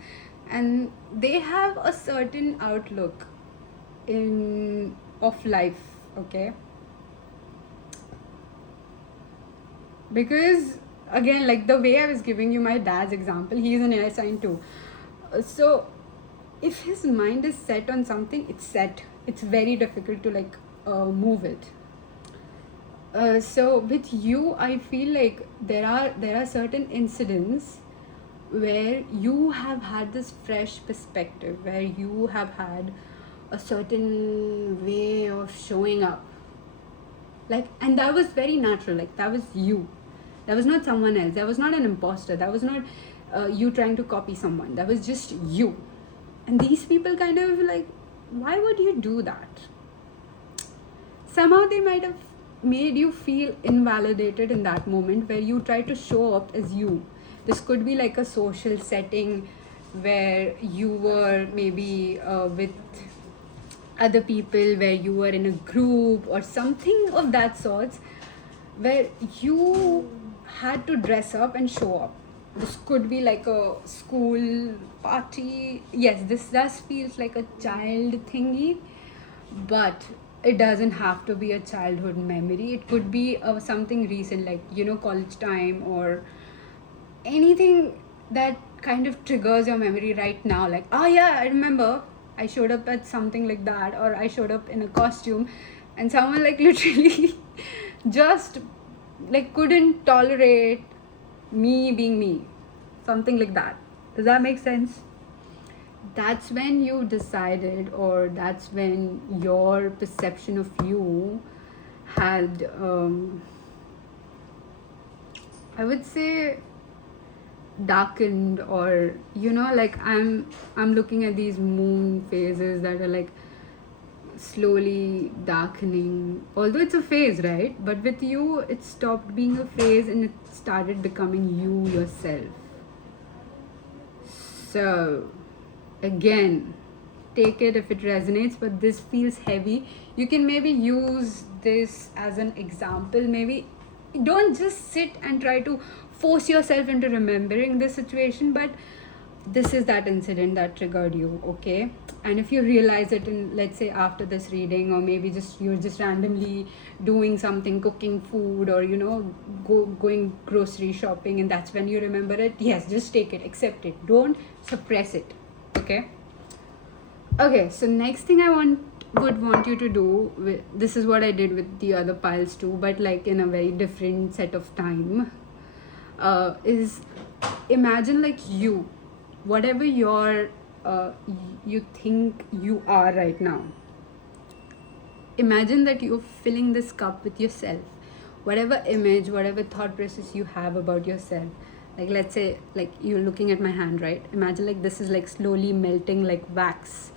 and they have a certain outlook of life. Okay, because again, like the way I was giving you my dad's example, he is an air sign too. So if his mind is set on something, it's set. It's very difficult to like move it. So with you, I feel like there are certain incidents where you have had this fresh perspective, where you have had a certain way of showing up, like, and that was very natural. Like, that was you. That was not someone else. That was not an imposter. That was not you trying to copy someone. That was just you. And these people kind of like, why would you do that? Somehow they might have made you feel invalidated in that moment where you try to show up as you. This could be like a social setting where you were maybe with other people, where you were in a group or something of that sort, where you had to dress up and show up. This could be like a school party. Yes, this does feels like a child thingy, but it doesn't have to be a childhood memory. It could be something recent, like college time, or anything that kind of triggers your memory right now. Like, oh yeah, I remember I showed up at something like that, or I showed up in a costume, and someone like literally just like couldn't tolerate me being me, something like that. Does that make sense? That's when you decided, or that's when your perception of you had I would say darkened, or like I'm looking at these moon phases that are like slowly darkening, although it's a phase, right? But with you it stopped being a phase and it started becoming you yourself. So again, take it if it resonates, but this feels heavy. You can maybe use this as an example. Maybe don't just sit and try to force yourself into remembering this situation, but this is that incident that triggered you, okay? And if you realize it in, let's say, after this reading, or maybe just you're just randomly doing something, cooking food, or going grocery shopping, and that's when you remember it, yes, just take it, accept it, don't suppress it. Okay, so next thing I would want you to do this is what I did with the other piles too, but like in a very different set of time, is imagine like you, whatever you think you are right now. Imagine that you're filling this cup with yourself, whatever image, whatever thought process you have about yourself. Like, let's say, like, you're looking at my hand, right? Imagine like this is like slowly melting like wax,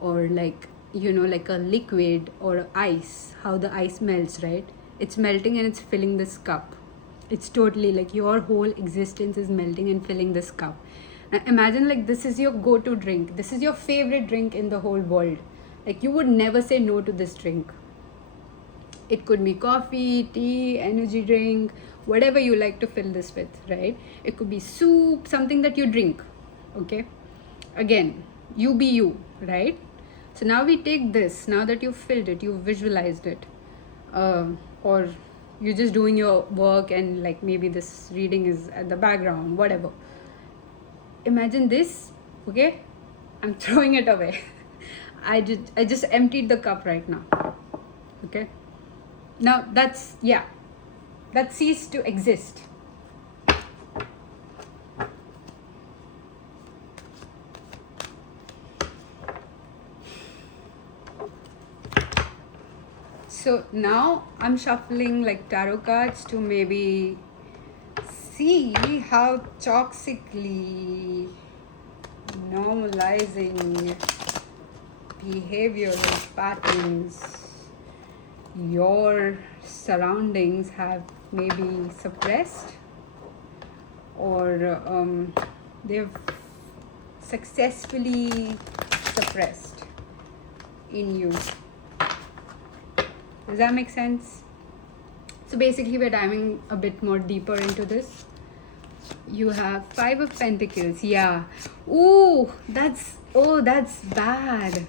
or like like a liquid or ice, how the ice melts, right? It's melting and it's filling this cup. It's totally like your whole existence is melting and filling this cup. Now imagine like this is your go-to drink, this is your favorite drink in the whole world. Like, you would never say no to this drink. It could be coffee, tea, energy drink, whatever you like to fill this with, right? It could be soup, something that you drink, okay? Again, you be you, right? So now we take this, now that you've filled it, you've visualized it, or you're just doing your work and like maybe this reading is at the background, whatever. Imagine this, okay? I'm throwing it away. I just emptied the cup right now, okay? Now that ceased to exist. So now I'm shuffling like tarot cards to maybe see how toxically normalizing behavioral patterns your surroundings have maybe suppressed, or they've successfully suppressed in you. Does that make sense? So basically we're diving a bit more deeper into this. You have 5 of Pentacles. Yeah. That's bad.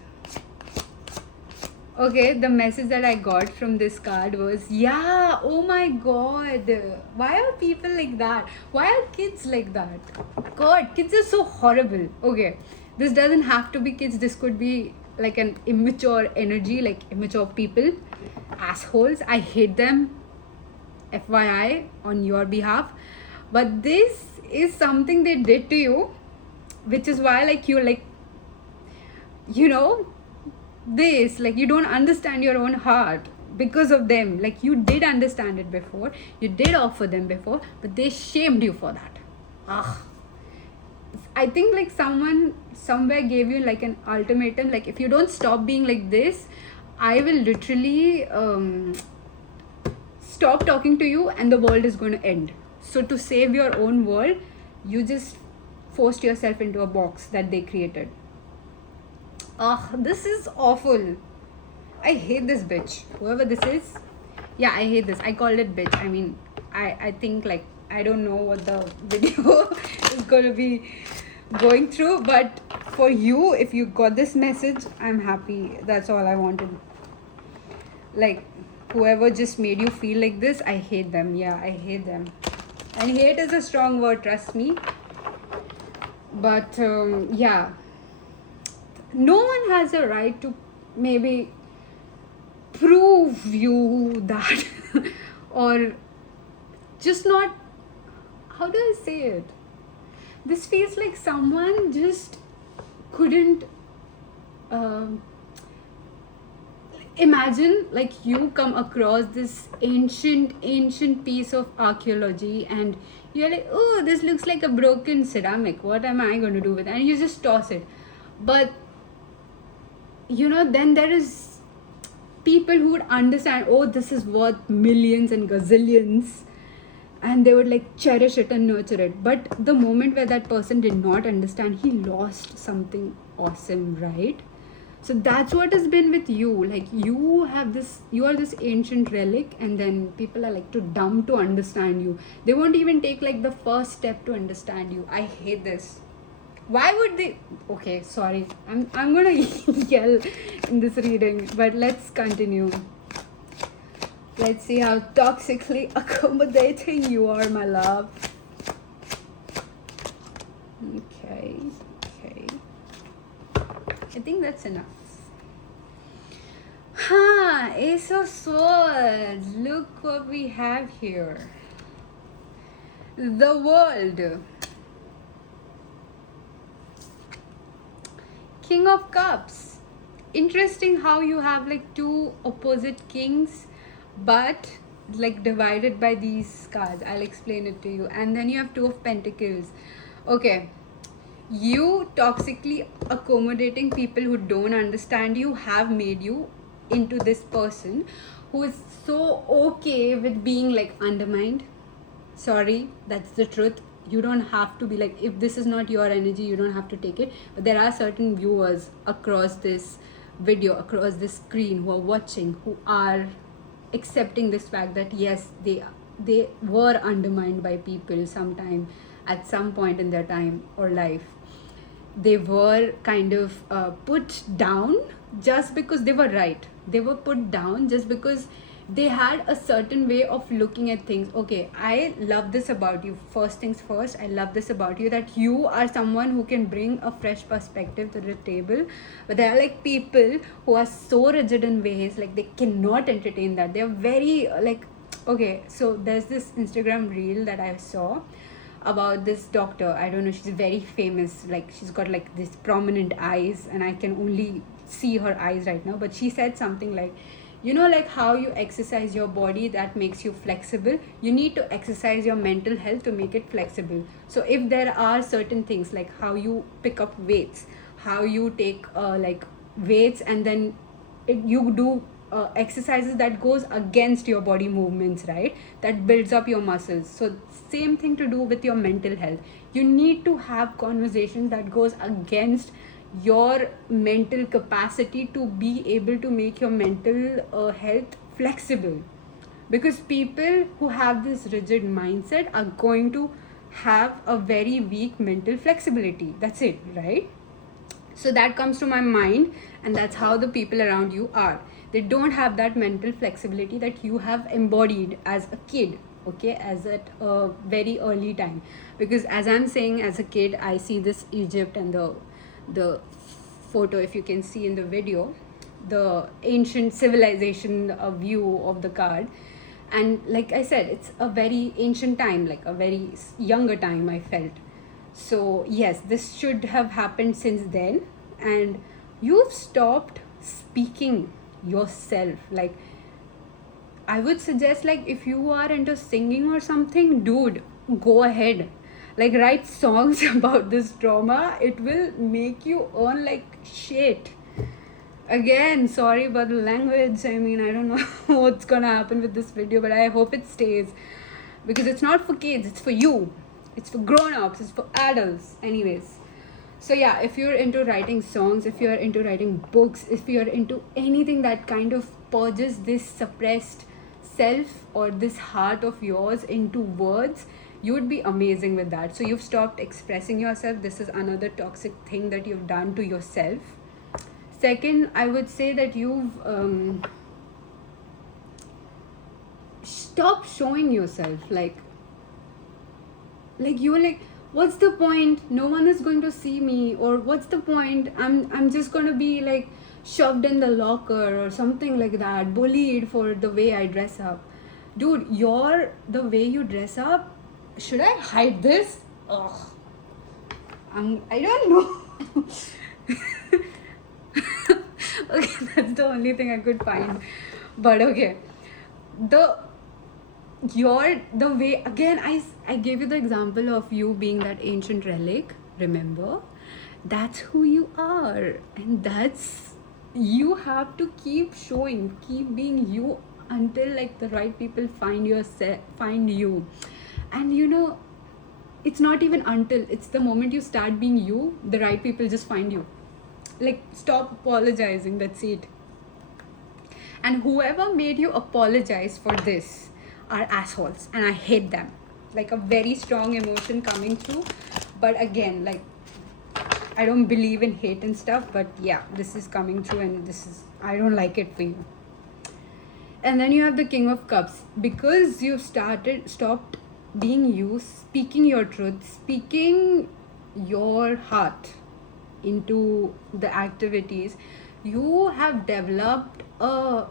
Okay, the message that I got from this card was, yeah, oh my god, why are people like that? Why are kids like that? God, kids are so horrible. Okay, this doesn't have to be kids, this could be like an immature energy, like immature people, assholes. I hate them, FYI, on your behalf. But this is something they did to you, which is why like you're like, this, like, you don't understand your own heart because of them. Like, you did understand it before, you did offer them before, but they shamed you for that. I think like someone somewhere gave you like an ultimatum, like, if you don't stop being like this, I will literally stop talking to you and the world is going to end. So to save your own world, you just forced yourself into a box that they created. This is awful. I hate this bitch. Whoever this is. Yeah, I hate this. I called it bitch. I mean, I think like I don't know what the video is going to be going through, but for you, if you got this message, I'm happy. That's all I wanted. Like, whoever just made you feel like this, I hate them. Yeah, I hate them. And hate is a strong word, trust me. But yeah, no one has a right to maybe prove you that or just not, how do I say it? This feels like someone just couldn't imagine, like, you come across this ancient piece of archaeology and you're like, oh, this looks like a broken ceramic, what am I going to do with it? And you just toss it. But then there is people who would understand, oh, this is worth millions and gazillions, and they would like cherish it and nurture it. But the moment where that person did not understand, he lost something awesome, right? So that's what has been with you. Like, you are this ancient relic, and then people are like too dumb to understand you. They won't even take like the first step to understand you. I hate this. Why would they? Okay, sorry, I'm gonna yell in this reading, but let's continue. Let's see how toxically accommodating you are, my love. Okay. I think that's enough. Ace of Swords. Look what we have here. The World. King of Cups. Interesting how you have like two opposite kings, but like divided by these cards. I'll explain it to you. And then you have Two of Pentacles. Okay, you toxically accommodating people who don't understand you have made you into this person who is so okay with being like undermined. Sorry, that's the truth. You don't have to be like, if this is not your energy, you don't have to take it. But there are certain viewers across this video, across this screen, who are watching, who are accepting this fact that yes, they were undermined by people sometime at some point in their time or life. They were kind of put down just because they were right. They were put down just because they had a certain way of looking at things. Okay, I love this about you. First things first, I love this about you, that you are someone who can bring a fresh perspective to the table. But there are like people who are so rigid in ways, like they cannot entertain that. They're very like, okay, so there's this Instagram reel that I saw about this doctor. I don't know, she's very famous, like she's got like this prominent eyes, and I can only see her eyes right now. But she said something like, like how you exercise your body, that makes you flexible. You need to exercise your mental health to make it flexible. So if there are certain things like how you pick up weights, how you take like weights, and then you do exercises that goes against your body movements, right? That builds up your muscles. So same thing to do with your mental health. You need to have conversations that goes against your mental capacity to be able to make your mental health flexible. Because people who have this rigid mindset are going to have a very weak mental flexibility. That's it, right? So that comes to my mind, and that's how the people around you are. They don't have that mental flexibility that you have embodied as a kid, okay, as at a very early time. Because as I'm saying, as a kid, I see this Egypt, and the photo, if you can see in the video, the ancient civilization view of the card. And like I said, it's a very ancient time, like a very younger time, I felt. So yes, this should have happened since then, and you've stopped speaking yourself. Like, I would suggest, like, if you are into singing or something, dude, go ahead. Like, write songs about this trauma. It will make you earn like shit. Again, sorry about the language. I mean, I don't know what's gonna happen with this video, but I hope it stays. Because it's not for kids, it's for you. It's for grown-ups, it's for adults. Anyways. So yeah, if you're into writing songs, if you're into writing books, if you're into anything that kind of purges this suppressed self or this heart of yours into words, You would be amazing with that. So you've stopped expressing yourself. This is another toxic thing that you've done to yourself. Second, I would say that you've stopped showing yourself. Like you were like, what's the point? No one is going to see me. Or what's the point? I'm just going to be like shoved in the locker or something like that, bullied for the way I dress up. Dude, the way you dress up, should I hide this? Ugh. I don't know. Okay, that's the only thing I could find. But okay, the way, again, I gave you the example of you being that ancient relic. Remember, that's who you are, and that's, you have to keep showing, keep being you until like the right people find you. And you know, it's not even until, it's the moment you start being you, the right people just find you. Like, stop apologizing, that's it. And whoever made you apologize for this are assholes, and I hate them. Like, a very strong emotion coming through. But again, like, I don't believe in hate and stuff, but yeah, this is coming through, and I don't like it for you. And then you have the King of Cups. Because you've stopped being you, speaking your truth, speaking your heart into the activities, you have developed a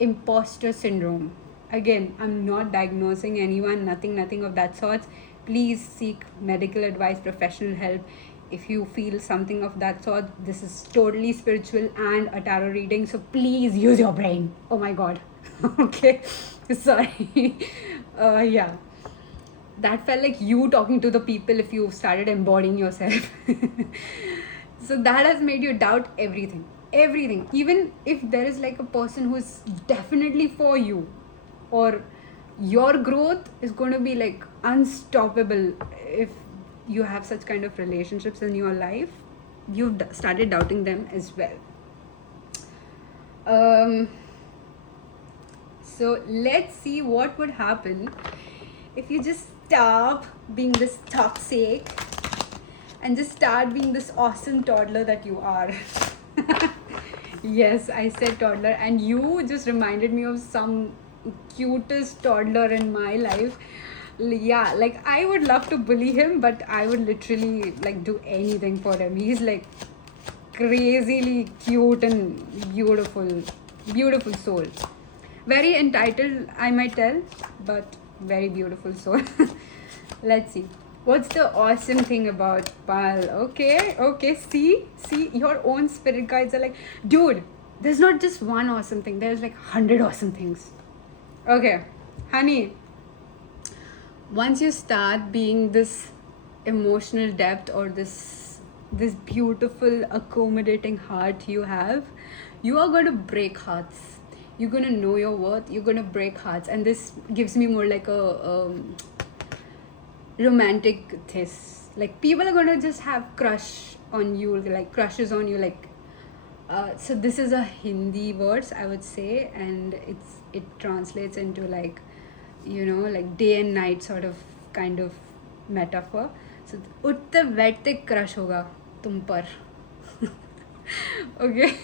imposter syndrome. Again, I'm not diagnosing anyone, nothing of that sort. Please seek medical advice, professional help. If you feel something of that sort, this is totally spiritual and a tarot reading, so please use your brain. Oh my god. Okay, sorry. Yeah, that felt like you talking to the people if you started embodying yourself. So that has made you doubt everything. Even if there is like a person who's definitely for you, or your growth is going to be like unstoppable. If you have such kind of relationships in your life, you've started doubting them as well. So let's see what would happen if you just stop being this toxic and just start being this awesome toddler that you are. Yes, I said toddler, and you just reminded me of some cutest toddler in my life. Yeah, like, I would love to bully him, but I would literally like do anything for him. He's like crazily cute and beautiful soul. Very entitled, I might tell, but very beautiful soul. Let's see. What's the awesome thing about Pal? Okay, see, your own spirit guides are like, dude, there's not just one awesome thing, there's like 100 awesome things. Okay, honey, once you start being this emotional depth, or this beautiful accommodating heart you have, you are going to break hearts. You're going to know your worth, you're going to break hearts. And this gives me more like a romantic this, like, people are going to just have crushes on you, like, so this is a Hindi words, I would say, and it translates into like, you know, like day and night sort of kind of metaphor. So उत्ते बैठते crush होगा तुम पर. Okay.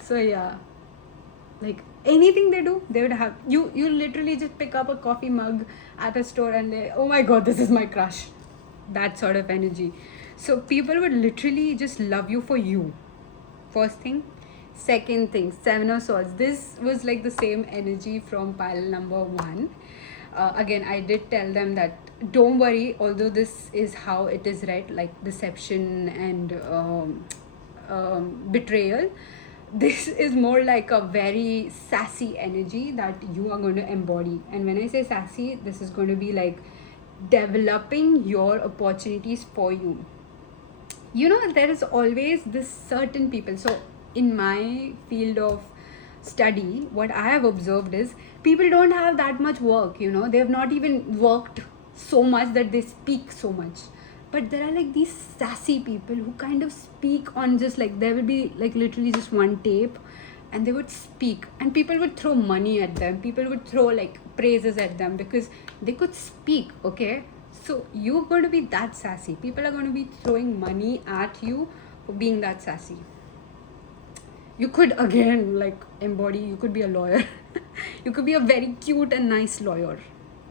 So yeah, like, anything they do, they would have you literally just pick up a coffee mug at a store and they, oh my god, this is my crush. That sort of energy. So people would literally just love you for you. First thing. Second thing, Seven of Swords. This was like the same energy from pile number 1. Again, I did tell them that don't worry, although this is how it is read, like deception and betrayal, this is more like a very sassy energy that you are going to embody. And when I say sassy, this is going to be like developing your opportunities for you. You know, there is always this certain people. So in my field of study, what I have observed is people don't have that much work, you know, they have not even worked so much that they speak so much. But there are like these sassy people who kind of speak on just like, there will be like literally just one tape, and they would speak, and people would throw money at them, people would throw like praises at them because they could speak. Okay, so you're going to be that sassy, people are going to be throwing money at you for being that sassy. You could again like embody, you could be a lawyer. You could be a very cute and nice lawyer,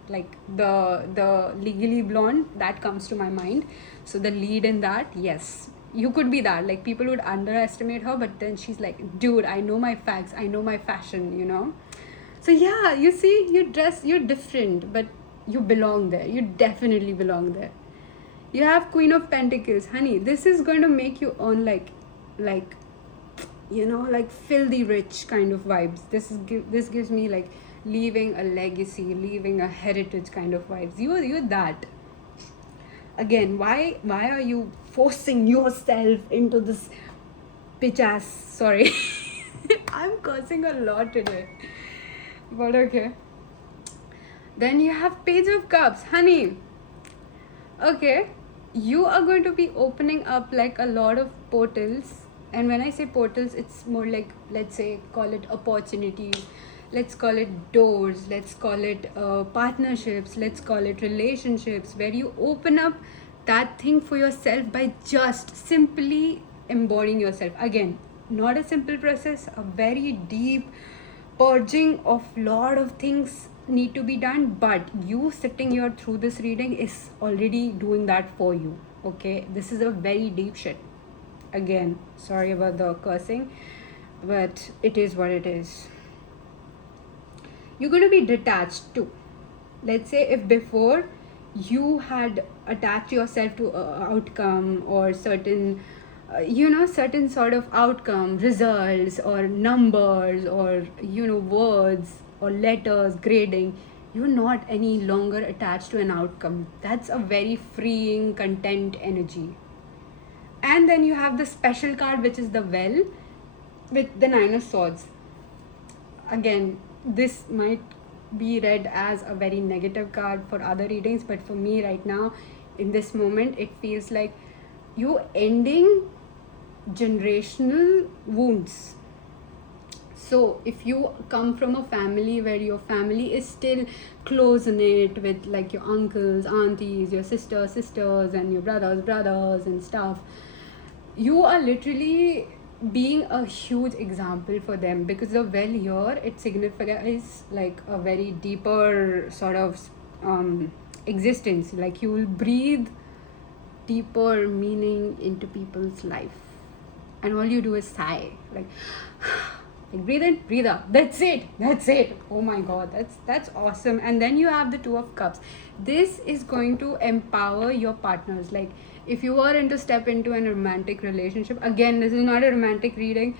like the Legally Blonde, that comes to my mind. So the lead in that, yes, you could be that. Like people would underestimate her, but then she's like, dude, I know my facts, I know my fashion, you know. So yeah, you see, you dress, you're different, but you belong there, you definitely belong there. You have Queen of Pentacles, honey, this is going to make you earn like you know, like filthy rich kind of vibes. This gives me like leaving a legacy, leaving a heritage kind of vibes. You're that. Again, why are you forcing yourself into this bitch ass? Sorry. I'm cursing a lot today, but okay. Then you have Page of Cups, honey. Okay, you are going to be opening up like a lot of portals. And when I say portals, it's more like, let's say, call it opportunities, let's call it doors, let's call it partnerships, let's call it relationships, where you open up that thing for yourself by just simply embodying yourself. Again, not a simple process, a very deep purging of lot of things need to be done, but you sitting here through this reading is already doing that for you. Okay, this is a very deep shit. Again, sorry about the cursing, but it is what it is. You're going to be detached too. Let's say if before you had attached yourself to a outcome or certain certain sort of outcome, results or numbers or words or letters, grading, you're not any longer attached to an outcome. That's a very freeing, content energy. And then you have the special card, which is the Well, with the Nine of Swords. Again, this might be read as a very negative card for other readings, but for me right now, in this moment, it feels like you're ending generational wounds. So if you come from a family where your family is still close knit with like your uncles, aunties, your sisters, and your brothers and stuff, you are literally being a huge example for them, because the Well here, it signifies like a very deeper sort of existence. Like you will breathe deeper meaning into people's life, and all you do is sigh, like breathe in, breathe out. That's it. Oh my god, that's awesome. And then you have the Two of Cups. This is going to empower your partners. Like if you were to step into a romantic relationship, again, this is not a romantic reading.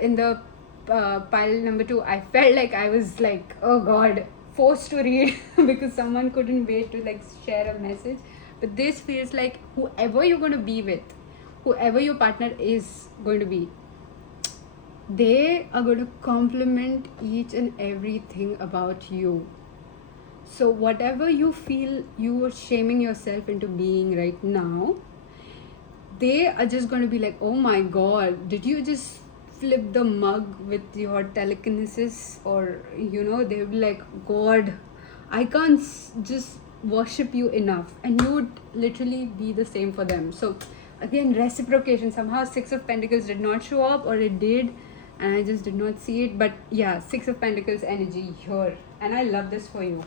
In the pile number 2, I felt like I was like, oh god, forced to read because someone couldn't wait to like share a message. But this feels like whoever you're going to be with, whoever your partner is going to be, they are going to compliment each and everything about you. So whatever you feel you are shaming yourself into being right now, they are just going to be like, oh my god, did you just flip the mug with your telekinesis? Or they'll be like, god, I can't just worship you enough. And you would literally be the same for them. So again, reciprocation. Somehow Six of Pentacles did not show up, or it did and I just did not see it. But yeah, Six of Pentacles energy here, and I love this for you.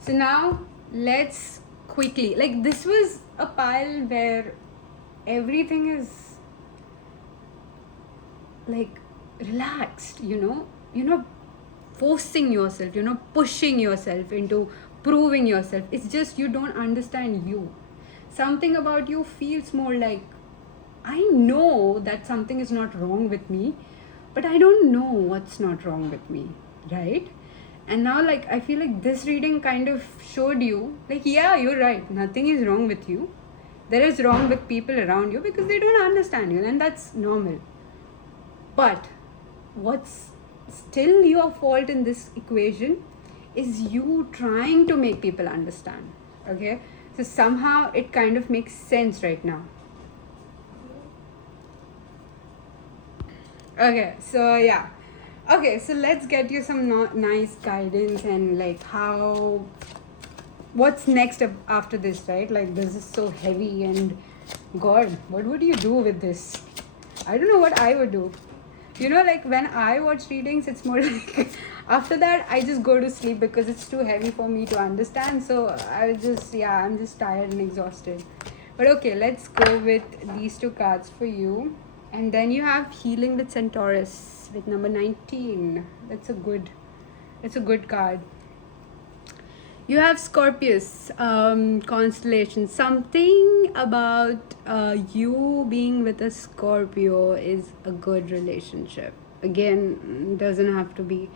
So now let's quickly, like, this was a pile where everything is like relaxed, you're not forcing yourself, you're not pushing yourself into proving yourself. It's just you don't understand you. Something about you feels more like, I know that something is not wrong with me, but I don't know what's not wrong with me, right? And now, like, I feel like this reading kind of showed you, like, yeah, you're right, nothing is wrong with you. There is wrong with people around you because they don't understand you, and that's normal. But what's still your fault in this equation is you trying to make people understand, okay? So somehow it kind of makes sense right now. Okay, so yeah. Okay, so let's get you some nice guidance and like how what's next after this, right? Like this is so heavy and God, what would you do with this? I don't know what I would do. You know, like when I watch readings, it's more like after that I just go to sleep because it's too heavy for me to understand. So I'm just tired and exhausted. But okay, let's go with these two cards for you. And then you have Healing with Centaurus with number 19. It's a good card. You have Scorpius constellation. Something about you being with a Scorpio is a good relationship. Again, doesn't have to be.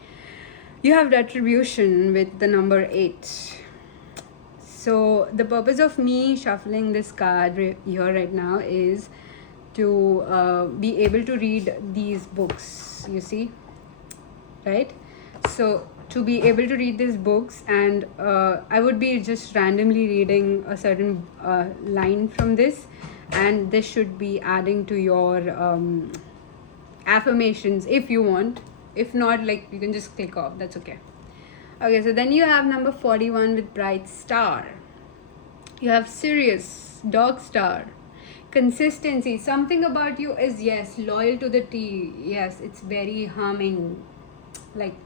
You have Retribution with the number 8. So the purpose of me shuffling this card here right now is to be able to read these books, you see, right? So to be able to read these books, and I would be just randomly reading a certain line from this, and this should be adding to your affirmations if you want. If not, like, you can just click off, that's okay. Okay, so then you have number 41 with Bright Star. You have Sirius, Dog Star. Consistency. Something about you is, yes, loyal to the T. Yes, it's very harming. Like,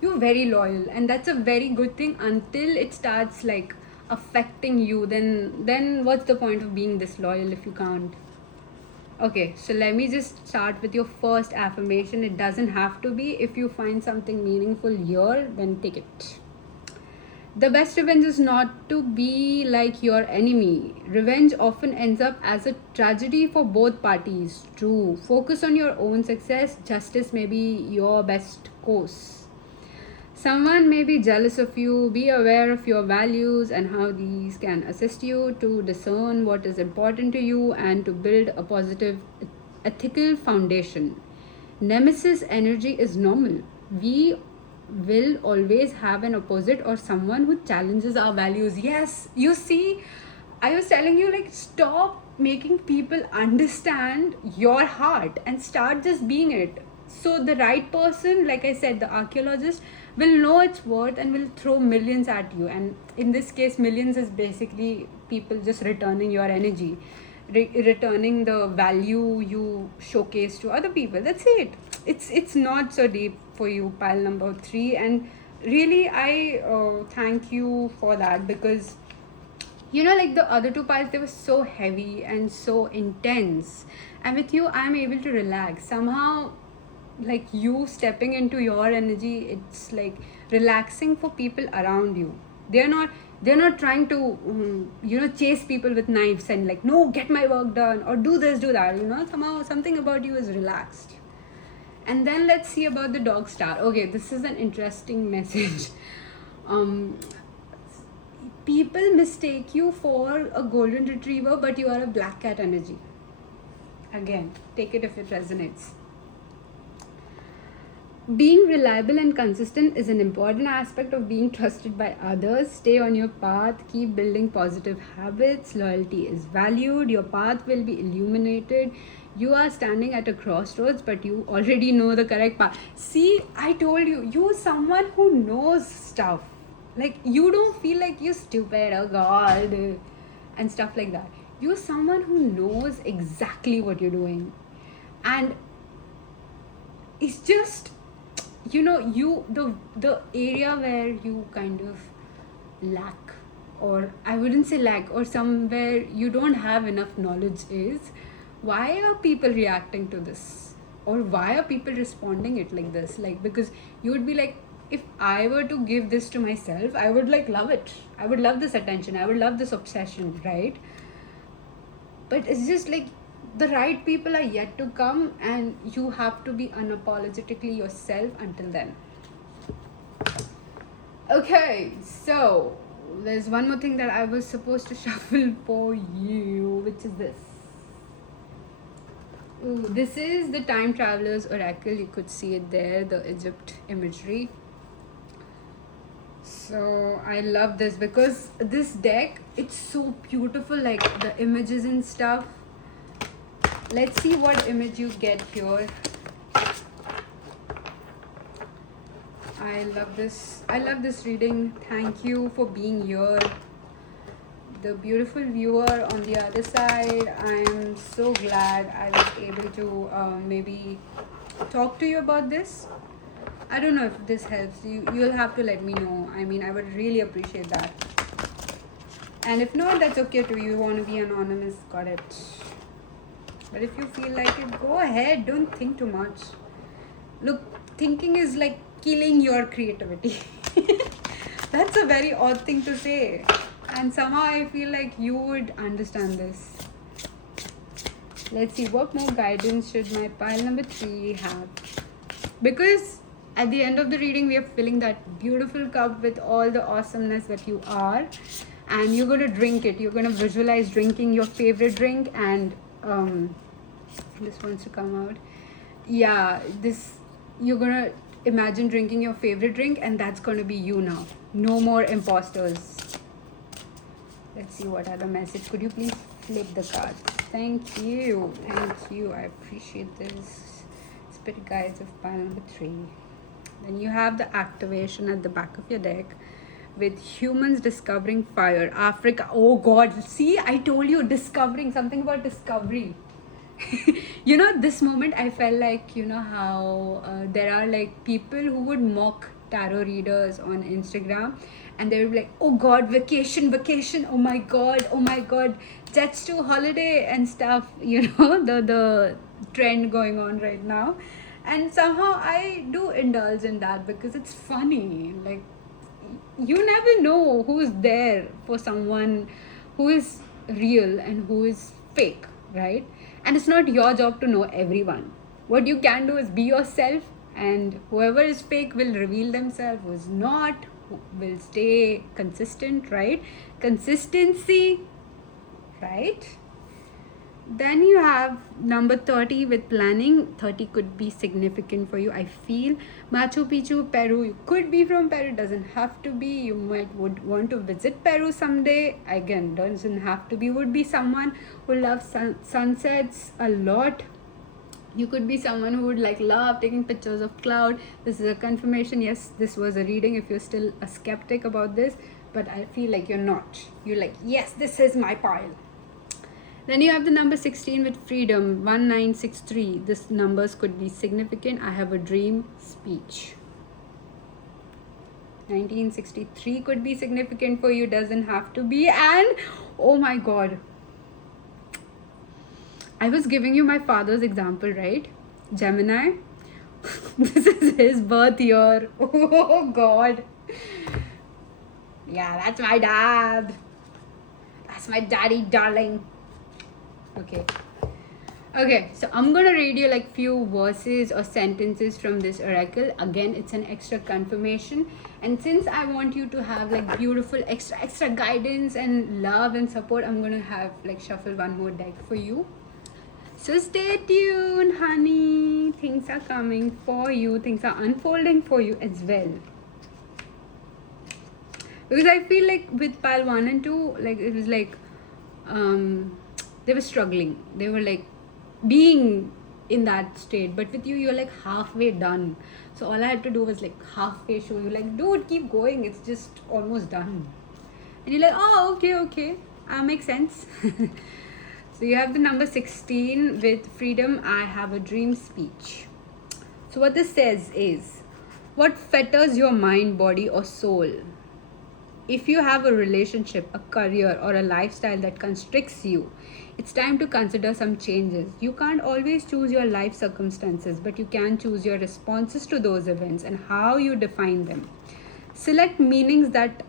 you're very loyal, and that's a very good thing until it starts like affecting you. Then what's the point of being this loyal if you can't? Okay, so let me just start with your first affirmation. It doesn't have to be. If you find something meaningful here, then take it. The best revenge is not to be like your enemy. Revenge often ends up as a tragedy for both parties. True. Focus on your own success. Justice may be your best course. Someone may be jealous of you. Be aware of your values and how these can assist you to discern what is important to you and to build a positive ethical foundation. Nemesis energy is normal. We will always have an opposite or someone who challenges our values. Yes, you see, I was telling you, like, stop making people understand your heart and start just being it. So the right person, like I said, the archaeologist, will know its worth and will throw millions at you. And in this case, millions is basically people just returning your energy, returning the value you showcase to other people. That's it. It's not so deep for you, pile number 3. And really, I thank you for that, because you know, like the other two piles, they were so heavy and so intense, and with you I'm able to relax somehow. Like, you stepping into your energy, it's like relaxing for people around you. They're not trying to chase people with knives and like, no, get my work done or do this, do that. Somehow something about you is relaxed. And then let's see about the Dog Star. Okay, this is an interesting message. People mistake you for a golden retriever, but you are a black cat energy. Again, take it if it resonates. Being reliable and consistent is an important aspect of being trusted by others. Stay on your path, keep building positive habits. Loyalty is valued, your path will be illuminated. You are standing at a crossroads, but you already know the correct path. See, I told you, you're someone who knows stuff. Like, you don't feel like you're stupid, oh God, and stuff like that. You're someone who knows exactly what you're doing. And it's just, the area where you kind of lack, or I wouldn't say lack, or somewhere you don't have enough knowledge is, why are people reacting to this, or why are people responding it like this? Like, because you would be like, if I were to give this to myself, I would like love it. I would love this attention, I would love this obsession, right? But it's just like, the right people are yet to come, and you have to be unapologetically yourself until then. Okay, so there's one more thing that I was supposed to shuffle for you, which is this. Ooh, this is the Time Traveler's Oracle. You could see it there, the Egypt imagery. So I love this because this deck, it's so beautiful, like the images and stuff. Let's see what image you get here. I love this. I love this reading. Thank you for being here. The beautiful viewer on the other side. I'm so glad I was able to maybe talk to you about this. I don't know if this helps you. You'll have to let me know. I mean, I would really appreciate that. And if not, that's okay too. You want to be anonymous, got it. But if you feel like it, go ahead. Don't think too much. Look, thinking is like killing your creativity. That's a very odd thing to say. And somehow I feel like you would understand this. Let's see, what more guidance should my pile number 3 have? Because at the end of the reading, we are filling that beautiful cup with all the awesomeness that you are. And you're going to drink it. You're going to visualize drinking your favorite drink. And this wants to come out. Yeah, you're going to imagine drinking your favorite drink. And that's going to be you now. No more imposters. Let's see what other message. Could you please flip the card? Thank you. Thank you. I appreciate this. Spirit guides of pile number 3. Then you have the activation at the back of your deck with humans discovering fire. Africa. Oh God. See, I told you, discovering something about discovery. You know, this moment I felt like, you know how there are like people who would mock tarot readers on Instagram, and they would be like, oh God, vacation, oh my God, jets to holiday and stuff, you know, the trend going on right now. And somehow I do indulge in that because it's funny. Like, you never know who's there for someone who is real and who is fake, right? And it's not your job to know everyone. What you can do is be yourself, and whoever is fake will reveal themselves, who's not will stay consistent, right? Consistency, right? Then you have number 30 with planning. 30 could be significant for you, I feel. Machu Picchu, Peru. You could be from Peru, doesn't have to be. You would want to visit Peru someday. Again, doesn't have to be. Would be someone who loves sunsets a lot. You could be someone who would like love taking pictures of cloud. This is a confirmation. Yes, this was a reading if you're still a skeptic about this, but I feel like you're not. You're like, yes, this is my pile. Then you have the number 16 with freedom, 1963. This numbers could be significant. I have a dream speech. 1963 could be significant for you, doesn't have to be. And oh my God, I was giving you my father's example, right? Gemini. This is his birth year. Oh God. Yeah, that's my dad. That's my daddy, darling. Okay, so I'm gonna read you like few verses or sentences from this oracle. Again, it's an extra confirmation, and since I want you to have like beautiful extra guidance and love and support, I'm gonna have like shuffle one more deck for you. So stay tuned, honey. Things are coming for you. Things are unfolding for you as well. Because I feel like with pile 1 and 2, like it was like they were struggling. They were like being in that state. But with you, you're like halfway done. So all I had to do was like halfway show you, like, dude, keep going. It's just almost done. And you're like, oh, okay. Makes sense. So you have the number 16 with freedom. I have a dream speech. So what this says is, what fetters your mind, body, or soul? If you have a relationship, a career, or a lifestyle that constricts you, it's time to consider some changes. You can't always choose your life circumstances, but you can choose your responses to those events and how you define them. Select meanings that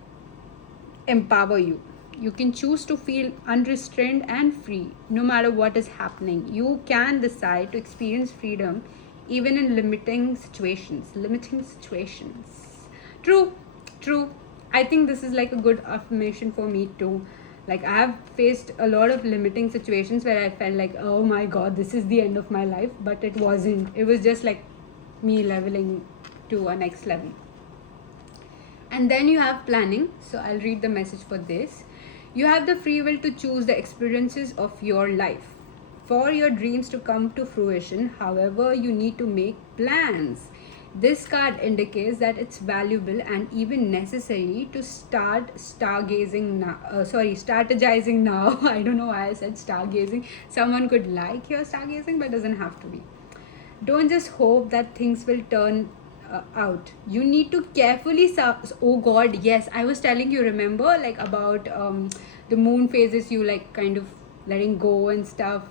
empower you. You can choose to feel unrestrained and free no matter what is happening. You can decide to experience freedom even in limiting situations. True. I think this is like a good affirmation for me too. Like, I have faced a lot of limiting situations where I felt like, oh my God, this is the end of my life. But it wasn't. It was just like me leveling to a next level. And then you have planning. So I'll read the message for this. You have the free will to choose the experiences of your life. For your dreams to come to fruition, however, you need to make plans. This card indicates that it's valuable and even necessary to start stargazing now. Strategizing now. I don't know why I said stargazing. Someone could like your stargazing, but doesn't have to be. Don't just hope that things will turn out. You need to carefully. Oh God, yes. I was telling you. Remember, like about the moon phases. You like kind of letting go and stuff.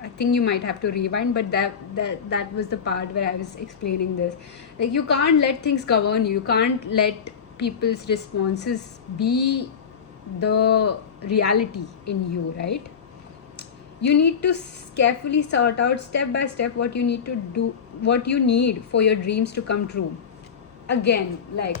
I think you might have to rewind, but that was the part where I was explaining this. Like you can't let things govern you. You can't let people's responses be the reality in you, right? You need to carefully sort out step by step what you need to do, what you need for your dreams to come true. Again, like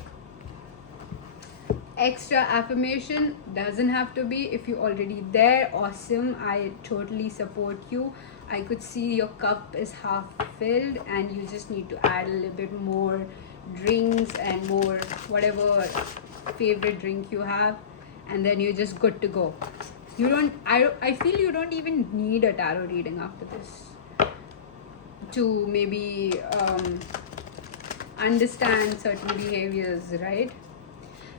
extra affirmation doesn't have to be. If you're already there, awesome, I totally support you. I could see your cup is half filled and you just need to add a little bit more drinks and more whatever favorite drink you have, and then you're just good to go. You don't I feel you don't even need a tarot reading after this to maybe understand certain behaviors, right?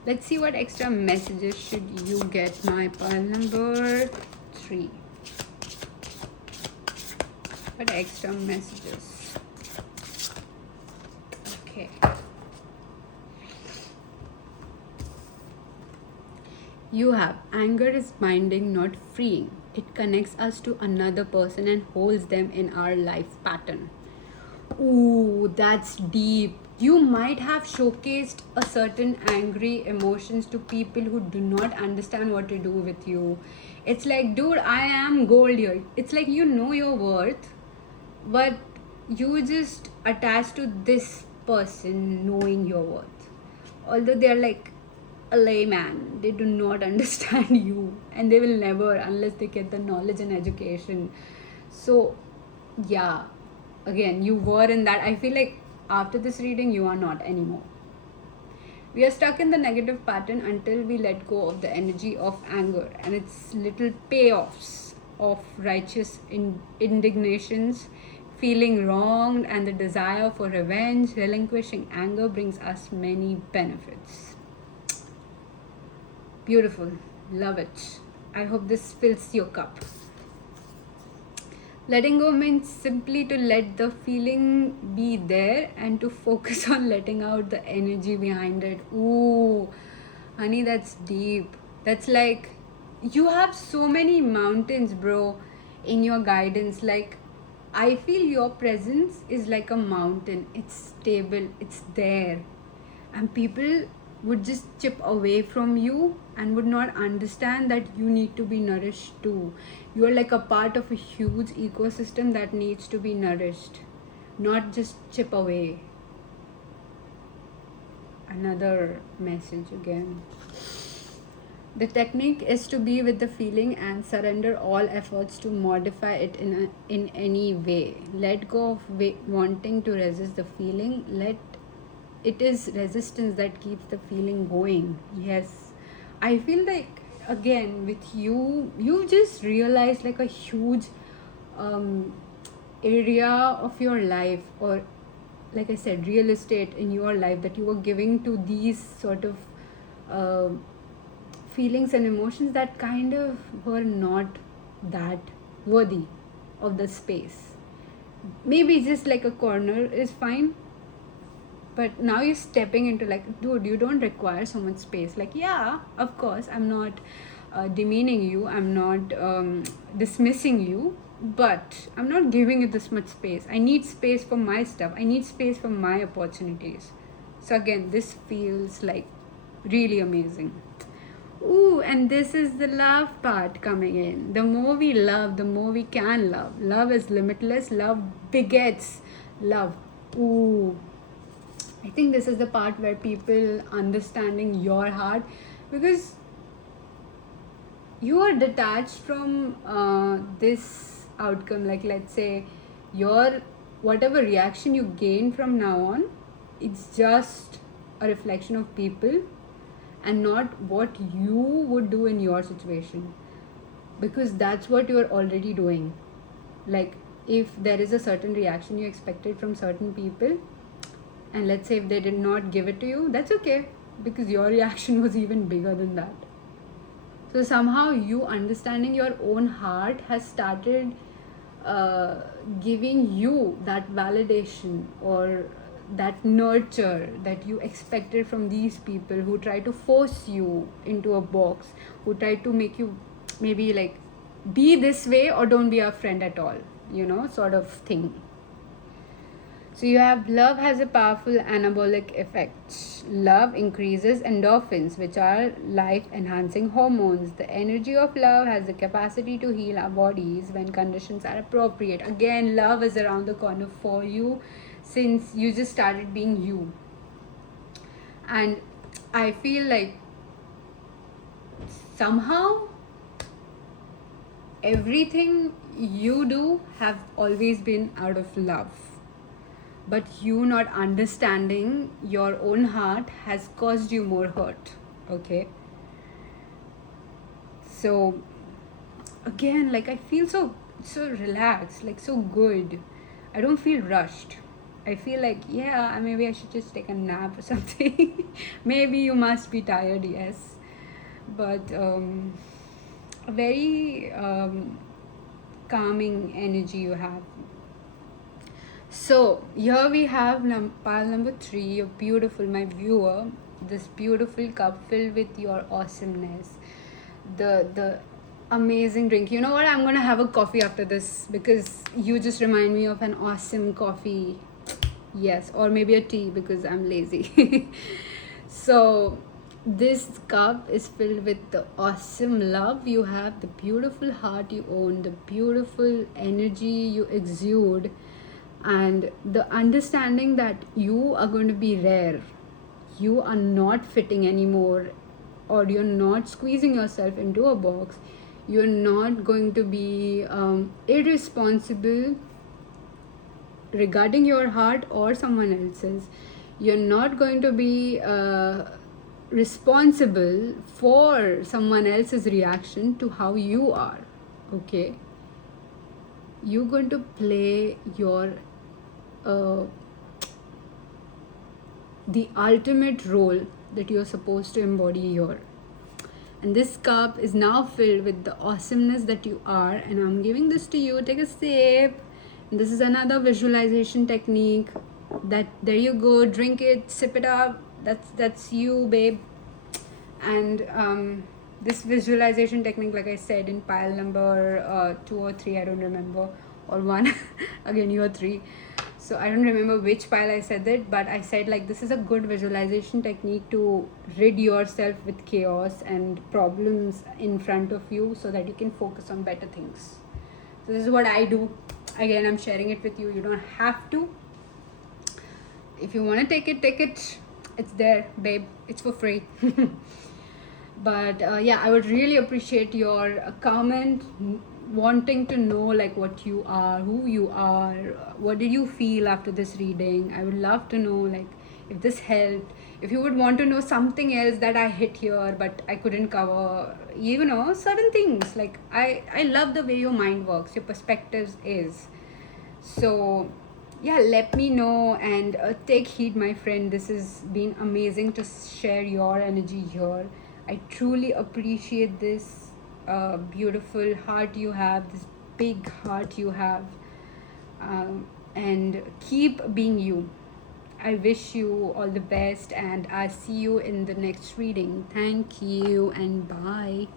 Let's see what extra messages should you get, my pile number 3. What extra messages? Okay. You have anger is binding, not freeing. It connects us to another person and holds them in our life pattern. Ooh, that's deep. You might have showcased a certain angry emotions to people who do not understand what to do with you. It's like, dude, I am gold here. It's like you know your worth, but you just attach to this person knowing your worth. Although they're like a layman, they do not understand you, and they will never unless they get the knowledge and education. So, yeah, again, you were in that. I feel like after this reading, you are not anymore. We are stuck in the negative pattern until we let go of the energy of anger and its little payoffs of righteous indignations, feeling wronged, and the desire for revenge. Relinquishing anger brings us many benefits. Beautiful. Love it. I hope this fills your cup. Letting go means simply to let the feeling be there and to focus on letting out the energy behind it. Ooh, honey, that's deep. That's like, you have so many mountains, bro, in your guidance. Like, I feel your presence is like a mountain. It's stable, it's there. And people would just chip away from you and would not understand that you need to be nourished too. You are like a part of a huge ecosystem that needs to be nourished, not just chip away. Another message again. The technique is to be with the feeling and surrender all efforts to modify it in any way. Let go of wanting to resist the feeling. It is resistance that keeps the feeling going. Yes, I feel like again with you just realize like a huge area of your life, or like I said, real estate in your life that you were giving to these sort of feelings and emotions that kind of were not that worthy of the space. Maybe just like a corner is fine, but now you're stepping into like, dude, you don't require so much space. Like, yeah, of course, I'm not demeaning you, I'm not dismissing you, but I'm not giving you this much space. I need space for my stuff, I need space for my opportunities. So again, this feels like really amazing. Ooh, and this is the love part coming in. The more we love, the more we can love. Love is limitless. Love begets love. Ooh, I think this is the part where people understanding your heart, because you are detached from this outcome. Like, let's say your whatever reaction you gain from now on, it's just a reflection of people and not what you would do in your situation, because that's what you're already doing. Like, if there is a certain reaction you expected from certain people, And let's say if they did not give it to you, that's okay, because your reaction was even bigger than that. So somehow you understanding your own heart has started giving you that validation or that nurture that you expected from these people who try to force you into a box, who try to make you maybe like be this way or don't be a friend at all, sort of thing. So you have love has a powerful anabolic effect. Love increases endorphins, which are life enhancing hormones. The energy of love has the capacity to heal our bodies when conditions are appropriate. Again, love is around the corner for you since you just started being you. And I feel like somehow everything you do have always been out of love, but you not understanding your own heart has caused you more hurt. Okay, so again, like I feel so relaxed, like so good. I don't feel rushed. I feel like, yeah, maybe I should just take a nap or something. Maybe you must be tired, yes, but a very calming energy you have. So here we have pile number 3. You're beautiful, my viewer. This beautiful cup filled with your awesomeness. The amazing drink. You know what? I'm gonna have a coffee after this because you just remind me of an awesome coffee. Yes, or maybe a tea because I'm lazy. So this cup is filled with the awesome love you have, the beautiful heart you own, the beautiful energy you exude, and the understanding that you are going to be rare. You are not fitting anymore, or you're not squeezing yourself into a box. You're not going to be irresponsible regarding your heart or someone else's. You're not going to be responsible for someone else's reaction to how you are. Okay, you're going to play your the ultimate role that you're supposed to embody here. And this cup is now filled with the awesomeness that you are, and I'm giving this to you. Take a sip. And this is another visualization technique. That there you go, drink it, sip it up. That's you, babe. And this visualization technique, like I said, in pile number 2 or 3, I don't remember, or 1. Again, you are 3. So I don't remember which pile I said that, but I said like this is a good visualization technique to rid yourself with chaos and problems in front of you so that you can focus on better things. So this is what I do. Again, I'm sharing it with you. You don't have to. If you want to take it, take it. It's there, babe. It's for free. But yeah, I would really appreciate your comment, wanting to know like what you are, who you are, what did you feel after this reading. I would love to know like if this helped, if you would want to know something else that I hit here but I couldn't cover, certain things. Like I love the way your mind works, your perspectives is. So yeah, let me know and take heed, my friend. This has been amazing to share your energy here. I truly appreciate this beautiful heart you have, this big heart you have, and keep being you. I wish you all the best, and I'll see you in the next reading. Thank you and bye.